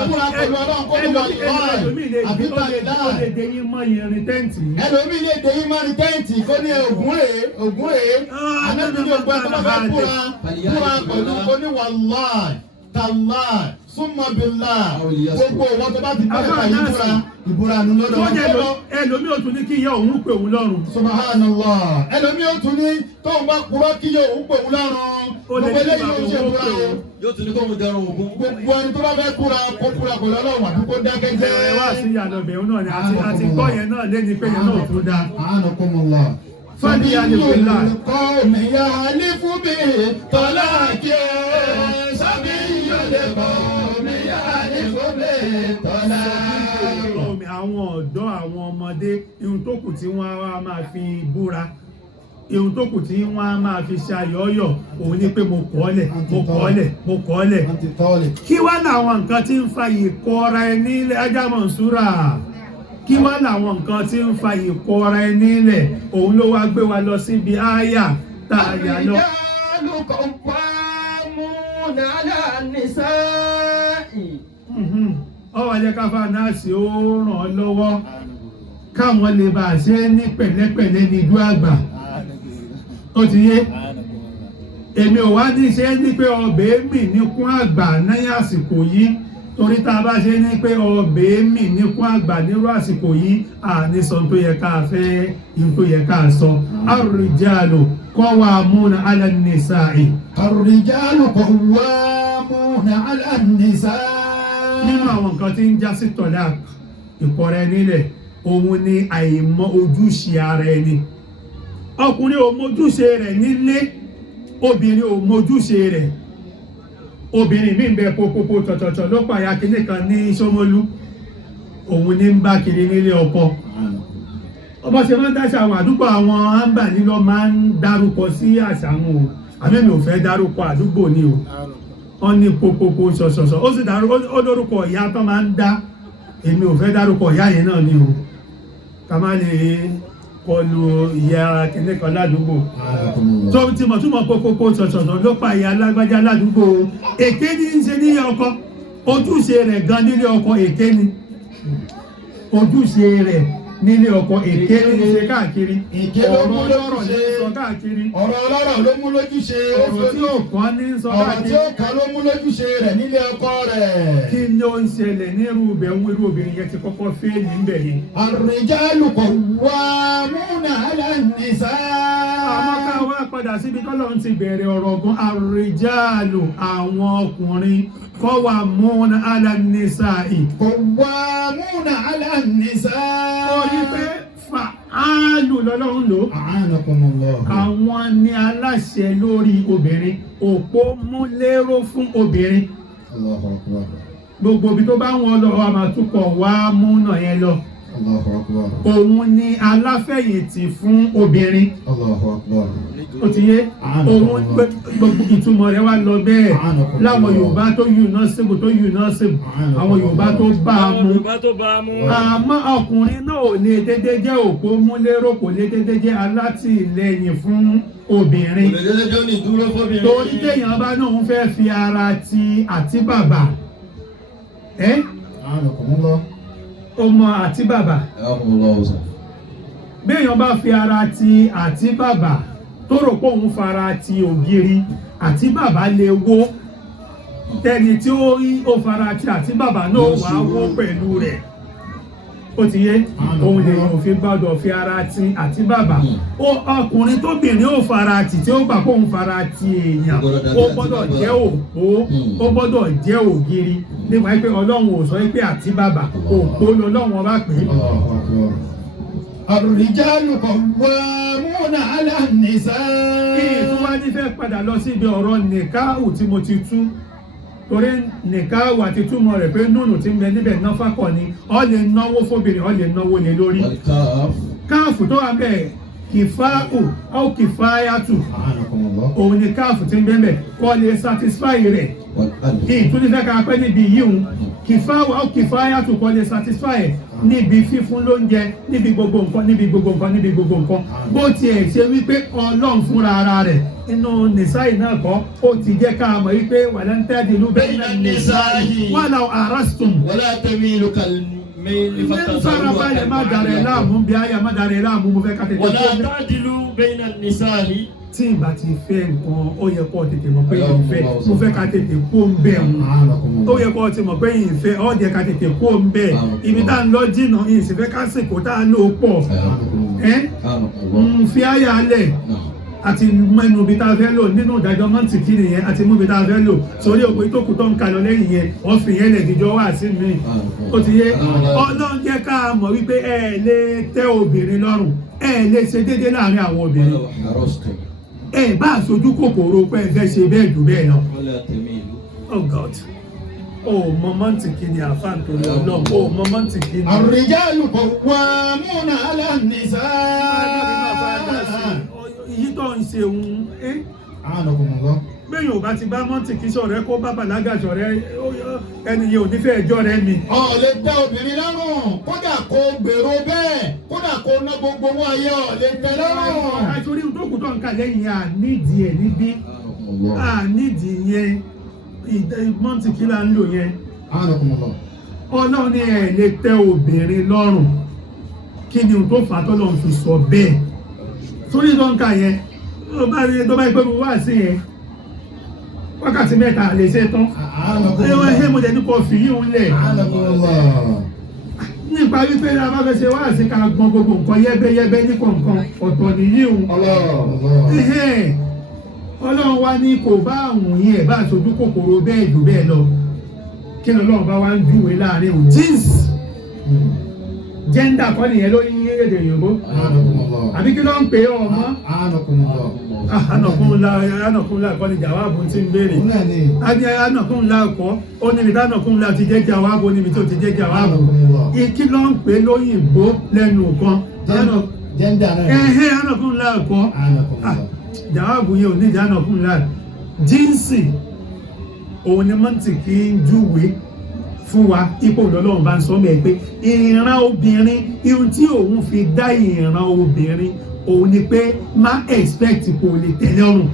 ó búra pẹ̀lú Ọlọ́run kó tó wà lọ́ọ̀rẹ́ àbí báyìí dáa. ó lè dé yín mọ́ irin tẹ́ǹtì. ẹlòmíì lè dé yín mọ́ irin tẹ́ǹtì kó ní ògún rèé anábìyí ògbẹ́ tó bá fẹ́ búra pẹ̀lú kó ní wàláì tàláì súnmọ́ bíláì gbogbo ìwọ́n tó bá ti bẹ̀rẹ̀ ìbúra nù lọ́dọ̀ wọn. ẹlòmíì ò tún ní kí ìyá òun pè òun lọ́rùn. subhanallah ẹlòmíì ò tún ní tóun bá kúrọ́ kí ìyá òun pè òun lọ́rùn. gbogbo eléyìí ló ń ṣe búra o. yóò tún ní kó mu dẹrùn ògún. gbogbo ẹni tó bá fẹ́ kúra kó kúra pẹ̀lú Ọlọ́run àbí kó dákẹ́ jẹ́. ẹ wá sí ìyànà ìbẹ̀rù náà ni àti gbọ́ yẹn náà lé ní pé yẹn náà tó dáa. A'anakumullah. fani alifila. kọ́ mi yá alifu mi tọ́lá kí sábì yọlẹ̀ kọ́ mi yá alifu mi tọ́lá. àwọn ọ̀dọ́ àwọn ọmọdé ihun tó kù tí wọ́n á máa fi búra ihun tó kù tí wọ́n á máa fi ṣayọ̀ọ́yọ̀ òun ni pé mo kọ̀ ọ́ lẹ̀ mo kọ̀ ọ́ lẹ̀ mo kọ̀ ọ́ lẹ̀. kí wá láwọn nǹkan tí ń fa ìkọra ẹni ilẹ̀ Ajámọ̀súrà kí wá làwọn nǹkan tí ń fa ìkọra ẹni lẹ̀ òun ló wá gbé wa lọ síbi ááyà tá a yà lọ. ọwọ́ jẹ́ káfá náà sí ó ràn ọ́ lọ́wọ́ káwọn lè bá ṣe ní pẹ̀lẹ́pẹ̀lẹ́ ní ìlú àgbà. ó ti yé èmi ò wá ní ṣe ní pé ọbẹ̀ mì ní kún àgbà ní àsìkò yìí torí tá a bá ṣe ní pé ọbẹ̀ mì ní kún àgbà nírú àsìkò yìí àní sọ tó yẹ ká fẹ́ yìí tó yẹ ká sọ. ar-rijalu qawwamuna 'ala an-nisa'i. ar-rijalu qawwamuna 'ala an-nisa'i. nínú àwọn nǹkan tí ń já sí tọ́lá ìkọrẹ nílẹ̀ òun ni àìmọ̀ ojúṣe ara ẹni. ọkùnrin ò mójúṣe rẹ̀ nílé, obìnrin ò mójúṣe rẹ̀. obìnrin mi ń bẹ popopo tọ̀tọ̀tọ̀ ló pàyà kìíní kan ní Ṣómólú, òun ní ń bá kiri nílé ọkọ. ọba ṣe máa ń dáṣà àwọn àdúgbò àwọn àǹbà nílọ máa ń dárúkọ sí àṣà wọn o, àmì mi ò fẹ́ dárúkọ àdúgbò ni o. wọ́n ní popopo ṣọ̀ṣọ̀ṣọ̀, ó sì ó lórúkọ ìyá tó máa ń dá, èmi ò fẹ́ dárúkọ ìyá yẹn náà ni o, ká má lè kọlu ìyá kìíní kan ládùúgbò. tó ti mọ̀ túmọ̀ popopo ṣọ̀ṣọ̀ṣọ̀ ló pa ìyá alágbájá ládùúgbò. èké ní í ṣe nílé ọkọ, ojúṣe rẹ̀ gan nílé ọkọ èké ni, ojúṣe rẹ̀ nílé ọkọ èké ní ṣe káàkiri. ọ̀rọ̀ ọlọ́rọ̀ ló sọ káàkiri. ọ̀rọ̀ ọlọ́rọ̀ ló mú lójúṣe. ọ̀rọ̀ tí ó kàn ní sọ káàkiri. ọ̀rọ̀ tí ó kàn ló mú lójúṣe rẹ̀ nílé ọkọ rẹ̀. kí ni ó ń ṣẹlẹ̀ ní irú ibẹ̀hún irú obìnrin yẹn ti kọ́kọ́ fẹ́ẹ̀lì ńbẹ̀ yẹn. ar-rijalu qawwamuna 'ala an-nisaa. àmọ́ ká wá padà síbi tọ́lọ́run ti bẹ̀rẹ̀ ọ̀rọ̀ gan. ar-rijalu àwọn ọkùnrin qawwamuna 'ala an-nisaa'i. qawwamuna 'ala an-nisaa. ó ní pé fa'alu lọ́lọ́run lò. a'anakumullah. àwọn ni aláṣẹ lórí obìnrin, òpó múléró fún obìnrin. Allahu akbar. gbogbo ibi tó bá wọn lọ wà máa túkọ̀ wá múnà yẹn lọ. Allahu akbar. òun ni aláfẹ̀yìntì fún obìnrin. Allahu akbar. ó ti yé òun gbogbo ìtumọ̀ rẹ̀ wá lọ bẹ́ẹ̀ láwọn Yorùbá tó yùnásìbù àwọn Yorùbá tó bá a mú. àmọ́ ọkùnrin náà ò lè dédé jẹ́ òpó múléró, kò lè dédé jẹ́ alátìlẹyìn fún obìnrin. torí téèyàn bá náà ń fẹ́ fi ara ti àti bàbá ọmọ àti bàbá béèyàn bá fi ara ti àti bàbá tó rò pé òun fara ti ògiri, àti bàbá lè wó. tẹni tí ó fara ti àti bàbá náà wà wó pẹ̀lú rẹ̀. ó ti yé òun lè òfin gbọ́dọ̀ fi ara ti àti bàbá. ọkùnrin tóbìnrin ó fara ti tí ó gbà pé òun fara ti èèyàn, ó gbọ́dọ̀ jẹ́ òpó, ó gbọ́dọ̀ jẹ́ ògiri. nípa pé Ọlọ́run ò sọ pé àti bàbá, òpó lọ́lọ́run ọba pè é. ar-rijalu qawwamuna 'ala an-nisaa. ìtúwádìí fẹ́ padà lọ síbi ọ̀rọ̀ nìkáhù tí mo ti tú, torí nìkáhù àti túmọ̀ rẹ̀ pé nùnù tí ń bẹ níbẹ̀ náfàkọ̀ ni, ó lè náwó fóbìnrin, ó lè náwó lé lórí. káàfù tó wà bẹ́ẹ̀ kìfáàù ó kìfáyàtù, òun ni káàfù tí ń bẹ́ẹ̀ kó lè satisfy rẹ̀. ìtúni fẹ́ ká pẹ́ níbi yíhun kìfáàù ó kìfáyàtù kó lè satisfy ẹ̀ níbi fífún lóúnjẹ, níbi gbogbo nǹkan. bó tiẹ̀ ṣe wípé Ọlọ́run fúnra ara rẹ̀ inú nìsáì náà kọ́ ó ti jẹ́ ká mọ̀ wípé walan ta'dilu bayna an-nisa'i walaw harastum. wala tamilu kal-mayli farabalẹ̀ má darẹ̀ láàmú bí àyà má darẹ̀ láàmú, mo fẹ́ ká tètè. wala ta'dilu bayna an-nisa'i. tí ìgbà ti fẹ́ nǹkan ó yẹ kó tètè mọ̀ pé ìfẹ́, mo fẹ́ ká tètè kó ń bẹ̀ wọn. ó yẹ kó ti mọ̀ pé ìfẹ́ ó jẹ́ ká tètè kó ń bẹ̀. ibi tá ń lọ jìnnà ìsìnfẹ́ kásìkò tá a lò pọ̀. fi àyà lẹ̀ àti mẹ́nu bí tá a fẹ́ lò nínú ìdájọ́ mọ́ǹtìkì nìyẹn, àti mú bí tá a fẹ́ lò sórí òpó ìtókù tó ń kalọ̀ lẹ́yìn yẹn, wọ́n fi yẹn lẹ̀ díjọ́ wá sí mi. ó ti yé Ọlọ́run jẹ́ ká mọ̀ wípé ẹ lè tẹ́ obìnrin lọ́rùn, ẹ lè ṣe déédéé láàrin àwọn obìnrin. ẹ bá aṣojú kòkòrò pé ẹ fẹ́ ṣe bẹ́ẹ̀ jù bẹ́ẹ̀ lọ. oh God, mọ mọ́ǹtìkì ni àfáà nítorí Ọlọ́run, mọ mọ́ǹtìkì ni. ar-rijalu qawwamuna 'ala an-nisaa. èyí tó ń ṣe òun a'anakumullah. bẹ́ẹ̀ yóò bá ti bá mọ́ntìkì ṣọ̀rẹ́ kó bá bàlágà ṣọ̀rẹ́ ẹni yẹn ò ní fẹ́ ẹjọ́ rẹ mi. Ọ̀ lè tẹ obìnrin lọ́rùn kódà kó gbèrò bẹ́ẹ̀ kódà kó ná gbogbo owó ayé ọ̀ lè tẹ lọ́rùn. àìsórí ìdókòó tó ń kà lẹ́yìn ànídìí ẹ̀ níbí ànídìí yẹn mọ́ntìkì là ń lò yẹn. Ọlọ́run ní ẹ̀ lè tẹ obìnrin lọ́rùn kí ni tó fà á tọ́lọ́run fi sọ bẹ́ẹ̀ torí tó ń kà yẹn tó bá gbé mi wá sí yẹn wákàtí mẹ́ta lè ṣe tán ẹwọ́n ẹ̀hẹ́ mo jẹ́ ní kò fi yíò ń lẹ̀ nípa wípé a bá fẹ́ ṣe wá sí ká gbọ́n gbogbo nǹkan yẹ́bẹ́yẹ́bẹ́ ní kọ̀ọ̀kan ọ̀tọ̀ nìyíhun Ọlọ́run wá ní kò bá àwọn yìí ẹ̀ bá aṣojú kòkòrò bẹ́ẹ̀ jù bẹ́ẹ̀ lọ kí ni Ọlọ́run bá wá ń júwe láàrin òun jeans gender kọ́ nìyẹn ló yí èdè Yorùbá àbí kí ló ń pè é ọmọ anọkúnlá kọ́ ni jàwáàbù tí ń béèrè anọkúnlá kọ́ ó níbi tí anọkúnlá ti jẹ́ jàwáàbù níbi tí ó ti jẹ́ jàwáàbù kí ló ń pè é lóyìnbó lẹ́nu kan anọkúnlá kọ́ jàwáàbù yẹn ò ní ìjà anọkúnlá jíǹsì òun ni mọ́ntìkì ń júwe fún wa ipò Ọlọ́run bá ń sọ mẹ́ pé ìran obìnrin ihun tí òun fi dá ìran obìnrin òun ni pé má expect kò lè tẹ̀lé ọrùn.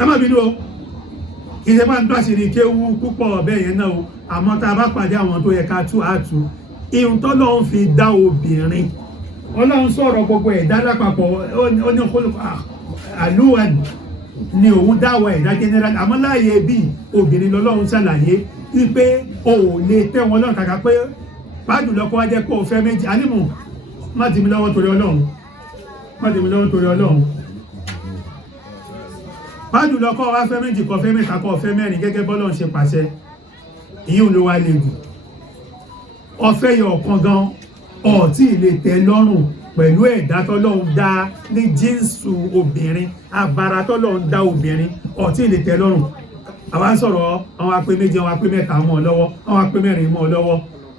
ẹ má bínú o ìṣẹ́ bá ń tó àṣírí kéwú púpọ̀ bẹ́ẹ̀ yẹn náà o àmọ́ tá a bá pàdé àwọn tó yẹ ká tú àtú ihun tọ́lọ́run fi dá obìnrin Ọlọ́run sọ̀rọ̀ gbogbo ẹ̀dá lápapọ̀ ó ní àlùwàn ni òun dáwọ̀ ẹ̀dá general àmọ́ láàyè bí obìnrin lọ́lọ́run ṣàlàyé wípé o ò lè tẹ́ wọn lọ́rùn kàkà pé pàdù lọ́kọ́ wá jẹ́ kó o fẹ́ méjì alímù má dì mí lọ́wọ́ torí Ọlọ́run pàdù lọ́kọ́ wá fẹ́ méjì kó fẹ́ mẹ́ta kó fẹ́ mẹ́rin gẹ́gẹ́ bọ́lọ́run ṣe pàṣẹ ìyún ló wá lè dù ọfẹ́ yọ ọ̀kan gan ọ̀tí lè tẹ́ lọ́rùn pẹ̀lú ẹ̀dá tọ́lọ́run dá ní jíǹsù obìnrin abara tọ́lọ́run dá obìnrin ọ̀tí lè tẹ́ lọ́rùn àwa ń sọ̀rọ̀ àwọn apé méjì àwọn apé mẹ́ta mọ́ ọ lọ́wọ́ àwọn apé mẹ́rin mọ́ ọ lọ́wọ́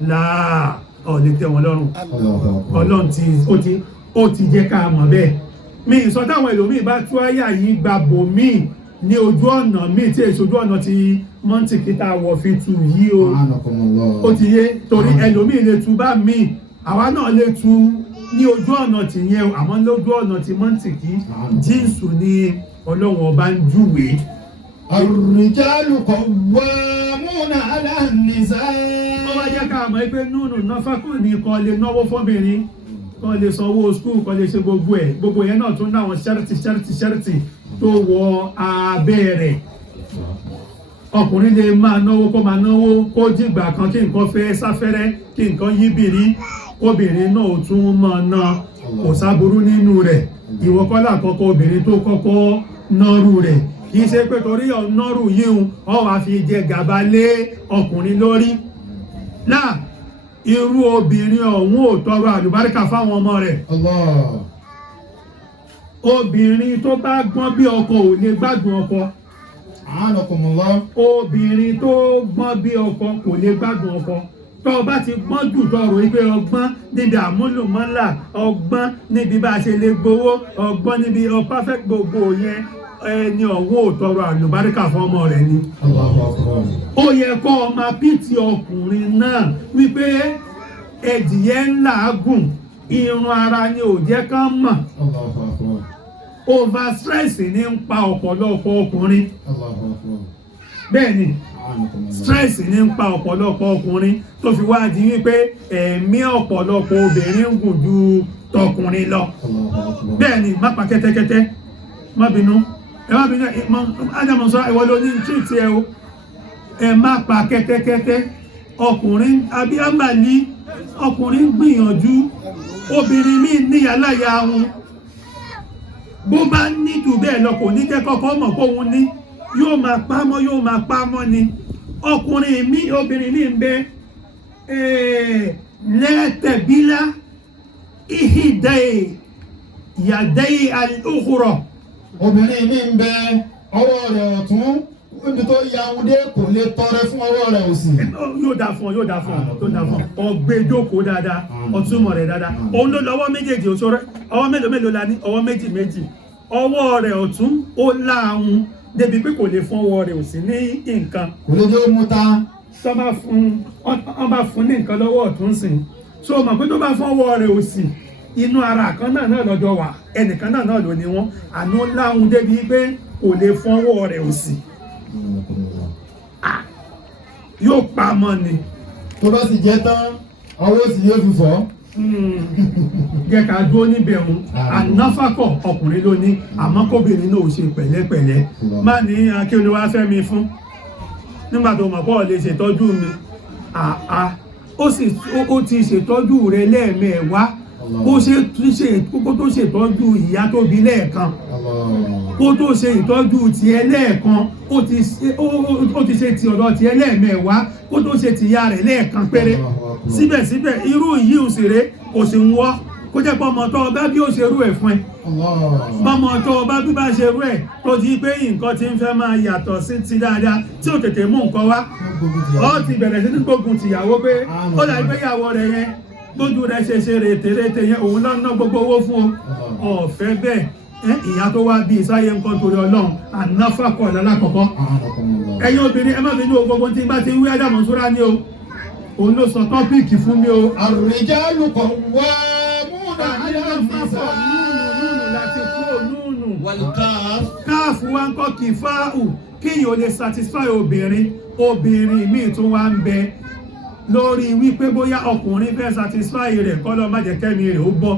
láà ọ̀ lè tẹ́ wọn lọ́rùn Ọlọ́run ó ti jẹ́ ká mọ̀ bẹ́ẹ̀ mi ìsọ táwọn ẹlòmíì bá tú àyà yìí gba bò míì ní ojú ọ̀nà míì tí èso ojú ọ̀nà ti mọ́ntìkì tá a wọ̀ fi tu yìí o ó ti yé torí ẹlòmíì lè tu bá míì àwa náà lè tu ní ojú ọ̀nà tí yẹn àmọ́ lójú ọ̀nà tí mọ́ntìkì jíǹsù ni Ọlọ́run ọba ń júwe. Ar-rijalu qawwamuna 'ala an-nisaa. Ó wá jẹ́ ká mọ̀ pé núnù náfàkù ní kan lè náwó fọ́bìnrin kan lè sanwó skul kan lè ṣe gbogbo yẹn náà tún náwọn ṣẹ́rìtì tó wọ abẹ́ rẹ̀. Ọkùnrin lè máa náwó kó dìgbà kan kí nǹkan fẹ́ sáfẹ́rẹ́ kí nǹkan yíbìrí obìnrin náà tún máa ná kò sáburú nínú rẹ̀ ìwọ kọ́ lákọ́kọ́ obìnrin tó kọ́kọ́ nọ́rù rẹ̀ kì í ṣe pé torí ọ̀nọ́rù yíhun ọ wá fi jẹ gàba lé ọkùnrin lórí náà irú obìnrin ọ̀hún ò tọrọ àlùbáríkà fáwọn ọmọ rẹ̀ obìnrin tó bá gbọ́n bí ọkọ ò lè gbádùn ọkọ obìnrin tó gbọ́n bí ọkọ kò lè gbádùn ọkọ tó bá ti gbọ́n jù tọrọ wípé ọgbọ́n níbi àmúlùmọ́là ọgbọ́n níbi bá a ṣe lè gbowó ọgbọ́n níbi perfect gbogbo yẹn ẹni ọ̀wọ́ ò tọrọ àlùbáríkà fún ọmọ rẹ̀ ni ó yẹ kó ọmọ pìtì ọkùnrin náà wípé ẹ̀dìyẹ ńlá gùn irun ara ni ò jẹ́ ká mọ̀ over stress ní ń pa ọ̀pọ̀lọpọ̀ ọkùnrin bẹ́ẹ̀ ni stress ní ń pa ọ̀pọ̀lọpọ̀ ọkùnrin tó fi wá di wípé ẹ̀mí ọ̀pọ̀lọpọ̀ obìnrin ń gùn ju tọkùnrin lọ bẹ́ẹ̀ ni má pa kẹ́tẹ́kẹ́tẹ́ má bínú ẹ má bínú ádámọ̀sọ́ ìwọ ló ní tírìtì ẹ o ẹ má pa kẹ́tẹ́kẹ́tẹ́ ọkùnrin abíámbàlí ọkùnrin gbìyànjú obìnrin míì níyàláyà wọn bó bá ní jù bẹ́ẹ̀ lọ kò ní jẹ́ kọ́kọ́ mọ̀ kóhun ní yóò máa pamọ́ ni ọkùnrin mi obìnrin mi ń bẹ lẹ́tẹ̀bílá ìhìdẹ́ yàdẹ́ al-ukhra obìnrin mi ń bẹ ọwọ́ rẹ̀ ọ̀tún níbi tó yàwó dé kò lè tọrẹ fún ọwọ́ rẹ̀ òsì. yóò dá fún ọgbẹ́ jókòó dáadáa ọtúmọ̀ rẹ̀ dáadáa òun ló lọ́wọ́ méjèèjì òṣòro ọwọ́ mélòó la ní ọwọ́ méjì ọwọ́ rẹ̀ ọ̀tún ó láàrún débi pé kò lè fún ọwọ́ rẹ̀ òsì ní nǹkan kò lè jẹ́ ó mú ta. tó bá fún ní nǹkan lọ́wọ́ ọ̀tún sí so mọ̀ pé tó bá fún ọwọ́ rẹ̀ òsì inú ara kan náà lọ́jọ́ wà ẹnìkan náà ló ní wọn àánú láhùn débi pé kò lè fún ọwọ́ rẹ̀ òsì yóò pa mọ́ ni. tó bá sì jẹ́ tán ọwọ́ òsì yóò fi fọ́. jẹ́ ká dúró níbẹ̀ òun ànáfàkọ̀ ọkùnrin ló ní àmọ́ kóbìnrin náà ò ṣe pẹ̀lẹ́pẹ̀lẹ́ má ní kí olúwa fẹ́ mi fún nígbà tó mọ̀ pọ̀ lè ṣètọ́jú mi ó ti ṣètọ́jú rẹ lẹ́ẹ̀mẹ́wàá kó tó ṣètọ́jú ìyá tó bí lẹ́ẹ̀kan kó tó ṣe ìtọ́jú tiẹ̀ lẹ́ẹ̀kan ó ti ṣe ti ọ̀dọ̀ tiẹ̀ lẹ́ẹ̀mẹ́wàá kó tó ṣe tìyá rẹ̀ lẹ́ẹ̀kan péré síbẹ̀síbẹ̀ irú yìí ò ṣeré kò sì ń wọ́ kó jẹ́ pọ́ ọmọ tó ọba bí ó ṣe rú ẹ̀ fún ẹ bọ́mọ tó ọba bí bá ṣe rú ẹ̀ tó di pé nǹkan ti ń fẹ́ máa yàtọ̀ sí ti dáadáa tí ò tètè mú nǹkan wá ó ti bẹ̀rẹ̀ sí ní gbógun tìyàwó pé ó dà pé ìyàwó rẹ̀ yẹn gbójú rẹ̀ ṣe rètèrètè yẹn òun lọ́nà gbogbo owó fún ọ ọ̀fẹ́ bẹ́ẹ̀ ìyá tó wá bí ìsáyé nǹkan torí ọlọ́run ànáfàkọ̀ lálákọ̀ọ́kọ́ ẹ̀yin obìnrin ẹ má fi ní o gbogbo tí bá ti ń wí ádámù súrá ní o òun ló sọ tọ́pìkì fún mi o. Ar-rijalu qawwamuna 'ala an-nisaa. núùnù láti kúrò núùnù. wal-kaaf. káàfù wa ń kọ́ kìfáàù kíyàn ò lè satisfy obìnrin míì tún wá ń bẹ lórí wípé bóyá ọkùnrin fẹ́ satisfy rẹ̀ kọ́ lọ́ má jẹ́ kẹ́mi rẹ̀ ó bọ́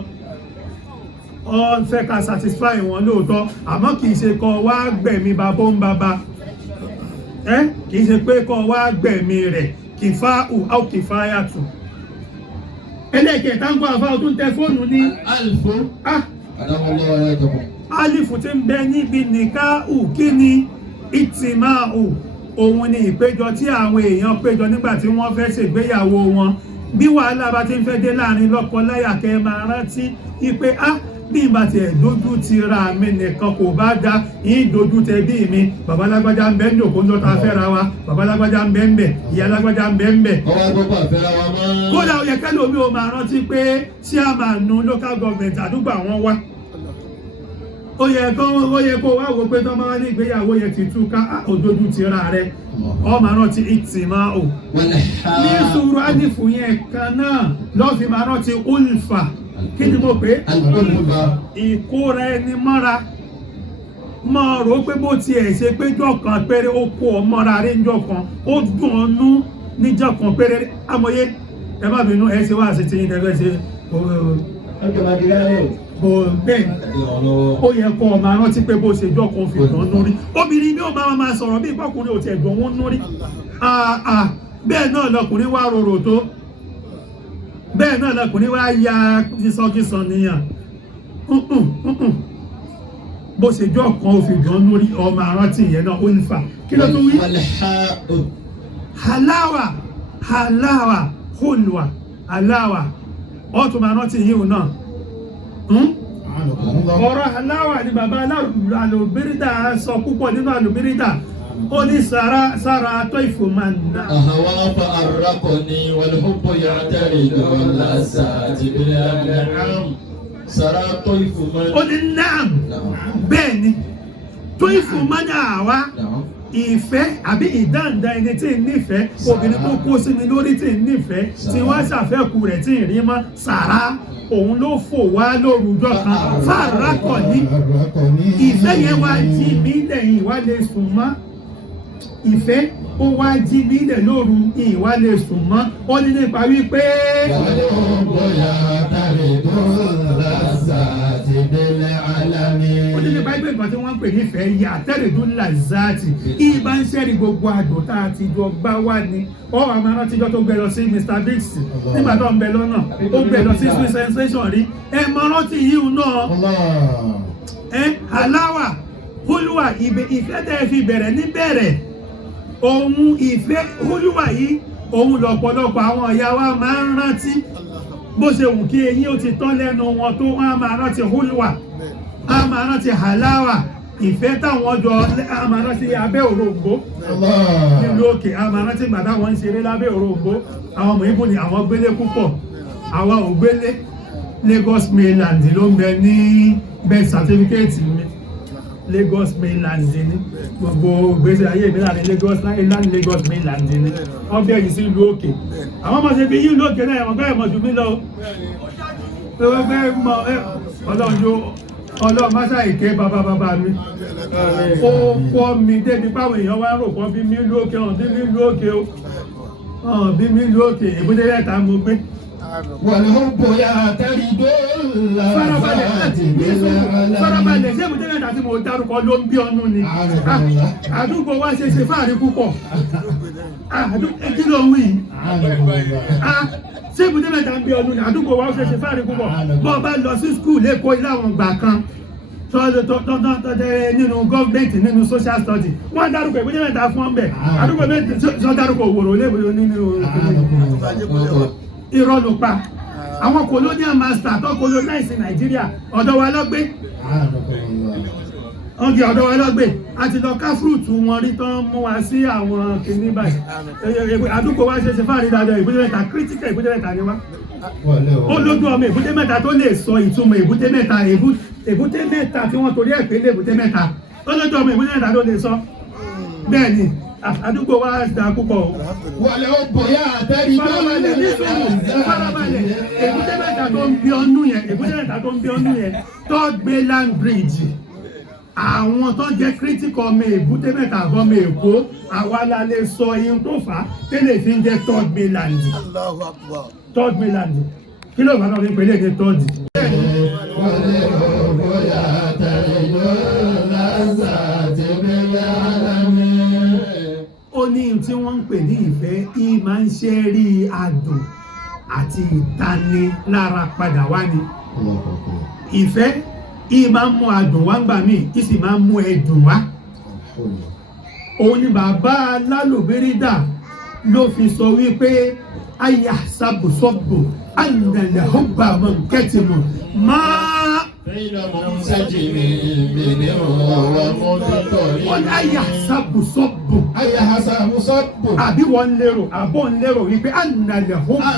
ọ fẹ́ ká satisfy wọn lóòótọ́ àmọ́ kìí ṣe kọ́ wá gbẹ̀mí babó ń baba kìí ṣe pé kọ́ wá gbẹ̀mí rẹ̀ kìfáàù áù kìfáyàtù ẹlẹ́kẹ̀ẹ́ta ń gbọ́ àfáà tún tẹ fóònù ní alifu. adamọ́lẹ́ ọ̀rẹ́ ìjọba. alifu ti ń bẹ níbi nìkáù kí ni ìtìmáù òun ni ìpéjọ tí àwọn èèyàn péjọ nígbà tí wọ́n fẹ́ ṣègbéyàwó wọn bí wàhálà bá ti ń fẹ́ dé láàrin lọ́kọ láyà kẹ́ máa rántí wípé bí ìbá tiẹ̀ dojú ti ra mi nìkan kò bá dá yín dojú tẹ bí mi bàbá lágbájá ń bẹ ń dòkó ńjọ́ ta fẹ́ra wa bàbá lágbájá ń bẹ ń bẹ ìyá lágbájá ń bẹ ń bẹ. ọwọ́ gbogbo àfẹ́ra wa mọ́. kódà ó yẹ kẹ́lẹ́ omi ò máa rántí pé ṣíàmánu local government àdúgbò àwọn wá ó yẹ kó wá wo pé tó máa ní ìgbéyàwó yẹn ti tú ká òdojú ti ra rẹ ọ máa rántí ìtìmáù ní sùúrù ádìfù yẹn kan náà lọ́ọ́ fi máa rántí ulfa kí ni mo pè é ìkóra ẹni mọ́ra mọ́ rò pé bó tiẹ̀ ṣe péjọ kan péré ó kó ọ mọ́ra rí níjọ́ kan ó dùn ọ́ nú níjọ́ kan péré amòye ẹ má bínú ẹ ṣe wá sí ti yín tẹ́fẹ́ ṣe bò bẹ́ẹ̀ ó yẹ kó o máa rántí pé bó ṣe jọ́ kan fi dùn ún lórí obìnrin mi ò máa sọ̀rọ̀ bí ìpọ́kùnrin ò tiẹ̀ dùn ún lórí bẹ́ẹ̀ náà lọkùnrin wá rorò tó bẹ́ẹ̀ náà lọkùnrin wá ya kísọ́kísọ nìyàn bó ṣe jọ́ kan ó fi dùn lórí ọmọ àrántí ìyẹn náà ó ń fà kí ló tó wí. halawa hulwa halawa ọ̀tún máa rántí yìí náà ọ̀rọ̀ halawa ni bàbá alùbírídà sọ púpọ̀ nínú alùbírídà ó ní sára tó ìfòmà náà. àhàwá fa àrùrákọ ni wal hubbu ya'taridu lásàtì bílẹ̀ àgbẹ̀rán sára tó ìfòmà. ó ní náà bẹ́ẹ̀ ni tó ìfòmà náà wá ìfẹ́ àbí ìdáǹdá ẹni tí ń nífẹ̀ẹ́ obìnrin tó kó sí mi lórí tí ń nífẹ̀ẹ́ tí wọ́n ṣàfẹ́kù rẹ̀ tí ń rí mọ́ sàrá òun ló fò wá lórúkọ kan fàrákọ̀ ní ìfẹ́ yẹn wá jí mí lẹ́yìn ìwà lè sùn mọ́ ìfẹ́ ó wá jí mí lẹ̀ lóru ìwà lè sùn mọ́ ó ní nípa wípé. ó ní nípa wípé nǹkan tí wọ́n ń pè nífẹ̀ẹ́ yà tẹ́rẹ̀dún làzáàtì ìbá ń ṣẹ́rí gbogbo àdùn tá a ti jọ bá wà ní ọ àmọ́ arántijọ́ tó gbẹ lọ sí Mr Biggs nígbà tó ń bẹ lọ́nà ó gbẹ lọ sí Sweet Sensation rí ẹ mọ rántí yìí náà aláwà olúwa ìfẹ́ tẹ́ fi bẹ̀rẹ̀ ní bẹ̀rẹ̀ òun ìfẹ́ olúwa yìí òun lọ́pọ̀lọpọ̀ àwọn ìyá wa máa ń rántí bó ṣe wù kí eyín ó ti tán lẹ́nu wọn tó wọ́n á máa rántí olúwa á máa rántí halawa ìfẹ́ táwọn jọ á máa rántí abẹ́ òròǹbó nílùú òkè á máa rántí gbàdá wọn ń ṣeré lábẹ́ òròǹbó àwọn ọmọ ìbò ni àwọn gbélé púpọ̀ àwa ò gbélé Lagos Mainland ló ń bẹ ní birth certificate mi Lagos mainland ni gbogbo gbèsè ayé mi láàrin Lagos mainland ni wọ́n bẹ̀rẹ̀ yìí sí ìlú òkè àwọn ọmọ ṣe fi yí ìlú òkè náà ẹ̀wọ̀n bẹ́ẹ̀ mọ̀ jù mí lọ ọlọ́run máṣá ìké bàbá mi ó kọ́ mi débi báwọn èèyàn wá rò kọ́ bí mi ìlú òkè hàn bí mi ìlú òkè o bí mi ìlú òkè ìbúdé lẹ́ta mo gbé. والحب يعترض farabalẹ̀ ṣé ìbúdé lẹ́ta tí mo dárúkọ ló ń bí ọnú ni àdúgbò wa ṣe fáàrí púpọ̀ kí ló wí ṣé ìbúdé mẹ́ta ń bí ọdún ní àdúgbò wa ó ṣe fáàrí púpọ̀ bọ́ bá lọ sí skul lẹ́kọ̀ọ́ ilé àwọn ìgbà kan tọ́jẹ́ nínú gọ́ọ̀mẹ̀ntì nínú social study wọ́n dárúkọ ìbúdé mẹ́ta fún ọ̀bẹ̀ àdúgbò mẹ́ta sọ dárúkọ òwòrò léwòrò nínú ìrọ̀lùpa àwọn colonial master tó colonize Nàìjíríà ọ̀dọ̀ wa lọ́gbé ọ̀gẹ̀ ọ̀dọ̀ wa lọ́gbé àti lọ ká fúrùtù wọn rí tán mú wa sí àwọn kìíní báyìí àdúgbò wa ṣe fáàrí dáadáa ìbúdé mẹ́ta critical ìbúdé mẹ́ta ni wá ó lójú ọmọ èbúté mẹ́ta tó lè sọ ìtumọ̀ èbúté mẹ́ta tí wọ́n torí ẹ̀ pé lé èbúté mẹ́ta ó lójú ọmọ èbúté mẹ́ta tó lè sọ bẹ́ẹ̀ ni àdúgbò wa dá púpọ̀ wàlẹ̀ ó bóyá àtẹ́rí farabalẹ̀ èbúté mẹ́ta tó ń bí ọnú yẹn Third Mainland Bridge àwọn tó jẹ́ critical ọmọ èbúté mẹ́ta àbọ̀mọ Èkó àwa la lè sọ ihun tó fà á tẹ́lẹ̀ fi ń jẹ́ Third Mainland. Third Mainland kí ló bá náà fi pèlè ní third. ó ní tí wọ́n ń pè ní ìfẹ́ yìí máa ń ṣe rí adùn àti ìtanilára padà wá ni ìfẹ́ yìí máa ń mú adùn wá ńgbà míì yìí sì máa ń mú ẹdùn wá. òun ni bàbá Lálùbírídà ló fi sọ wípé aya sabusobo anàlẹ ọba mọ̀nkẹ́tìmù máa. wọ́n aya sabusobo. àbí wọ́n lérò àbọ̀ ń lérò wípé anàlẹ ọba.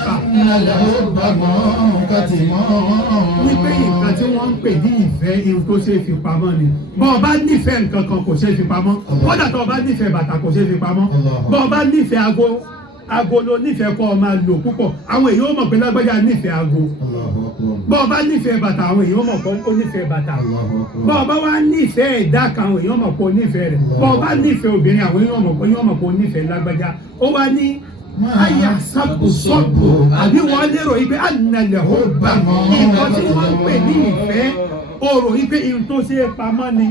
wípé nǹkan tí wọ́n ń pè ní ìfẹ́ ihun tó ṣe fi pamọ́ ni bọ́ ọ bá nífẹ̀ẹ́ nǹkan kan kò ṣe fi pamọ́ kódà tó o bá nífẹ̀ẹ́ bàtà kò ṣe fi pamọ́ bọ́ ọ bá nífẹ̀ẹ́ aago ló nífẹ̀ẹ́ kọ́ ọ máa lò púpọ̀ àwọn èèyàn ó mọ̀ pé lágbájá nífẹ̀ẹ́ aago bọ́ ọ bá nífẹ̀ẹ́ bàtà àwọn èèyàn ó mọ̀ pé ó nífẹ̀ẹ́ bàtà bọ́ ọ bá wá nífẹ̀ẹ́ ẹ̀dá kan àwọn èèyàn ó mọ̀ pé ó nífẹ̀ẹ́ rẹ̀ bọ́ ọ bá nífẹ̀ẹ́ obìnrin àwọn èèyàn ó mọ̀ pé ó nífẹ̀ẹ́ lágbájá ó wá ní aya sábùsọ́bù àbí wọ́n lérò yìí pé ànàlẹ̀ ó bà nǹkan tí wọ́n ń pè ní ìfẹ́ orò yìí pé ihun tó ṣe é pamọ́ ni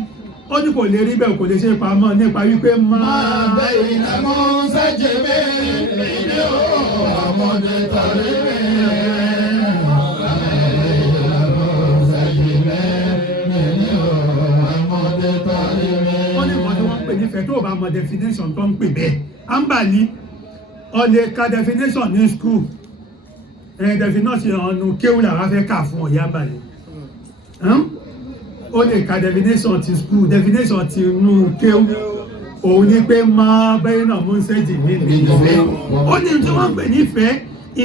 ó ní kò lè rí bẹ́ẹ̀ kò lè ṣe é pamọ́ nípa wípé máa bẹ́ ìlànà ṣẹ́jẹ̀ mẹ́rin ní ọmọdé tàbí ó ní nǹkan tí wọ́n ń pè nífẹ̀ẹ́ tó bá mọ definition tó ń pè bẹ́ẹ̀ ambali ó lè ka definition ní school definition ọ̀nù kéwù làwọn fẹ́ kà fún ọ̀yá ambali ó lè ka definition ti school definition ti nù kéwù òun ní pé máa bẹ́ẹ̀ náà mú ṣẹ́jì ní ìfẹ́ ó ní tí wọ́n ń pè nífẹ̀ẹ́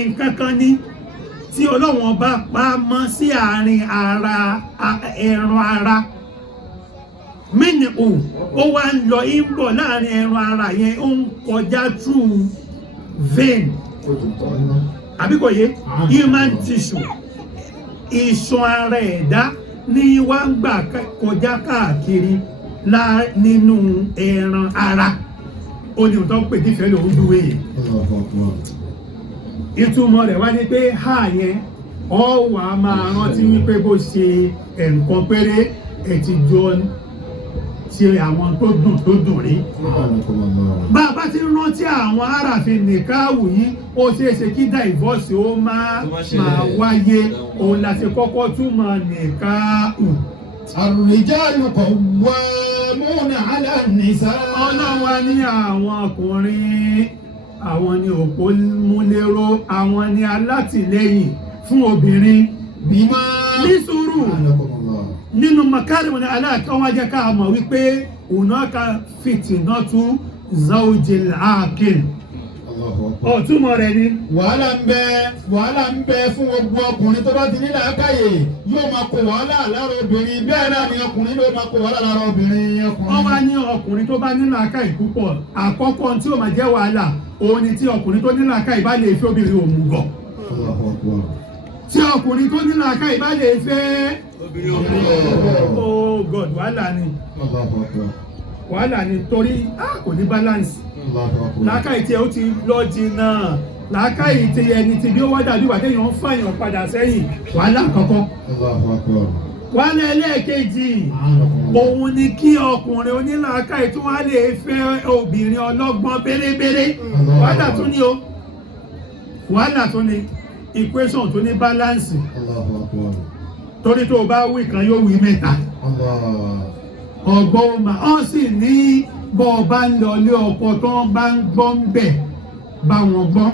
nǹkan kan ní tí Ọlọ́run bá pa mọ́ sí àárín ẹran ara mínú ó wá ń lọ ń bọ̀ láàrin ẹran ara yẹn ó ń kọjá through vein àbí kò yé human tissue iṣan ara ẹ̀dá ní wá ń gbà kọjá káàkiri nínú ẹran ara ó ní òótọ́ pè nífẹ̀ẹ́ lòún dúwé yẹn ìtumọ̀ rẹ̀ wá ní pé ha yẹn ọ wà á máa rántí wípé bó ṣe ẹ̀ǹkan péré ẹ̀ ti jọ ṣe àwọn tó dùn rí. bá a bá ti rántí àwọn aráàfin nìkáàwù yìí ó ṣeé ṣe kí divorce ó máa wáyé òun la ṣe kọ́kọ́ túmọ̀ nìkáàwù. Ar-rijalu qawwamuna 'ala an-nisaa. ọlọ́wà ní àwọn ọkùnrin àwọn ni òpó múléró àwọn ni alátìlẹ́yìn fún obìnrin bímọ ní sùúrù nínú makarimu ní aláàtọ́wájẹ́ ká mọ̀ wípé hunaka fitnatu zawjil aqil ọ̀túnmọ̀ rẹ̀ ni. wàhálà ń bẹ fún gbogbo ọkùnrin tó bá ti ní làákàyè yóò máa kó wàhálà lára obìnrin bẹ́ẹ̀ náà ni ọkùnrin ló máa kó wàhálà lára obìnrin. wọ́n wá ní ọkùnrin tó bá ní làákàyè púpọ̀ àkọ́kọ́ tí ó máa jẹ́ wàhálà òun ni tí ọkùnrin tó ní làákàyè bá lè fẹ́ obìnrin òmùgọ̀. tí ọkùnrin tó ní làákàyè bá lè fẹ́ oh God wàhálà ni torí kò ní balance. làákàyè tí ó ti lọ jìnnà làákàyè tí ẹni tí bí ó wá dàbí wà téèyàn ń fàyàn padà sẹ́yìn wàhálà àkọ́kọ́. wàhálà ẹlẹ́ẹ̀kejì òun ni kí ọkùnrin onílàákàyè tó wá lè fẹ́ obìnrin ọlọ́gbọ́n bérebére. wàhálà tún ní o wàhálà tún ní equation tó ní balance. torí tó bá wí kan yóò wí mẹ́ta. ọgbọ́n ọmọ ọ́n sì ní bọ́ bá ń lọ lé ọkọ tó ń bá ń gbọ́ ń bẹ̀ bá wọn gbọ́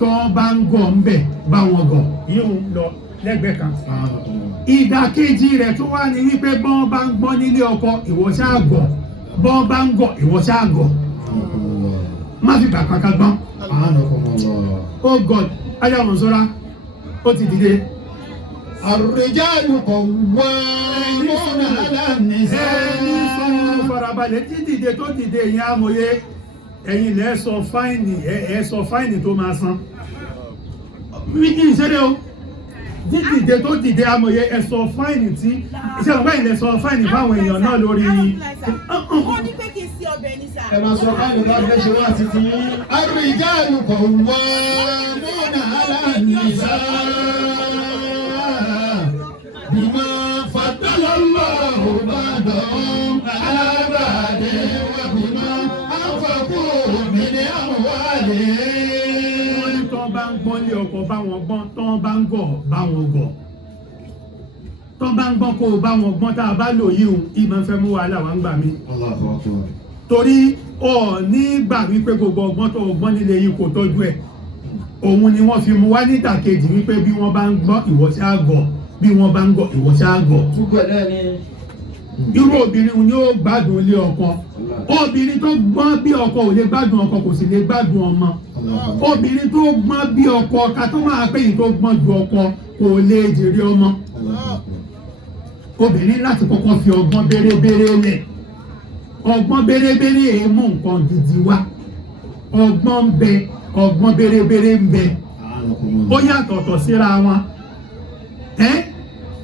tó ń bá ń gọ̀ ń bẹ̀ bá wọn gọ̀ yíò ń lọ lẹ́gbẹ̀ẹ́ kan. ìdàkejì rẹ̀ tó wá ní wípé bọ́n bá ń gbọ́ nílé ọkọ ìwọ ṣáà gọ̀ bọ́n bá ń gọ̀ ìwọ ṣáà gọ̀ má fi bàkà kan gbọ́n. oh God ayáwọn sọ́ra ó ti dìde. Ar-rijalu qawwamuna 'ala an-nisaa. Farabalẹ̀ tí dìde tó dìde yẹn amòye ẹ̀yin lẹ́ sọ fáìnì tó máa san. Wíkí ìṣẹ́lẹ̀ o, dídìde tó dìde amòye ẹ sọ fáìnì tí iṣẹ́ ọ̀gbẹ́ ilẹ̀ sọ fáìnì fáwọn èèyàn náà lórí. Ó ní pé kí n sí ọbẹ̀ ní sáà. Ẹ máa sọ fáìnì bá fẹ́ ṣe wá sí ti yín. Ar-rijalu qawwamuna 'ala an-nisaa. بما فضل الله بعضهم على بعض وبما أنفقوا من أموالهم. tó bá ń gbọ́n lé ọkọ bá wọn gbọ́n tó bá ń gọ̀ bá wọn gọ̀ tó bá ń gbọ́n kó bá wọn gbọ́n tá a bá lò yìí o ìmọ̀ fẹ́ mú wàhálà wá ń gbà mí. torí ọ̀ ní gbà wípé gbogbo ọgbọ́n tó gbọ́n nílé yìí kò tọ́jú ẹ̀ òun ni wọ́n fi mú wá nídàkejì wípé bí wọ́n bá ń gbọ́ ìwọ ṣáà gọ̀ bí wọ́n bá ń gọ̀ ìwọ ṣáà gọ̀. irú obìnrin ni ó gbádùn ilé ọkọ obìnrin tó gbọ́n bí ọkọ ò lè gbádùn ọkọ kò sì lè gbádùn ọmọ obìnrin tó gbọ́n bí ọkọ ká tó máa pè yín tó gbọ́n ju ọkọ kò lè jèrè ọmọ obìnrin láti kọ́kọ́ fi ọgbọ́n bérebére lẹ̀ ọgbọ́n bérebére èé mú nǹkan gidi wá ọgbọ́n ń bẹ ọgbọ́n bérebére ń bẹ ó yàtọ̀tọ̀ síra wọn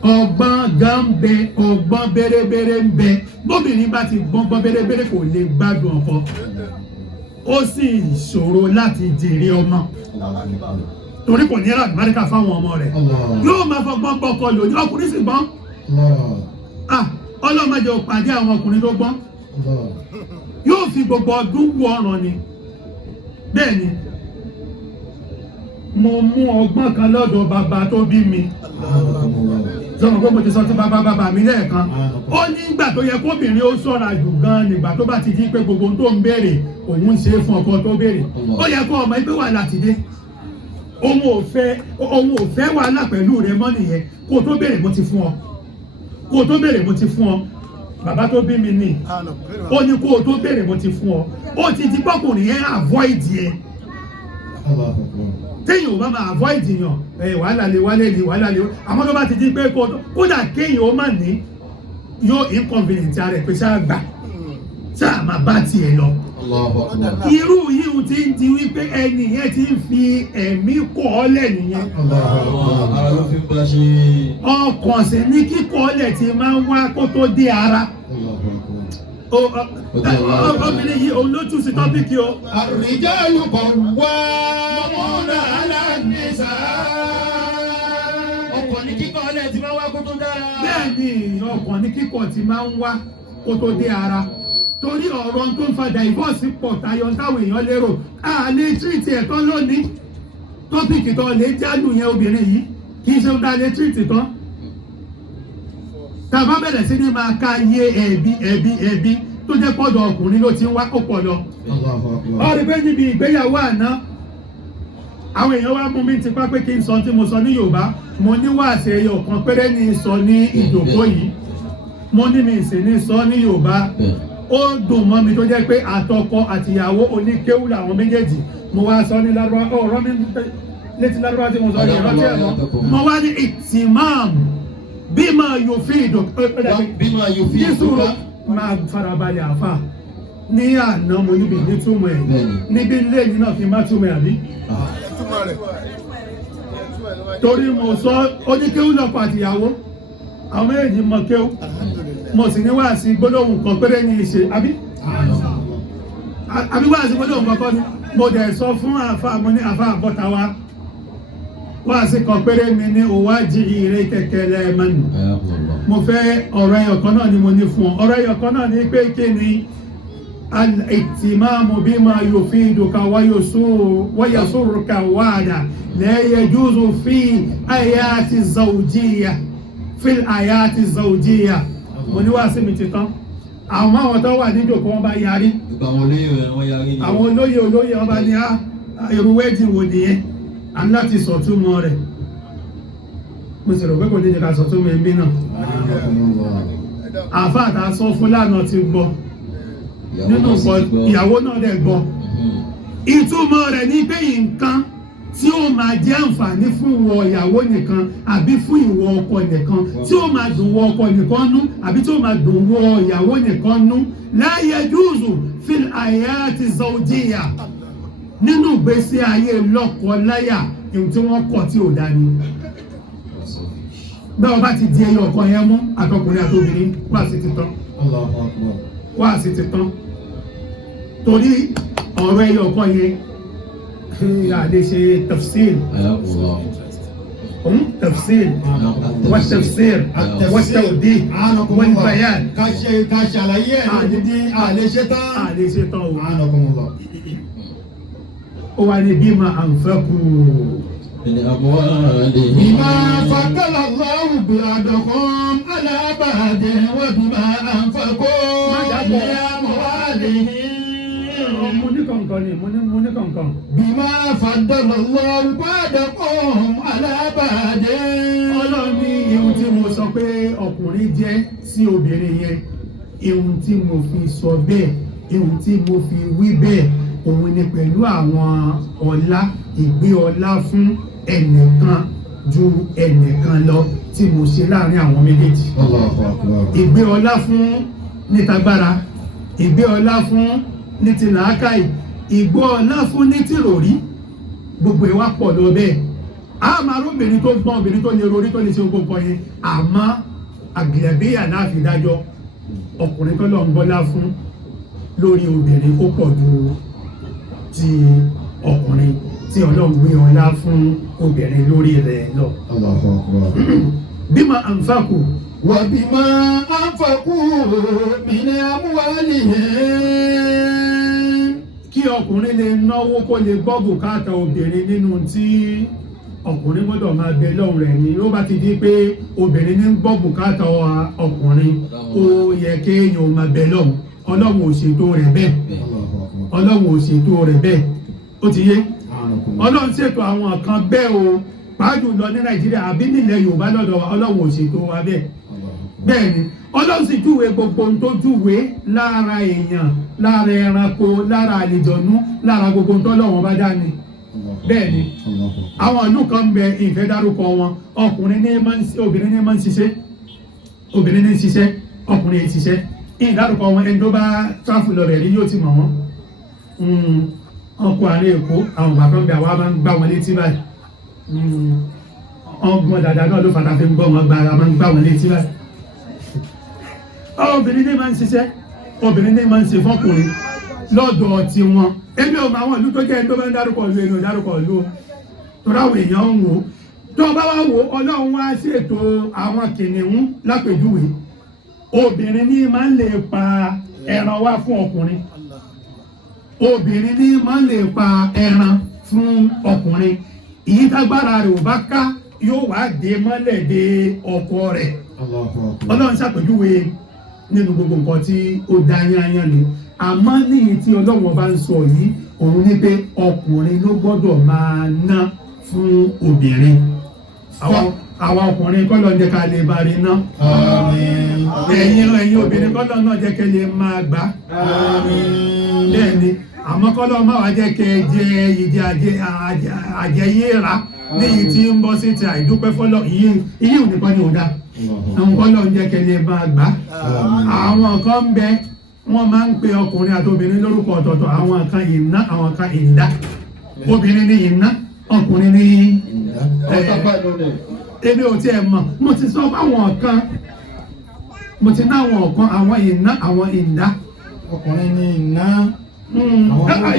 ọgbọ́n gan ń bẹ ọgbọ́n bérebére ń bẹ bóbìnrin bá ti gbọ́n bérebére kò lè gbádùn ọkọ ó sì ṣòro láti jèrè ọmọ torí kò ní àlùbáríkà fáwọn ọmọ rẹ̀ yóò máa fọgbọ́n bọ́kọ lóní ọkùnrin sì gbọ́n ọlọ́mọdé ò pàdé àwọn ọkùnrin tó gbọ́n yóò fi gbogbo ọdún wọ ọ̀ràn ni bẹ́ẹ̀ ni mo mú ọgbọ́n kan lọ́dọ̀ bàbá tó bí mi sọ̀rọ̀ pé mo ti sọ tí bàbá mi lẹ́ẹ̀kan ó ní ìgbà tó yẹ kóbìnrin ó ṣọ́ra jù gan nígbà tó bá ti di pé gbogbo tó ń béèrè òun ṣe fún ọkọ tó béèrè ó yẹ kó ọmọ ẹgbẹ́ wàhálà ti dé òun ò fẹ́ wàhálà pẹ̀lú rẹ mọ́ nìyẹn kó o tó béèrè mo ti fún ọ kó o tó béèrè mo ti fún ọ bàbá tó bí mi ní ó ní kó o tó béèrè mo ti fún ọ ó ti di pọ́kùnrin yẹn avoid yẹn téèyàn ò bá máa avoid yàn wàhálà lè wálé ní wàhálà lè àmọ́ tó bá ti di pé kódà kéèyàn ó má ní yóò inconvenient ara ẹ̀ pé ṣáà gbà ṣáà máa bá tiẹ̀ lọ. irú yìí ti ń di wípé ẹni yẹn ti ń fi ẹ̀mí kọ́ ọ lẹ̀ nìyẹn. ọkàn sì ní kíkọ́ ọ lẹ̀ ti máa ń wá kó tó dé ara. obìnrin yìí olótú sí tọ́pìkì o. Ar-rijalu qawwamuna 'ala an-nisaa. ọkàn ní kíkọ́ ọlẹ́ ti máa ń wá kó tó dára. bẹ́ẹ̀ ni ọkàn ní kíkọ́ ti máa ń wá kó tó dé ara torí ọ̀rọ̀ tó ń fa divorce pọ̀ tayọ táwọn èèyàn lérò a lè tírìtì ẹ̀tọ́ lónìí tọ́pìkì tó lè jálù yẹn obìnrin yìí kì í ṣe ó dá lè tírìtì tán. tàbá bẹ̀rẹ̀ sí ní máa ká yé ẹ̀bí tó jẹ́ pọ̀dọ̀ ọkùnrin ló ti ń wá kó pọ̀ lọ. ọ̀rẹ́ pé níbi ìgbéyàwó àná àwọn èèyàn wá mú mi ti pá pé kí n sọ tí mo sọ ní Yorùbá mo ní wáàsí ẹyọ kan péré ní sọ ní ìdòkó yìí mo ní mi sì ní sọ ní Yorùbá ó dùn mọ́ mi tó jẹ́ pé àtọkọ àtìyàwó oníkéwú làwọn méjèèjì mo wá sọ ní lárúbá ọ̀rọ̀ mi létí lárúbá tí mo sọ ní ìrántí ẹ̀ mo wá ní ìtìmáàmù bima yufidu bima yufidu máa farabalẹ̀ àfà ní àná mo níbi nítumọ̀ ẹ̀ níbi lẹ́yìn náà fi má túmọ̀ ẹ̀ àbí torí mo sọ oníkéwú náà pàtìyàwó àwọn méjèèjì mọ kéwú mo sì ní wá sí gbólóhùn kan péré ní ìṣe àbí wá sí gbólóhùn kan kọ́ ni mo dẹ̀ sọ fún àfà mo ní àfà àbọ̀tà wa wá sí kan péré mi ní òwájì ìrè kẹ̀kẹ́lẹ́ mẹ́nu mo fẹ́ ọ̀rọ̀ ẹyọ̀kan náà ni mo ní fún ọ ọ̀rọ̀ ẹyọ̀kan náà ni pé kí ni al-ihtimamu bima yufiduka wa yasurruka wa'da la yajuzu fi ayati zawjiyya fil ayati zawjiyya mo ní wá sí mi ti tán àwọn tó wà ní ìjòkó wọn bá yarí àwọn olóyè wọn bá ní irú wẹ́ẹ̀dì wò nìyẹn a ní láti sọ̀túnmọ̀ rẹ̀ mo sì rò pé kò ní jẹ́ ká sọ̀túnmọ̀ ẹbí náà àfáàtà sọ fún lánà ti gbọ́ nínú ìyàwó náà dẹ̀ gbọ́ ìtumọ̀ rẹ̀ ní pé nǹkan tí ó máa jẹ́ àǹfààní fún ìwọ ìyàwó nìkan àbí fún ìwọ ọkọ nìkan tí ó máa dùn wọ ọkọ nìkan nú àbí tí ó máa dùn wọ ìyàwó nìkan nú la yajuzu fil ayati zawjiyya nínú ìgbésí ayé lọ́kọ láyà ìhun tí wọ́n kọ̀ tí ò dání bẹ́ẹ̀ bá ti di ẹyọ ọkọ yẹn mú àtọkùnrin àtobìnrin wá sí ti tán wá sí ti tán torí ọ̀rọ̀ ẹyọ ọkọ yẹn àlè ṣe tafsir tafsir والتفسير والتوضيح والبيان ká ṣàlàyé ẹ̀ àlè ṣe tán o ó wá ní bima anfaqu bima faddala Allahu ba'dakum ala ba'din wa bima anfaqu min amwalihim mo ní kankan ni mo ní kankan bima faddala Allahu ba'dakum ala ba'din Ọlọ́run ní ihun tí mo sọ pé ọkùnrin jẹ́ sí obìnrin yẹn ihun tí mo fi sọ bẹ́ẹ̀ ihun tí mo fi wí bẹ́ẹ̀ òun ni pẹ̀lú àwọn ọlá ìgbé ọlá fún ẹnìkan ju ẹnìkan lọ tí mo ṣe láàrin àwọn méjèèjì ìgbé ọlá fún nítagbára ìgbé ọlá fún ní ti làákàì ìgbé ọlá fún ní ti ròrí gbogbo ẹ̀ wá pọ̀ lọ bẹ́ẹ̀ a máa róbìnrin tó gbọ́n obìnrin tó lè rorí tó lè ṣe gbogbo yẹn àmọ́ àgbẹ̀bíyà náà fi dájọ́ ọkùnrin tó lọ ń bọ́lá fún lórí obìnrin ó pọ̀ ju ti ọkùnrin tí Ọlọ́run gbé ọlá fún obìnrin lórí rẹ̀ lọ. Bima anfaqu wa bima anfaqu min amwalihim. Kí ọkùnrin lè náwó kó lè gbọ́ bùkátà obìnrin nínú tí ọkùnrin gbọ́dọ̀ máa bẹ lọ́hùn rẹ̀ ni ó bá ti di pé obìnrin ní gbọ́ bùkátà ọkùnrin ó yẹ kéèyàn máa bẹ lọ́hùn Ọlọ́run ò ṣètò rẹ̀ bẹ́ẹ̀ Ọlọ́run ò ṣètò rẹ̀ bẹ́ẹ̀ ó ti yé Ọlọ́run ṣètò àwọn kan bẹ́ẹ̀ o pàájù lọ ní Nàìjíríà àbí nílẹ̀ Yorùbá lọ́dọ̀ wa Ọlọ́run ò ṣètò wa bẹ́ẹ̀ bẹ́ẹ̀ ni Ọlọ́run sì júwe gbogbo ohun tó júwe lára èèyàn lára ẹranko lára àlejònú lára gbogbo ohun tó Ọlọ́run bá dá ni bẹ́ẹ̀ ni àwọn ìlú kan bẹ ìfẹ́ dárúkọ wọn ọkùnrin ní obìnrin ní máa ń ṣiṣẹ́ obìnrin ní ṣiṣẹ́ ọkùnrin ní ṣiṣẹ́ ìdárúkọ wọn ẹni tó bá tráfù lọ rẹ̀ rí yóò ti mọ̀ wọ́n ọkọ̀ àárẹ̀ Èkó àwọn bàbá ń bẹ àwọn máa ń gbá wọn létí báyìí ọgbọ́n dàda náà ló fàtà fi ń gbọ́ wọn gbára máa ń gbá wọn létí báyìí obìnrin ní máa ń ṣiṣẹ́ obìnrin ní máa ń ṣe fọ́kùnrin lọ́dọ̀ ti wọn èmi ò mọ àwọn ìlú tó jẹ́ ẹni tó bá ń dárúkọ ìlú ẹni ò dárúkọ ìlú o tó ráwọ̀ èèyàn ń wò tó bá wá wò Ọlọ́run wá ṣètò àwọn kìnìún lápèjúwe obìnrin ní máa ń lè pa ẹran wá fún ọkùnrin obìnrin ní máa ń lè pa ẹran fún ọkùnrin èyí tágbára rẹ̀ ò bá ká yóò wá dé mọ́lẹ̀ dé ọkọ rẹ̀ Ọlọ́run ṣàpèjúwe nínú gbogbo nǹkan tí ó dá yányán ni àmọ́ níyì tí Ọlọ́run bá ń sọ yìí òun ní pé ọkùnrin ló gbọ́dọ̀ máa ná fún obìnrin àwọn ọkùnrin kọ́ ló ń jẹ́ ká lè bá rí ná ẹ̀yin obìnrin kọ́lọ̀ náà jẹ́ kẹ́ lè máa gbà lẹ́ni àmọ́ kọ́lọ̀ máa wá jẹ́ kẹ́ jẹ ìdí àjẹyéra ní èyí tí ń bọ́ sí ti àìdúpẹ́ fọ́lọ̀ ìyí ò nìkan ní òdá àwọn kọ́lọ̀ ń jẹ́ kẹ́ lè máa gbà àwọn kan ń bẹ wọ́n máa ń pe ọkùnrin àti obìnrin lórúkọ ọ̀tọ̀ọ̀tọ̀ àwọn kan ìná àwọn kan ìdá obìnrin ní ìná ọkùnrin ní èmi ò tiẹ̀ mọ̀ mo ti sọ fáwọn kan mo ti náwọn ọ̀kan àwọn ìná àwọn ìdá ọkùnrin ní iná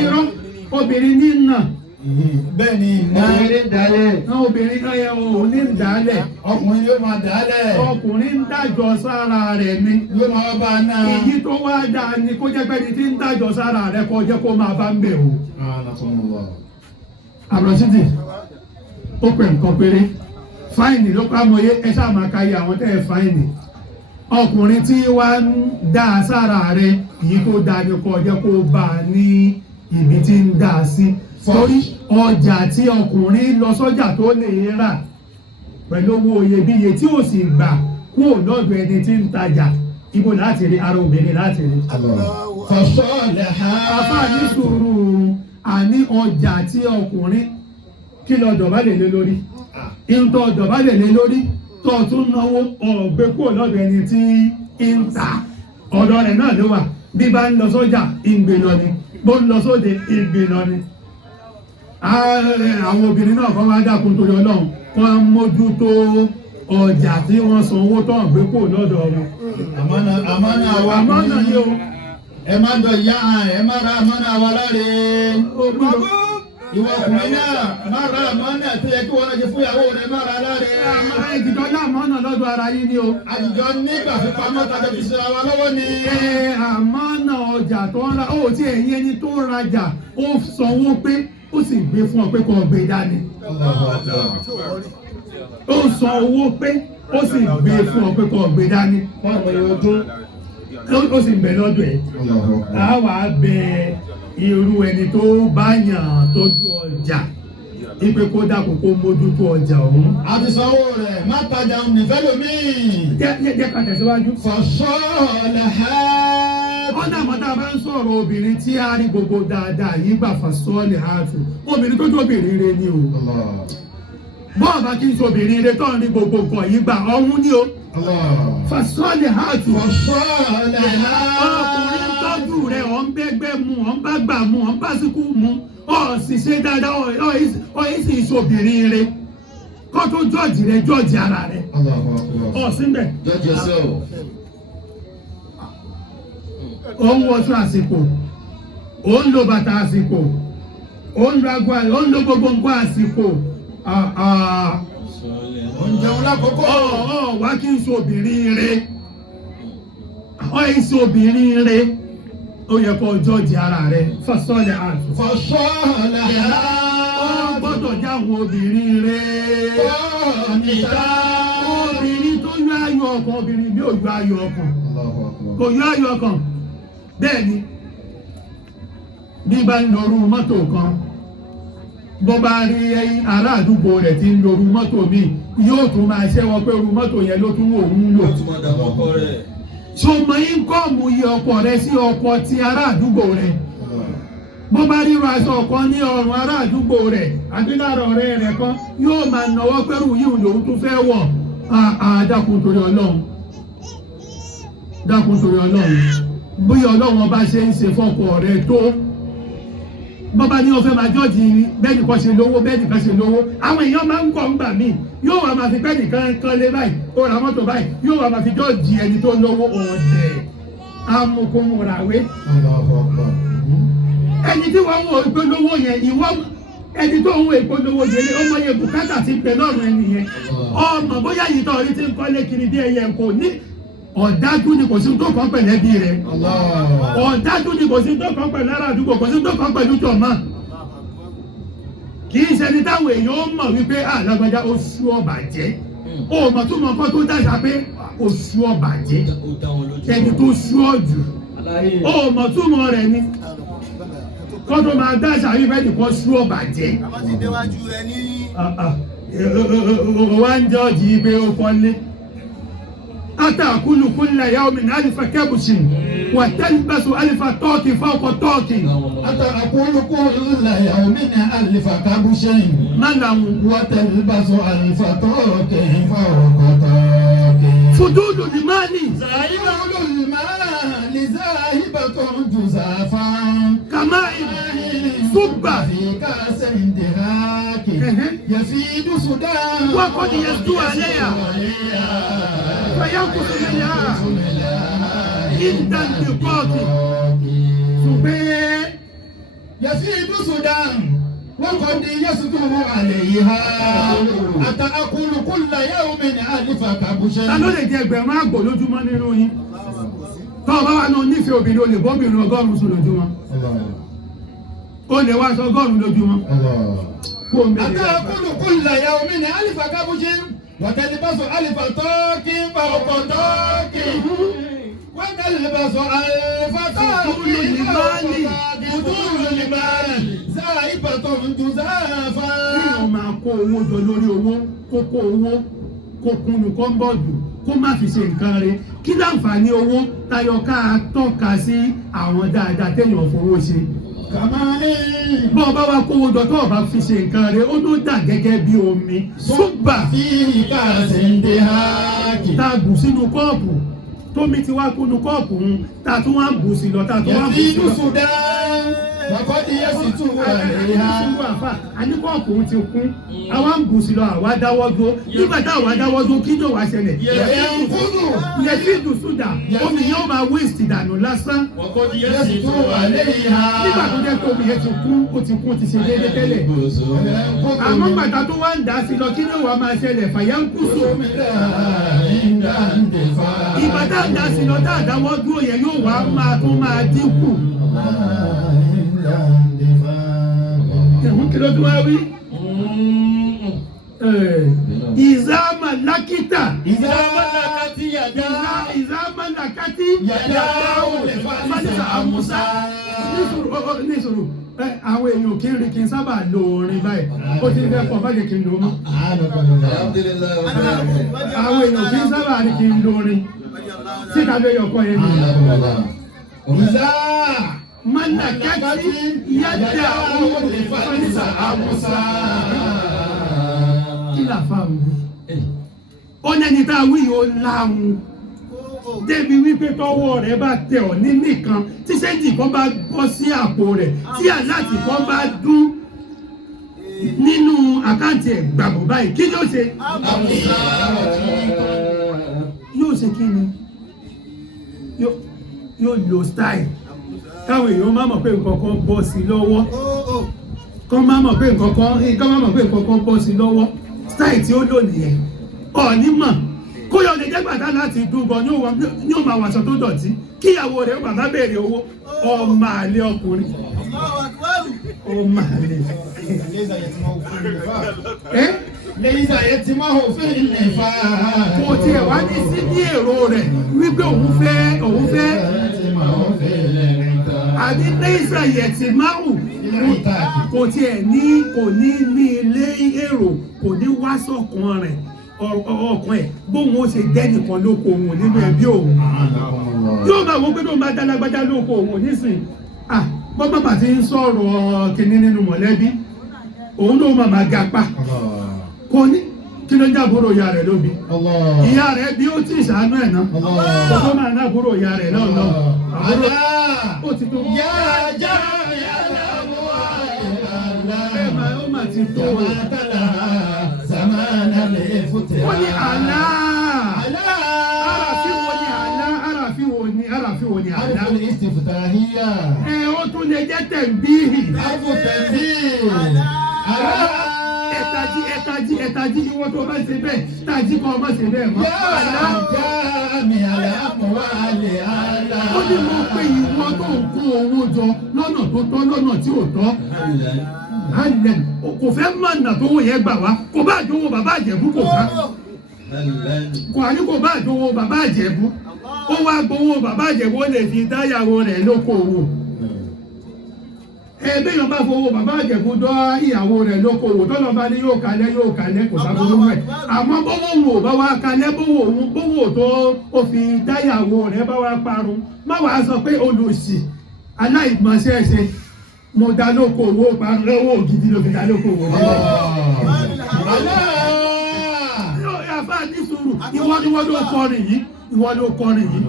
irọ́ obìnrin ní ìná bẹ́ẹ̀ ni iná obìnrin náà yẹ òun ní ìdálẹ̀ ọkùnrin yóò máa dálẹ̀ ọkùnrin ń dájọ́ sára rẹ̀ ni yóò máa bá náà. èyí tó wá dáa ni kó jẹ́ pé ní tí ń dájọ́ sára rẹ̀ kó jẹ́ kó máa bá ń bẹ̀ o. àbúrọ̀sídì ó pè nǹkan péré fáìnì ló pàmòye ẹ ṣáà máa káyé àwọn tẹ́ ẹ fáìnì ọkùnrin tí wá ń dá sára rẹ̀ èyí tó dáa ni kó jẹ́ kó bá a ní ibi tí ń dá a sí torí ọjà tí ọkùnrin lọ sọ́jà tó lè rà pẹ̀lú owó iyebíye tí ó sì gbà kúrò lọ́dọ̀ ẹni tí ń tajà ibo láti rí ara obìnrin láti rí. àfáà ní sùúrù àní ọjà tí ọkùnrin kí lọ dọ̀bálẹ̀ lé lórí ìntọ́ dọ̀bálẹ̀ lé lórí tó tún náwó ọ̀gbẹ́ kúrò lọ́dọ̀ ẹni tí ń ta ọ̀dọ̀ rẹ̀ náà ló wà bí bá ń lọ sọ́jà ìgbè lọ ni bó ń lọ sóde ìgbè lọ ni. àwọn obìnrin náà kọ́ máa dákun torí ọlọ́run wọ́n mójútó ọjà tí wọ́n san owó tó ń gbé kúrò lọ́dọ̀ wọn. àmọ́nà ni o. ẹ má dọ̀ ìyá ẹ má ra àmọ́nà wa láre. ìwọ ọkùnrin náà má ra àmọ́nà tó yẹ kí wọ́n lọ ṣe fún ìyàwó rẹ má ra láre. àjùjọ náà mọ́nà lọ́dọ̀ ara yín ni o. àjùjọ nígbà fipamọ́ tàbí fi ṣe wa lọ́wọ́ ni. àmọ́nà ọjà tó ń ra ó tí ẹ̀yin ẹni tó ń rajà ó sanwó pé ó sì gbé fún ọ pé kò gbé dání. ó san owó pé ó sì gbé fún ọ pé kò gbé dání. ó sì bẹ̀ lọ́dọ̀ ẹ̀. a wà bẹ irú ẹni tó bá yàn tójú ọjà ipe kó dákun kó mójútó ọjà ọ̀hún. a ti sanwó rẹ̀ má tajà nífẹ̀ẹ́ lómi. jẹ́ ká tẹ̀síwájú. fọ̀ṣọ́ọ̀lẹ̀ ọ̀nà àmọ́tá bá ń sọ̀rọ̀ obìnrin tí a rí gbogbo dáadáa yìí gbà fọ̀ṣọ́ọ̀lẹ̀ ààtù obìnrin tó jó obìnrin rẹ ni o. bọ́ọ̀bá kí n sọ obìnrin rẹ tó ń rí gbogbo nǹkan yìí gbà ọ̀hún ni o. fọ̀ṣọ́ọ̀lẹ̀ ààtù ọkùnrin tọ́jú rẹ̀ ọ̀ ń bẹ́gbẹ́ mu ọ̀ ń bá gbà mu ọ̀ ń bá síkú mu ọ̀ sì ṣe dáadáa ọ̀ yìí sì sọ obìnrin rẹ kó tó jọ́ọ̀jì rẹ jọ́ọ̀jì ara rẹ ọ̀ síbẹ̀. ó ń wọṣọ àsìkò ó ń lo bàtà àsìkò ó ń lo ago ó ń lo gbogbo nǹkan àsìkò ó ń jẹun lákòókò. wá kí n so obìnrin rẹ yìí so obìnrin rẹ ó yẹ kó jọ́ọ̀jì ara rẹ fọ́sọ́ọ̀lẹ̀ àtù. fọ́sọ́ọ̀lẹ̀ ó gbọ́dọ̀ já àwọn obìnrin rẹ obìnrin tó yọ ayọ̀ ọkàn obìnrin bí ò yọ ayọ̀ ọkàn kò yọ ayọ̀ ọkàn bẹ́ẹ̀ ni bí bá ń lọrú mọ́tò kan bó bá rí ará àdúgbò rẹ̀ tí ń lọrú mọ́tò míì yóò tún máa ṣẹ́wọ́ pé rú mọ́tò yẹn ló tún òun lò. ṣọmọ íńkọ́ọ̀mù iye ọkọ̀ rẹ sí ọkọ̀ ti ará àdúgbò rẹ̀ bó bá ríro aṣọ kan ní ọrùn ará àdúgbò rẹ̀ àbí lára ọ̀rẹ́ rẹ̀ kan yóò máa náwó pẹ́rù yìí lòun tún fẹ́ wọ̀ dákun torí ọlọ́run dákun torí ọlọ́run bóyá ọlọ́run ọba ṣe ń ṣe fọ́kọ rẹ̀ tó bọ́bá ní ọ̀fẹ́ máa jọ́ọ̀jì bẹ́ẹ̀ni kan ṣe lówó bẹ́ẹ̀ni kan ṣe lówó àwọn èèyàn máa ń kọ́ ń gbà míì yóò wá máa fi bẹ́ẹ̀ni kan lé báyìí ó ra mọ́tò báyìí yóò wá máa fi jọ́ọ̀jì ẹni tó lówó ọ̀dẹ̀ amukumurawé ẹni tí wọ́n ń wo ìpolówó yẹn ìwọ ẹni tó ń wo ìpolówó yẹn ọmọ yẹn bùkátà ti pẹ̀ lọ́rùn ẹni yẹn ọmọ bóyá yìí tó orí ti ń kọ́lé kiri bí ẹyẹ kò ní ọ̀dájú ni kò sí tó kàn pẹ̀lú ẹbí rẹ̀ ọ̀dájú ni kò sí tó kàn pẹ̀lú ará àdúgbò kò sí tó kàn pẹ̀lú jọ̀mọ́ kì í ṣẹni táwọn èèyàn ó mọ̀ wípé alágbájá ó sú ọ̀bà jẹ́ ó mọ̀ tó mọ̀ kọ́ tó dáṣà pé ó sú ọ̀bà jẹ́ ẹni tó sú ọ̀jù ó mọ̀ tó mọ̀ rẹ̀ ni kọ́ tó máa dáṣà wípé nìkan sú ọ̀bà jẹ́ wá ń jọ́ọ̀jì pé ó kọ́lé وتأكل كل يوم 1000 كبش وتلبس 1000 طاق فوق طاق. أتأكل كل يوم 1000 كبش ما له وتلبس 1000 طاق فوق طاق. فضول المال زاهبة المال زاهبة جزافا كماء صب في كأس اندهاك يفيد سدان وقد يسدو عليها فينقص منها عند الانتقاض. يفيد سدان وقد يسدو عليها أتأكل كل يوم 1000 كبش. ta ló lè jẹ ẹgbẹ̀rún àgbò lójúmọ́ nínú yín? tó o bá wà náà nífẹ̀ẹ́ obìnrin o lè bọ́ obìnrin 100 sùn lójúmọ́. o lè wá aṣọ 100 lójúmọ́. أتأكل كل يوم 1000 كبش وتلبس 1000 طاق فوق طاق وتلبس 1000 طاق فضول المال زائبة جزافا. kéèyàn máa kó owó jọ lórí owó kó kó owó kó kunu kọ́ńbọ̀dù kó má fi ṣe nǹkan rẹ̀. kí láǹfààní owó tayọ ká tọ́ka sí àwọn dáadáa téèyàn fowó ṣe. bọ́ ọba wa kówó jọ tó ọba fi ṣe nǹkan rẹ̀ ó ló dà gẹ́gẹ́ bí omi. ṣùgbà في كأس اندهاك tá a bù sínú kọ́ọ̀pù tómi ti wá kúnú kọ́ọ̀pù ń ta tún wá ń bù sí lọ ta tún wá ń bù sí يفيد lọ. سدان وقد يسدو عليها. àní kọ́ọ̀pù ti kún àwa ń bù sí lọ àwa dáwọ́ dúró nígbà tá àwa dáwọ́ dúró kí ló wá ṣẹlẹ̀. yẹ kí dùsúdà omi yóò máa waste dànù lásán. وقد يسدو عليها. nígbà tó jẹ́ pé omi yẹn ti kún ó ti kún ti ṣe déédéé tẹ́lẹ̀. àmọ́ gbàtà tó wá ń dà sí lọ kí ló wá máa ṣẹlẹ̀ fàyà ń kú so. ìgbà tá à ń dà sí lọ tá àdáwọ́ dúró yẹn yóò wá máa tún máa dínkù. ẹ̀hún kí ló tún wá wí. ìzámà lákìtà. ìzámà lákàtì yàdá. ìzámà lákàtì yàdá òlè fàdísà àmúsá. nísòro àwọn èèyàn kì í rí kí n sábà lo orin báyìí ó ti fẹ́ pọ̀ báyìí kí n lò ó mọ́. àwọn èèyàn kì í sábà rí kí n lo orin síta ló yọ ọkọ yẹn ni. ìzá mọ́nà kẹ́kí yàdá òlè fàdísà àmúsá. kí là fà wù ó lẹ́ni tá a wí yóò láwùn débi wípé tọwọ́ rẹ̀ bá tẹ ọ́ ní nìkan tí sẹ́ńtì kan bá bọ́ sí àpò rẹ̀ tí aláàtì kan bá dún nínú àkáǹtì ẹ̀ gbàgbọ́ báyìí kí yóò ṣe. yóò ṣe kí ni yóò lo style káwọn èèyàn má mọ̀ pé nǹkan kan bọ́ sí lọ́wọ́ kán má mọ̀ pé nǹkan kan bọ́ sí lọ́wọ́ style tí ó lò nìyẹn ọ̀ọ́ni mọ̀ kó yọ lè jẹ́ gbàdá láti dúbọ̀ ní ó máa wàṣọ tó dọ̀tí kíyàwó rẹ̀ bàbá béèrè owó ọmọ àlè ọkùnrin ọmọ àlè. lẹ́yìn àyẹ̀ tí máa hò fún ilẹ̀ fà á. kò tiẹ̀ wá ní sí ní èrò rẹ̀ wípé òun fẹ́ àbí lẹ́yìn àyẹ̀ tí máa hù kò tiẹ̀ ní ní ilé èrò kò ní wá sọ̀kan rẹ̀ ọkàn ẹ̀ bóun ó ṣe dẹ́nìkan lóko òun nínú ẹbí òun yóò máa wo pé tó máa dálágbájá lóko òun nísìn bọ́ bàbá ti ń sọ̀rọ̀ kìnní nínú mọ̀lẹ́bí òun ló máa ga pa kò ní kí ló jábúrò ìyá rẹ̀ lóbi ìyá rẹ̀ bí ó ti ṣàánú ẹ̀ náà tó máa ná àbúrò ìyá rẹ̀ náà lọ àbúrò ó ti tó yájá ó mà ti tó wọ́n ní àlá àràfin wo ni àlá ó tún lè jẹ́ tẹ̀m̀bíhì ẹ̀tàjí ni wọ́n tó bá ṣe bẹ́ẹ̀ tàjí kan ọmọ ṣe bẹ́ẹ̀ mọ́ ó ní mo pé ìwọ tó ń kó owó jọ lọ́nà tó tọ́ lọ́nà tí ò tọ́ kò fẹ́ mọ̀nà tó wò yẹn gbà wá kò bá àjọwò bàbá àjẹ̀bú kò ká kò àní kò bá àjọwò bàbá àjẹ̀bú ó wá gbowó bàbá àjẹ̀bú ó lè fi dáyàwó rẹ̀ lóko owó béèyàn bá fowó bàbá Ìjẹ̀bú dọ́ ìyàwó rẹ̀ lókòwò tọ́lọ́ bá ní yóò kalẹ̀ kò sábúrú rẹ̀ àmọ́ bówó wò bá wá kalẹ̀ bówó tó ó fi dáyàwó rẹ̀ bá wá parun má wàá sọ pé olùsì aláìmọ̀ṣẹ́ṣe mo dá lókòwò parun lọ́wọ́ gidi ló fi dá lókòwò àfà ní sùúrù ìwọ ló kọrin yìí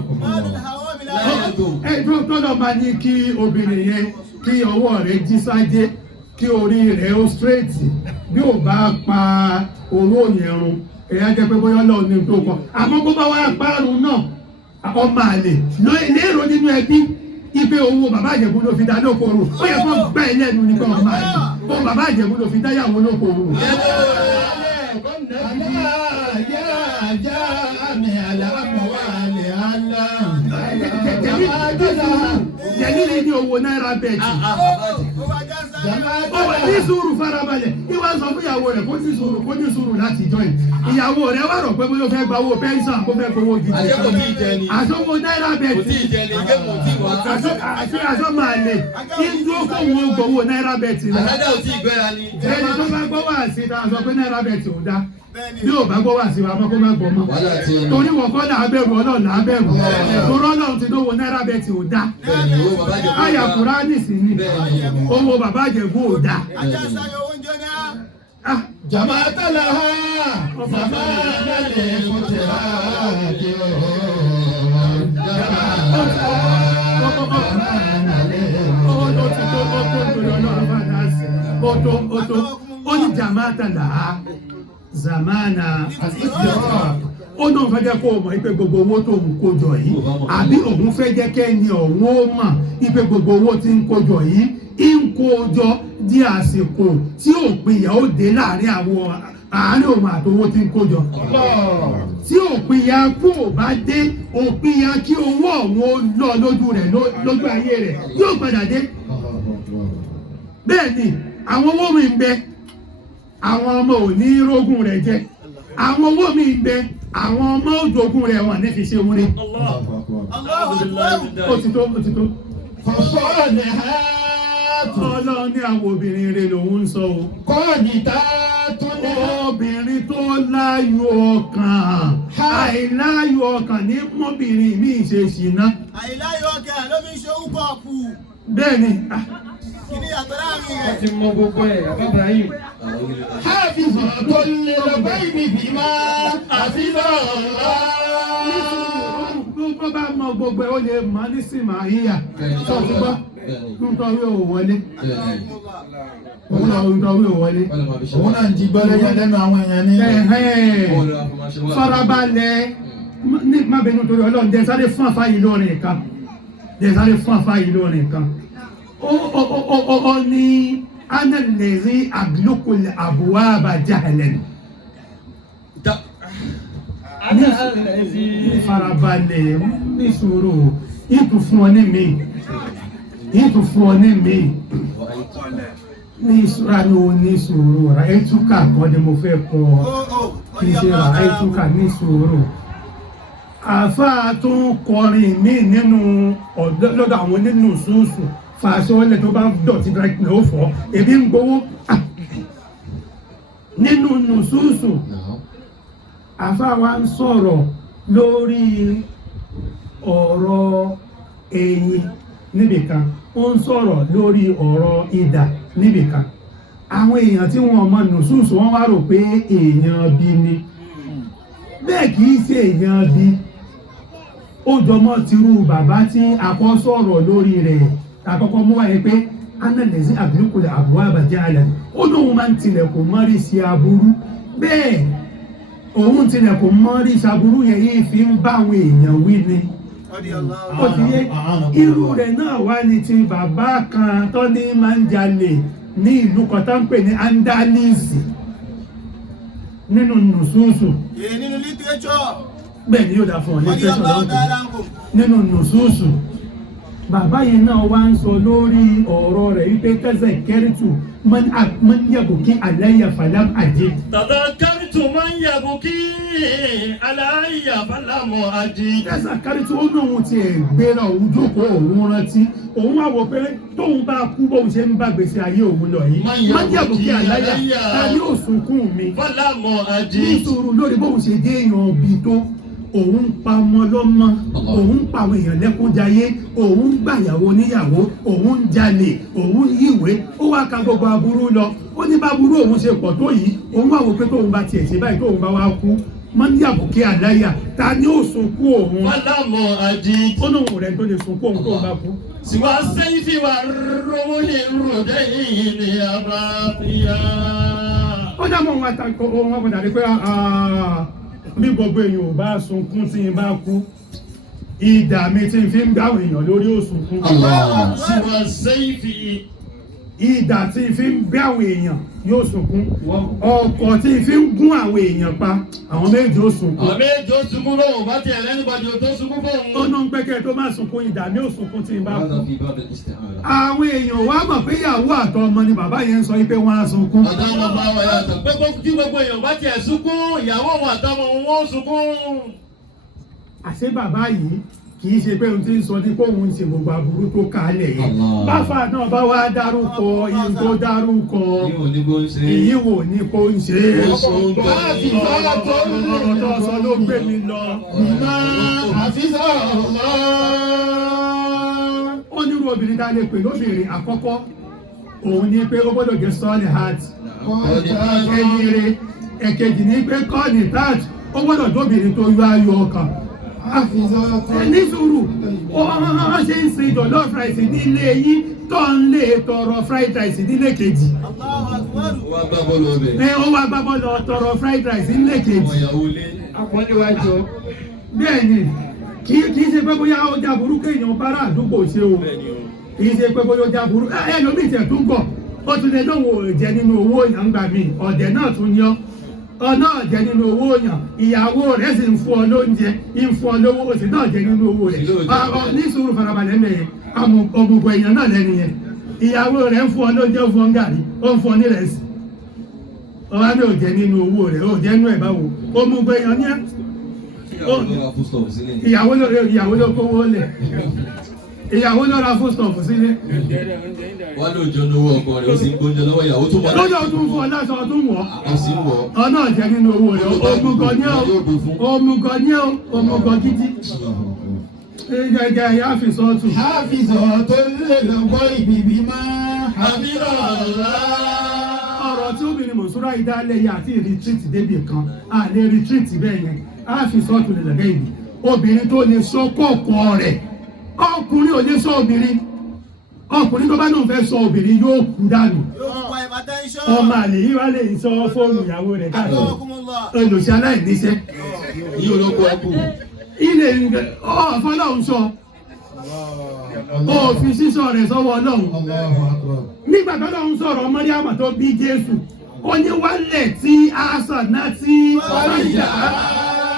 ẹjọ́ tọ́lọ̀ bá ní kí obìnrin yẹn kí ọwọ́ rẹ̀ jí sájé kí orí rẹ̀ ó straight bí ò bá pa owó yẹn run èyí á jẹ́ pé bóyá lọ́ọ̀ ní tó kọ àmọ́ bó bá wá parun náà ọmọ àlè lérò nínú ẹbí ipe owó bàbá Ìjẹ̀bú ló fi dá lókòrò ó yẹ kó gbá ẹ lẹ́nu nípa ọmọ àlè ó bàbá Ìjẹ̀bú ló fi dáyàwó lókòrò. Jẹ̀lílì ní owó náírà bẹ́ẹ̀tì. Ó wà ní sùúrù farabalẹ̀. Ìwà sọ fún ìyàwó rẹ̀ kó ní sùúrù láti jọ ẹ̀. Ìyàwó rẹ̀ wà rọ̀ pé bóyá ó fẹ́ gba owó pẹ́ńsàn kó fẹ́ gbowó gidi. Àṣọ́wó náírà bẹ́ẹ̀tì. Àṣọ́ máa lè. Ìdúró kó wọn gbowó náírà bẹ́ẹ̀tì lọ. Ẹni tó bá gbọ́ wà sí ta sọ pé náírà bẹ́ẹ̀tì ò dá. Bí ò bá gbọ́ wà sí wa mọ́ kó má gbọ́ mọ́. Torí wọn kọ́ là á bẹ̀rù Ọlọ́run là á bẹ̀rù. Torí Ọlọ́run ti lówó náírà bẹ́ẹ̀tì ò dá. Àyà Kùránì sì ni owó bàbá Ìjẹ̀bú ò dá. Jama'ata laha zamana le futiraki ó ní jama'ata laha zamana ó náà fẹ́ jẹ́ kó o mọ̀ ipe gbogbo owó tó ń kójọ yìí àbí òun fẹ́ jẹ́ kẹ́ni ọ̀hún ó mọ̀ ipe gbogbo owó tí ń kójọ yìí ń kójọ di àsìkò tí òpin ìyà ó dé láàrin àwọn àárín òun àtowó tí ń kójọ tí òpin ìyà kú ò bá dé òpin ìyà kí owó ọ̀hún ó lọ lójú rẹ̀ lójú ayé rẹ̀ yóò padà dé bẹ́ẹ̀ ni àwọn owó mi ń bẹ àwọn ọmọ ò ní rógùn rẹ̀ jẹ àwọn owó mi ń bẹ àwọn ọmọ òjògùn rẹ̀ wọ́n ní fi ṣe wúrí ó ti tó Ọlọ́run ní àwọn obìnrin rẹ̀ lòun ń sọ o kọ́ọ̀dìtà tó ní obìnrin tó láyọ̀ ọkàn àìláyọ̀ ọkàn ní mọ́bìnrin mi ṣe ṣìná àìláyọ̀ ọkàn ló fi ṣe úkọ̀ ọ̀pù. bẹ́ẹ̀ ni Kí ni yàtọ̀ láàrin rẹ̀? ti mọ gbogbo ẹ̀ àbábà yìí. hábìsì tó lè lọ báyìí bìbí máa àfihàn ọ̀la. Tó bá mọ gbogbo ẹ̀ ó lè mọ ní sìmà yíyà tó ti gbọ́ nítorí ò wọlé nítorí ò wọlé. Òun náà ń jí gbọ́dọ̀ yẹ lẹ́nu àwọn èèyàn ní. Farabalẹ̀ ní má bínú torí Ọlọ́run jẹ́ sáré fún àfá yìí lórin kan ó ní anàlẹ́rí àgblókòlẹ̀ àbúwá àbájá ẹlẹ́nu ní farabalẹ̀ ní sùúrù ìtù fún ọ ní mi ní ìṣúra ní o ní sùúrù rà ẹ́tùkà kọ́ ni mo fẹ́ kọ́ kí ṣe rà ẹ́tùkà ní sùúrù àfáà tó ń kọrin mí nínú lọ́dọ̀ àwọn nínú sùúsù fàṣọlẹ̀ tó bá dọ̀tí dráìkì ó fọ́ ebi ń gbowó nínú nùsùsù àfáà wa ń sọ̀rọ̀ lórí ọ̀rọ̀ ẹ̀yìn níbìkan ó ń sọ̀rọ̀ lórí ọ̀rọ̀ idà níbìkan àwọn èèyàn tí wọ́n mọ̀ nùsùsù wọ́n wá rò pé èèyàn bí ni bẹ́ẹ̀ kìí ṣe èèyàn bí ó jọmọ́ tirú bàbá tí akọ́ sọ̀rọ̀ lórí rẹ̀ àkọ́kọ́ mú wáyé pé anàlẹ́sí àbúrúkúlẹ̀ àbúrú àbàjẹ́ alẹ́ ó lóun máa ń tilẹ̀kùn mọ́rí sí aburú bẹ́ẹ̀ òun tilẹ̀kùn mọ́rí sí aburú yẹn yìí fi ń bá àwọn èèyàn wí ni ó ti yé irú rẹ̀ náà wá ní ti bàbá kan tó ní máa ń jalè ní ìlú kan tó ń pè ní Andalisi nínú nùsùsù nínú literature. Bẹ́ẹ̀ ni yóò dá fún ọ literature lọ́wọ́ nínú nùsùsù bàbá yìí náà wá ń sọ lórí ọ̀rọ̀ rẹ̀ wípé kẹ́sẹ̀ kẹ́rìtù mọ́n yẹ̀bù kí àlẹ́yẹ̀ fàlám àjẹ́. tàbí kẹ́rìtù tó máa ń yàgò kí aláìyá fálámọ̀ àjí. ẹ̀sà kárí tí ó náà wọn ti ẹ̀ gbéra òun jókòó òun rántí òun wá wọ pé tóun bá kú bóun ṣe ń bá gbèsè ayé òun lọ yìí má jẹ́bù kí àláyà ta ni ó sunkún mi fálámọ̀ àjí. nítorí lórí bóun ṣe dé èèyàn bí tó òun pa ọmọ lọ́mọ òun pa àwọn èèyàn lẹ́kúnjayé òun gbàyàwó níyàwó òun jalè òun yíwèé ó wá ka gbogbo aburú lọ ó ní bá burú òun ṣe pọ̀ tó yìí òun wà wò pé tóun bá tiẹ̀ ṣe báyìí tóun bá wá kú mọ́ndí àbùkí àdáyà ta ni ó sunkún òun fálámọ̀ àjí. ó ní òun rẹ̀ tó lè sunkún òun tóun bá kú. Siwa sẹ́yìnfì wa rówó lè ròdẹ́ yìí ní abáfíà. ó dá mọ́ ohun ọkọ̀ dàbí pé bí gbogbo èèyàn ò bá sunkún tí n bá kú ìdà mi tí n fi ń gbáwọn èèyàn lórí òsunkún. Siwa sẹ́yìnfì. ìdà tí n fi ń gbé àwọn èèyàn yóò sunkún ọkọ̀ tí n fi ń gún àwọn èèyàn pa àwọn méjì ó sunkún. àwọn méjì ó sunkún lóhùn bá tiẹ̀ lẹ́nìbọ̀dì tó sunkún fóun. ó ná ń pẹ́kẹ́ tó má sunkún ìdà mi ò sunkún tí n bá kú. àwọn èèyàn wá mọ̀ pé ìyàwó àtọmọ ni bàbá yẹn ń sọ pé wọ́n á sunkún. ọ̀dọ́ ọmọ bá wà yàtọ̀ pé kí gbogbo èèyàn bá tiẹ̀ sunkún ìyàwó òun àtọmọ òun ó sunkún. àṣé bàbá yìí kì í ṣe pé ohun tí ń sọ ní pé òun ń ṣe gbogbo aburú tó kálẹ̀ yìí báfà náà bá wá dárúkọ ihun tó dárúkọ èyí wò ní kó ń ṣe é ọ̀rọ̀ tó sọ ló gbé mi lọ. ó nírú obìnrin tá a lè pè lóbìnrin àkọ́kọ́ òun ní pé ó gbọ́dọ̀ jẹ́ sọ́ọ̀lì heart ẹni rẹ̀ ẹ̀kejì ní pé kọ́ọ̀nì tart ó gbọ́dọ̀ jóbìnrin tó yọ ayọ̀ ọkàn. ní sùúrù ó ṣe ń sin jollof rice nílé yín tó ń lè tọrọ fried rice nílé kejì. ó wá gbá bọ́ọ̀lù tọrọ fried rice nílé kejì. bẹ́ẹ̀ ni kì í ṣe pé bóyá ó já burúkú èèyàn bára àdúgbò ṣe o kì í ṣe pé bóyá ó já burúkú ẹlòmíì tẹ̀ tún gbọ̀ ó tún lè lóun jẹ nínú owó èèyàn gbà mí ọ̀dẹ̀ náà tún yọ ọ̀nà jẹ nínú owó èèyàn ìyàwó rẹ̀ sì ń fún ọ lóúnjẹ ń fún ọ lówó ó sì náà jẹ nínú owó rẹ̀ ní sùúrù farabalẹ̀ mẹ́yẹn ọmọgbọ̀ èèyàn náà lẹ́nu yẹn ìyàwó rẹ̀ ń fún ọ lóúnjẹ ó fún ọ gàrí ó ń fún ọ nírẹsì ọba ní ò jẹ nínú owó rẹ̀ ó jẹ nínú ẹ̀ báwo ọmọgbọ̀ èèyàn ní ìyàwó ló kówó lẹ̀ ìyàwó ló ra foodstuff sílé. wọ́n ló jọ lówó ọkọ rẹ̀ ó sì ń gbóúnjẹ lọ́wọ́ ìyàwó tó wọ́n. lọ́jọ́ tó ń fọ láṣọ tó ń wọ̀. ó sì ń wọ̀. ọ̀nà jẹ́ nínú owó rẹ̀ òmùgọ̀ ní òmùgọ̀ gidi. Gẹ́gẹ́ ya fi sọ́tù. Hafizọ̀ tó lè lọ́gbọ́ ìbìbí máa. Ọ̀rọ̀ tí obìnrin Mọ̀súrà ìdálẹ̀ yà àti retreat débi kan, a lè retreat bẹ́ẹ̀ yẹn, a fi sọ́tù lè lọ́gẹ́ ìbí. Obìnrin tó lè sọ kọ̀ọ̀kọ̀ rẹ̀, ọkùnrin ò lè sọ obìnrin. Ọkùnrin tó bá náà fẹ́ sọ obìnrin yóò kú dànù. Ọmọ àlè yìí wá lè sọ fóònù ìyàwó rẹ̀ káàkiri. Olùṣẹ́ aláìníṣẹ́. Yóò ló kọ́ ẹkù. Ilé ọ̀fọ́lọ́hún sọ. Òfin sísọ rẹ̀ sọ́wọ́ Ọlọ́run. Nígbà tó lọ́hún sọ̀rọ̀ Mọ́ríàmà tó bí Jésù. Ó ní wálẹ̀ tí àṣà náà tí fàyà.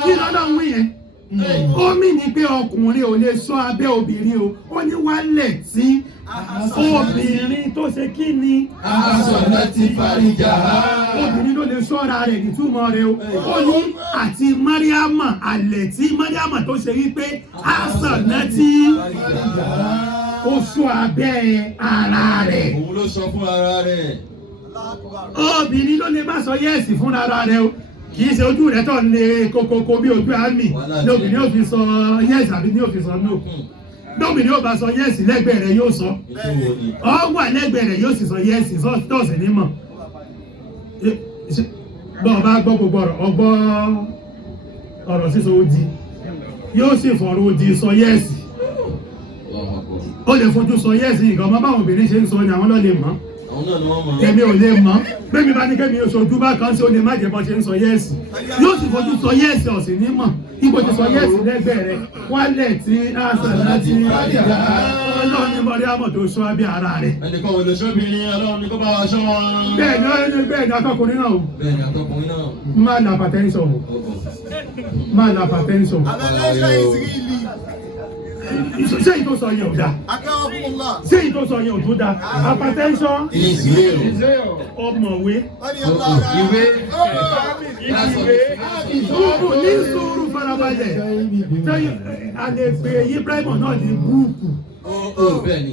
Kí lọ́lọ́run wí yẹn? Ó mì ní pé ọkùnrin ò lè sọ abẹ́ obìnrin o. Ó ní wálẹ̀ tí obìnrin tó ṣe kí ni? Àṣà náà ti fàríjà. Obìnrin ló lè ṣọ́ra rẹ̀ nìtúmọ̀ rẹ̀ o. Ó ní àti Mọ́ríàmà àlẹ̀ tí Mọ́ríàmà tó ṣe wípé àṣà náà ti ó sọ abẹ́ ara rẹ̀. Òun ló sọ fún ara rẹ̀. Obìnrin ló lè má sọ yẹ́ẹ̀sì fún ara rẹ̀ o. Kì í ṣe ojú rẹ̀ tó lè kókókó bí ojú àmì. Lóbìnrin ò fi sọ yẹ́ẹ̀sì àbí ní ò fi sọ no. Lóbìnrin ò bá sọ yẹ́ẹ̀sì lẹ́gbẹ̀ẹ́ rẹ̀ yóò sọ. Ọ wà lẹ́gbẹ̀ẹ́ rẹ̀ yóò sì sọ yẹ́ẹ̀sì tọ́sí ní mọ̀. Bọ́ọ̀ bá gbọ́ gbogbo ọ̀rọ̀ sísọ odi. Yóò sì fọ̀rọ̀ odi sọ yẹ́ẹ̀sì. Ó lè fojú sọ yẹ́ẹ̀sì nǹkan ọmọ báwọn obìnrin ṣe ń sọ ni àwọn lọ lè mọ̀. Èmi ò lè mọ̀. Bẹ́ẹ̀ni bá ní kẹ́mi oṣooju bá kan sí ó lè má jẹ́ bọ́ ṣe ń sọ yẹ́ẹ̀sì. Yóò sì fojú sọ yẹ́ẹ̀sì ọ̀sìn ní mọ̀. Ibo ti sọ yẹ́ẹ̀sì lẹ́gbẹ̀ẹ́ rẹ̀. Wálẹ̀ tí àṣà láti Ọlọ́run ní Mọ́ríàmà tó ṣọ́ abẹ́ ara rẹ̀. Ẹnìkan ò lè ṣọ́bìnrin Ọlọ́run ní kó bá wa ṣọ́ wọn. Bẹ́ẹ̀ni atọ́kùnrin náà o. Bẹ́ẹ̀ni atọ́kùnrin náà. Máa la hypertension o. Máa la hypertension. ṣé ìtò sọ yẹn ò dá Akramakumullah. ṣé ìtò sọ yẹn ò tó dá hypertension ọmọwé ìwé sùúrù ní sùúrù farabalẹ̀ sẹ́yìn àlèpé yí primer náà ní gúùpù bẹ́ẹ̀ ni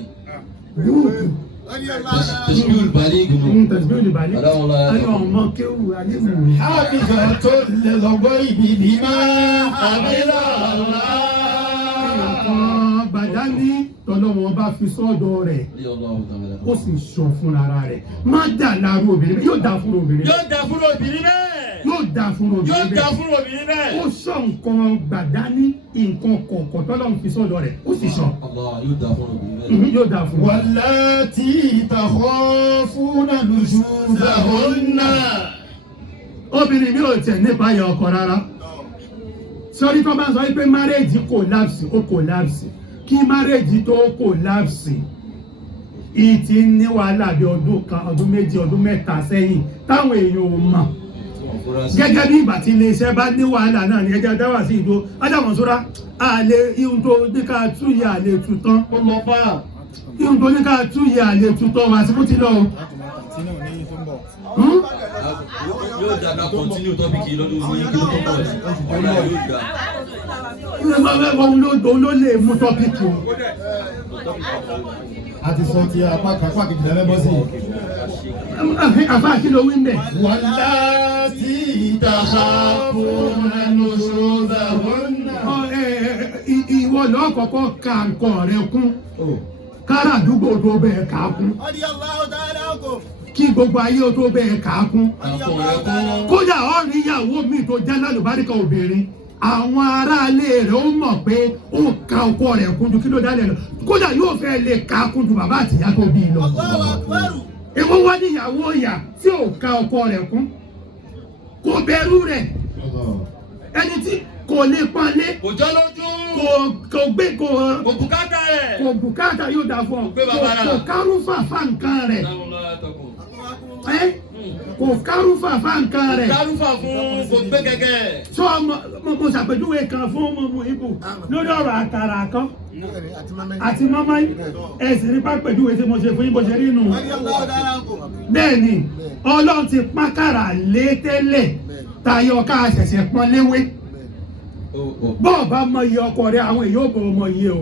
gúùpù tẹ̀síbíù balígù tẹ̀síbíù ìbàlẹ̀ ayọ̀ ọmọ kéwù alẹ́mù Àbíjọ tó lè lọ́gbọ́ ibi bí máa àbílà ọ̀la. bàdá ní tọ́lọ́wọ́n bá fi sọ́dọ̀ rẹ̀ ó sì sọ fún ara rẹ̀ má dà láàrú obìnrin yóò dà fún obìnrin yóò dà fún obìnrin bẹ́ẹ̀. yóò dà fún yóò obìnrin dà bẹ́ẹ̀ fún obìnrin bẹ́ẹ̀. ó sọ nǹkan gbàdá ní nǹkan kọ̀ọ̀kan tọ́lọ́wọ́n fi sọ́dọ̀ rẹ̀ ó sì sọ yóò dá fún obìnrin yóò dà fún wa. Wàlátì takhafuna nushuzahunna. obìnrin mi ò tẹ̀ nípa ayọ̀ ọkọ rárá sọ́rí tó bá sọ pé márẹ́jì collapse ó collapse kí márẹ́jì tó collapse ìtì ní wàhálà bí ọdún kan ọdún méjì ọdún mẹ́ta sẹ́yìn táwọn èèyàn ò mọ̀ gẹ́gẹ́ bí ìgbà tí iléeṣẹ́ bá ní wàhálà náà ní ẹjẹ́ dáwà sí ìdó adámọ̀sọ́rá àlè ihun tó ní ká túyẹ àlè tután ihun tó ní ká túyẹ àlè tután wà sí kó ti lọ yóò dàgbà continue tọ́pìkì lọ́dún ní ìgbìmọ̀ pọ̀ yóò gbà. òun ló lè mú tọ́pìkì o. A ti sọ ti apá kejì lẹ́lẹ́ bọ́ sí. àfa kí ló wí mẹ́. Wàlátì takhafuna nushuzahunna. ìwọ náà kọ́kọ́ ka nǹkan rẹ kún kára àdúgbò tó bẹ́ẹ̀ kà á kún Radiyallahu ta'ala ankum. kí gbogbo ayé tó bẹ́ẹ̀ kà á kún. Radiyallahu ta'ala ankum. kódà ọ̀rìn ìyàwó mi tó jẹ́ lálùbáríkà obìnrin àwọn aráalé rẹ̀ ó mọ̀ pé ó ka ọkọ rẹ̀ kún ju kí ló dálẹ̀ lọ kódà yóò fẹ́ lè ka kún ju bàbá àtìyá tó bí lọ. Allahu akbar. èwo wá níyàwó ìyá tí ò ka ọkọ rẹ̀ kún kò bẹ̀rù rẹ̀ ẹni tí kò lè panlé kò jọ lójú. kò gbé kò bùkátà rẹ̀. kò bùkátà yóò dà fún ọ kò kárú fàfà nǹkan rẹ̀ kò kárú fàfà nǹkan rẹ̀ kárùfà fún kò gbé gẹ́gẹ́. sọ mo ṣàpèjúwe kan fún ọmọ ibù lórí ọ̀rọ̀ àkàrà kan àti mọ́mọ́ ẹ̀sìn nípa pẹ̀júwe tí mo ṣe fún yín bó ṣe rí nù. Radiyallahu ta'ala ankum. bẹ́ẹ̀ ni ọlọ́run ti pákàrà lé tẹ́lẹ̀ tayọ ká ṣẹ̀ṣẹ̀ pọ́n léwé bọ́ọ̀ bá mọ iye ọkọ rẹ àwọn èèyàn ò bọ̀ ọmọ iye o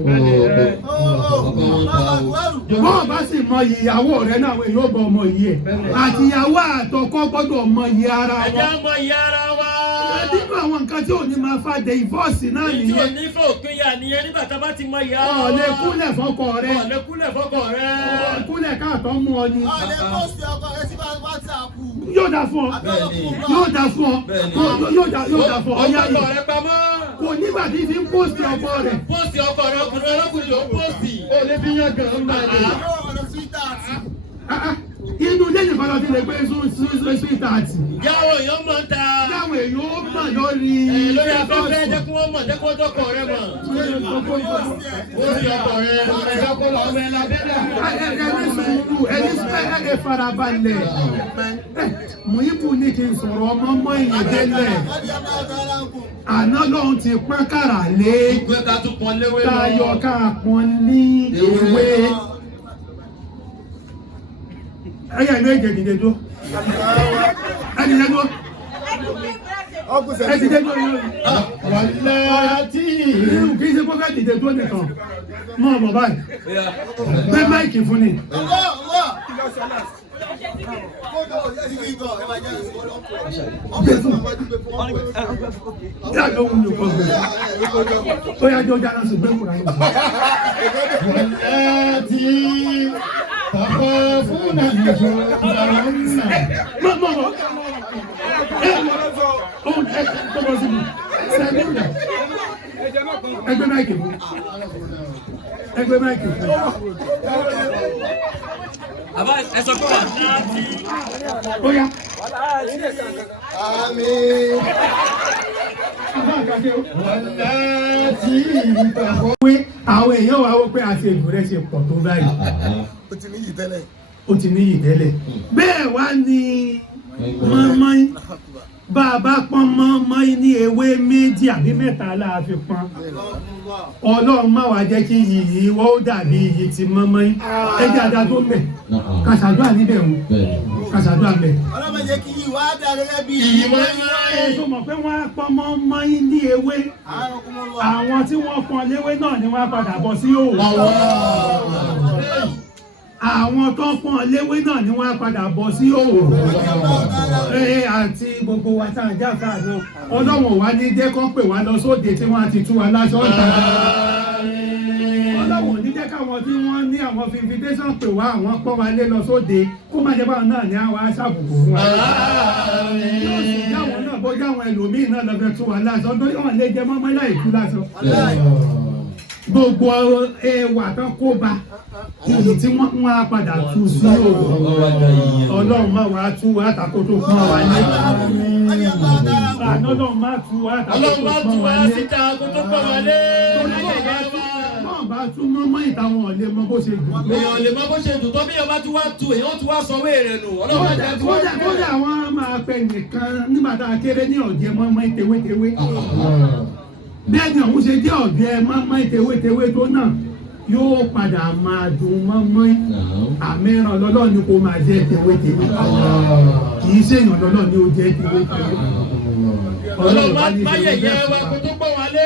bọ́ọ̀ bá sì mọ iye ìyàwó rẹ náà àwọn èèyàn ò bọ̀ ọmọ iye àti ìyàwó àtọkọ gbọ́dọ̀ mọ iye ara ẹ̀jẹ̀ wọn mọ iye ara wa. nínú àwọn nǹkan tí ò ní máa fa dé ìfọ́ọ̀sì náà tí o nìyẹn ní fòpin yà nìyẹn nígbà tá a bá ti mọ iye ara wa. ọ̀lẹ́ kúnlẹ̀ fọ́kọ rẹ ọ̀lẹ́ kúnlẹ̀ fọ́kọ rẹ. kúnlẹ̀ káàtọ́ mú ọ ni Ọ̀lẹ́ pọ́sì ọkọ rẹ̀ sí WhatsApp. yóò dà fún ọ yóò dà fún ọ yóò dà fún ọ ọyá ọkọ yìí rẹ pamọ́. kò nígbà tí fi ń pósìtì ọkọ rẹ̀ pósì ọkọ rẹ ọkùnrin ọlọ́kùnrin ló ń pósì. Ó lè fi yàn gan ń bá a dé. Yóò ọ̀nà Twitter àti. inú ilé nìkan lọ sí lè gbé sweet àti yàwó èèyàn mọ̀ ń ta. láwọn èèyàn ó mọ̀ lórí lórí afẹ́fẹ́ jẹ́ kí wọ́n mọ̀ jẹ́ kí wọ́n dọ́kọ̀ rẹ mọ̀. pósì ọkọ rẹ. Ẹ̀ka kó lọ ọmọ ẹ̀ lábẹ́rẹ́. ẹni ẹ farabalẹ̀ Muibu ní kí n sọ̀rọ̀ ọmọ mọ́ ìyẹn tẹ́lẹ̀ Radiyallahu ta'ala ankum. àná lòun ti pọ́n kàrà lé ìgbé ká tún pọn léwé lọ. tayọ ká pọ́n ní ewé ẹ̀yà ìlú èjè dìde dó ẹ̀dìdẹ dó ẹ̀dìdẹ dó Wàlátì. kì í ṣe kó fẹ́ dìde dó nìkan mọ́ ọmọ báyìí gbé máìkì fún ni. Yàtọ̀ wù mí kọ́ bẹ̀rẹ̀. Ó yà jọ jáná sí gbé kúrò ayé. Wàlátì takhafuna nushuzahunna. Mọ̀ ohun tó bọ́ sí mi. Sẹ́mi ń bẹ̀. Ẹgbẹ́ máìkì fún. Ẹgbẹ́ máìkì fún. àbá ẹ sọ pé wà láti. Ó yá. Àmín. Wàlátì takhafuna. Pé àwọn èèyàn wá wó pé àti èlò rẹ̀ ṣe pọ̀ tó báyìí. Ó ti níyì tẹ́lẹ̀. Ó ti níyì tẹ́lẹ̀. Bẹ́ẹ̀ wá ní mọ́mọ́ín bàbá pọ́n mọ́ ní ewé méjì àbí mẹ́ta láàfi pọ́n ọlọ́run má wá jẹ́ kí yìí wọ́n ó dàbí iyì ti mọ́mọ́ ẹjẹ́ àdá tó mẹ́ kàṣàdúrà níbẹ̀ wò kàṣàdúrà mẹ́. ọlọ́mọ jẹ́ kí yìí wá dá gẹ́gẹ́ bí Iyì mọ́ tó mọ̀ pé wọ́n á pọ́n mọ́ ní ewé àwọn tí wọ́n pọ́n léwé náà ni wọ́n á padà bọ̀ sí òwò àwọn tó pọ́n léwé náà ni wọ́n á padà bọ̀ sí òwò àti gbogbo wa tá a já fáà náà ọlọ́wọ̀n wa ní jẹ́ kó pè wá lọ sóde tí wọ́n á ti tú wa láṣọ ọ̀tá ọlọ́wọ̀n ní jẹ́ káwọn tí wọ́n ní àwọn fi invitation pè wá àwọn pọ́n wa lé lọ sóde kó má jẹ́ báwọn náà ní àwọn aṣàbùkù fún wa yóò sì jáwọn náà bójú àwọn ẹlòmíì náà lọ fẹ́ tú wa láṣọ tó yọ̀ lé jẹ mọ́mọ́ láì tú láṣọ gbogbo ẹwà tó kó ba èyí tí wọ́n á padà tú sí òwò ọlọ́run má wàá tú wá àtàkó tó pọ́n wa lé ọlọ́run má tú wá àtàkó tó pọ́n wa lé síta kó tó pọ́n wa lé. bọ́ọ̀ bá tún mọ́mọ́ ìtàwọn ọ̀lẹ́ mọ́ bó ṣe dùn. èèyàn lè mọ bó ṣe dùn tó bí ọba tí wá tu èèyàn tí wá sọ wéèrè nù ọlọ́run jẹ́ tí wọ́n kódà wọ́n máa pẹ nìkan nígbà tá a kéré ní ọ̀jẹ̀ mọ́mọ́ ìtewétewé bẹ́ẹ̀ ni òun ṣe jẹ́ ọ̀jẹ̀ mọ́mọ́ ìtewétewé tó náà yóò padà máa dùn mọ́mọ́ àmẹ́ràn lọ́lọ́ ni kò máa jẹ́ tewétewé kì í ṣèyàn lọ́lọ́ ni ó jẹ́ tewétewé. ọlọ́run má yẹ̀yẹ́ wa kó tó pọ́n wa lé.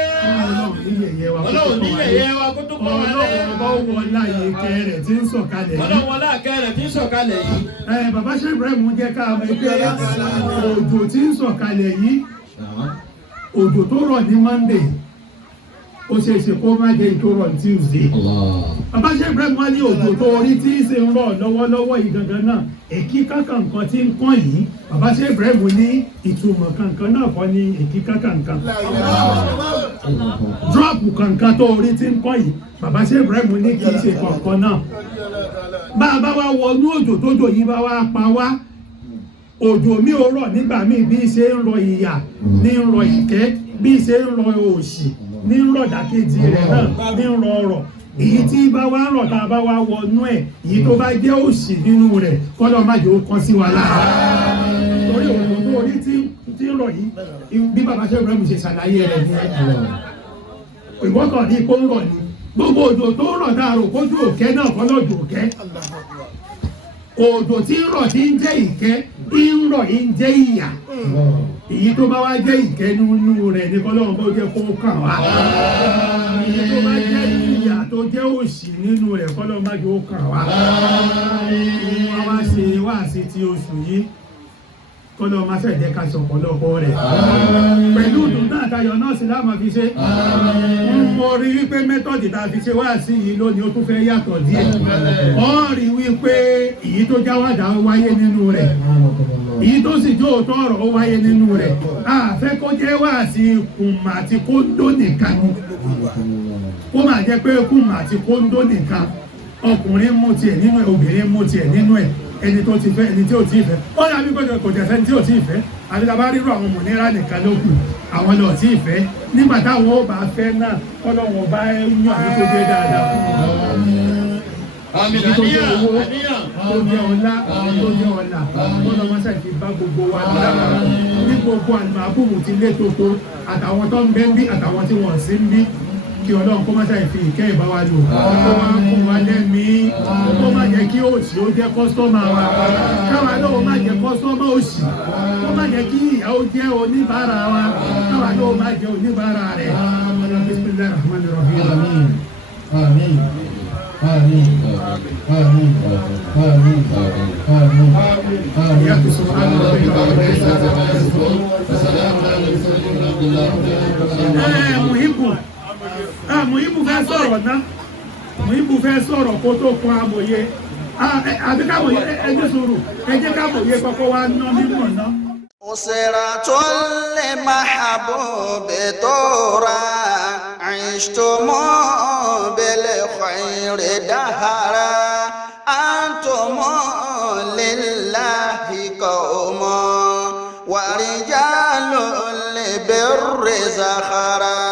ọlọ́run ní yẹ̀yẹ́ wa kó tó pọ́n wa lé. ọlọ́run bá wọ láyé kẹ́ rẹ̀ tí ń sọ̀kalẹ̀ yìí. ọlọ́run wọlé àkẹ́ rẹ̀ tí ń sọ̀kalẹ̀ yìí. Bàbá Sheikh Ibrahim jẹ́ ká mọ̀ pé òjò tí ń sọ̀kalẹ̀ yìí òjò tó rọ̀ ní Monday ó ṣe é ṣe kó má jẹ́ tó rọ̀ ní Tuesday. Bàbá Sheikh Ibrahim wá ní òjò tó orí tí ń ṣe ń rọ̀ lọ́wọ́lọ́wọ́ yìí gangan náà èkí kankan nǹkan tí ń kàn yìí Bàbá Sheikh Ibrahim ní ìtumọ̀ kankan náà kọ́ ní èkí kankan nǹkan. Drọ́ọ̀pù kankan tó orí tí ń kàn yìí Bàbá Sheikh Ibrahim ní kì í ṣe kankan náà. Bá a bá wá wọnú òjò tó jò yìí bá wá pa wá òjò mi ò rọ̀ nígbà míì bí ṣe ń rọ ìyà ní ń rọ ìkẹ́ bí ṣe ń rọ òṣì ní ń rọ̀ dàkejì rẹ̀ náà ní ń rọ ọrọ̀ èyí tí bá wá rọ̀ tá a bá wá wọnú ẹ̀ èyí tó bá jẹ́ òṣì nínú rẹ̀ kọ́lọ́ má jẹ́ ó kọ́ sí wa lára torí òjò tó orí tí ń rọ̀ yìí bí Bàbá Sheikh Ibrahim ṣe ṣàlàyé rẹ̀ ní ìwọ́kàn ní kó ń rọ̀ ni gbogbo òjò tó rọ̀ dáàrò kójú òkè náà kọ́ lọ́jọ́ òkè òjò tí ń rọ̀ tí ń jẹ́ ìkẹ́ tí ń rọ̀ ń jẹ́ ìyà èyí tó bá wá jẹ́ ìkẹ́ nínú rẹ̀ ní kọ́lọ́run bó jẹ́ kó kàn wá èyí tó bá jẹ́ ìyà tó jẹ́ òṣì nínú rẹ̀ kọ́lọ́run má jẹ́ ó kàn wá wọ́n wá ṣe wáàsí ti oṣù yìí kọ́lọ́run má ṣẹ̀jẹ̀ ká ṣọ̀pọ̀lọpọ̀ rẹ̀ pẹ̀lú ìdùnnú àtayọ̀ náà sì láàmà fi ṣe mo rí wípé mẹ́tọ̀dì tá a fi ṣe wáàsí yìí lónìí ó tún fẹ́ yàtọ̀ díẹ̀ wọ́n rí wípé èyí tó jáwádà ó wáyé nínú rẹ̀ èyí tó sì jó òótọ́ ọ̀rọ̀ ó wáyé nínú rẹ̀ àfẹ́ kó jẹ́ wáàsí kùmà àti kóńdó nìkan kó máa jẹ́ pé kùmà àti kóńdó nìkan ọkùnrin mú tiẹ̀ nínú ẹ̀ obìnrin mú tiẹ̀ nínú ẹ̀ ẹni tó ti fẹ́ ẹni tí ò tí ì fẹ́ ó dàbí pé kò jẹ́ fẹ́ni tí ò tí ì fẹ́ àti tá a bá rírò àwọn mọ̀nẹ́rà nìkan ló kù àwọn lọ tí ì fẹ́ nígbà táwọn ó bá fẹ́ náà kọ́lọ́wọ́n bá yàn ní tó dé dáadáa fún wọn. Àmì tó jẹ́ owó tó jẹ́ ọlá tó jẹ́ ọlá kọ́lọ́ wọn ṣàì fi bá gbogbo wa lára ní gbogbo àlùmọ́ àbúrò ti lé tótó àtàwọn tó ń bẹ́ ń bí àtàwọn tí wọ́n sí ń bí kí Ọlọ́run kó má ṣàì fi ìkẹ́ ìbá wa lò kó wá kó wa lẹ́mìí kó má jẹ́ kí òṣì ó jẹ́ kọ́sítọ́mà wa káwa náà má jẹ́ kọ́sítọ́mà òṣì kó má jẹ́ kí ìyà ó jẹ́ oníbàárà wa káwa náà má jẹ́ oníbàárà rẹ̀. Bismillahir Rahmanir Rahim. Àmín. Àmín. Àmín. Àmín. Àmín. Ya subhanallahi wa bihamdihi. Muhibu fẹ́ sọ̀rọ̀ ná Muhibu fẹ́ sọ̀rọ̀ kó tó kún amòye àbí kámòye ẹjẹ́ sọ̀rọ̀ ẹjẹ́ kámòye kọ́kọ́ wá ná mímọ̀ ná. أسرة لمحبوب طورا عشتم بالخير دهرا أنتم لله قوم ورجال لبر زخرا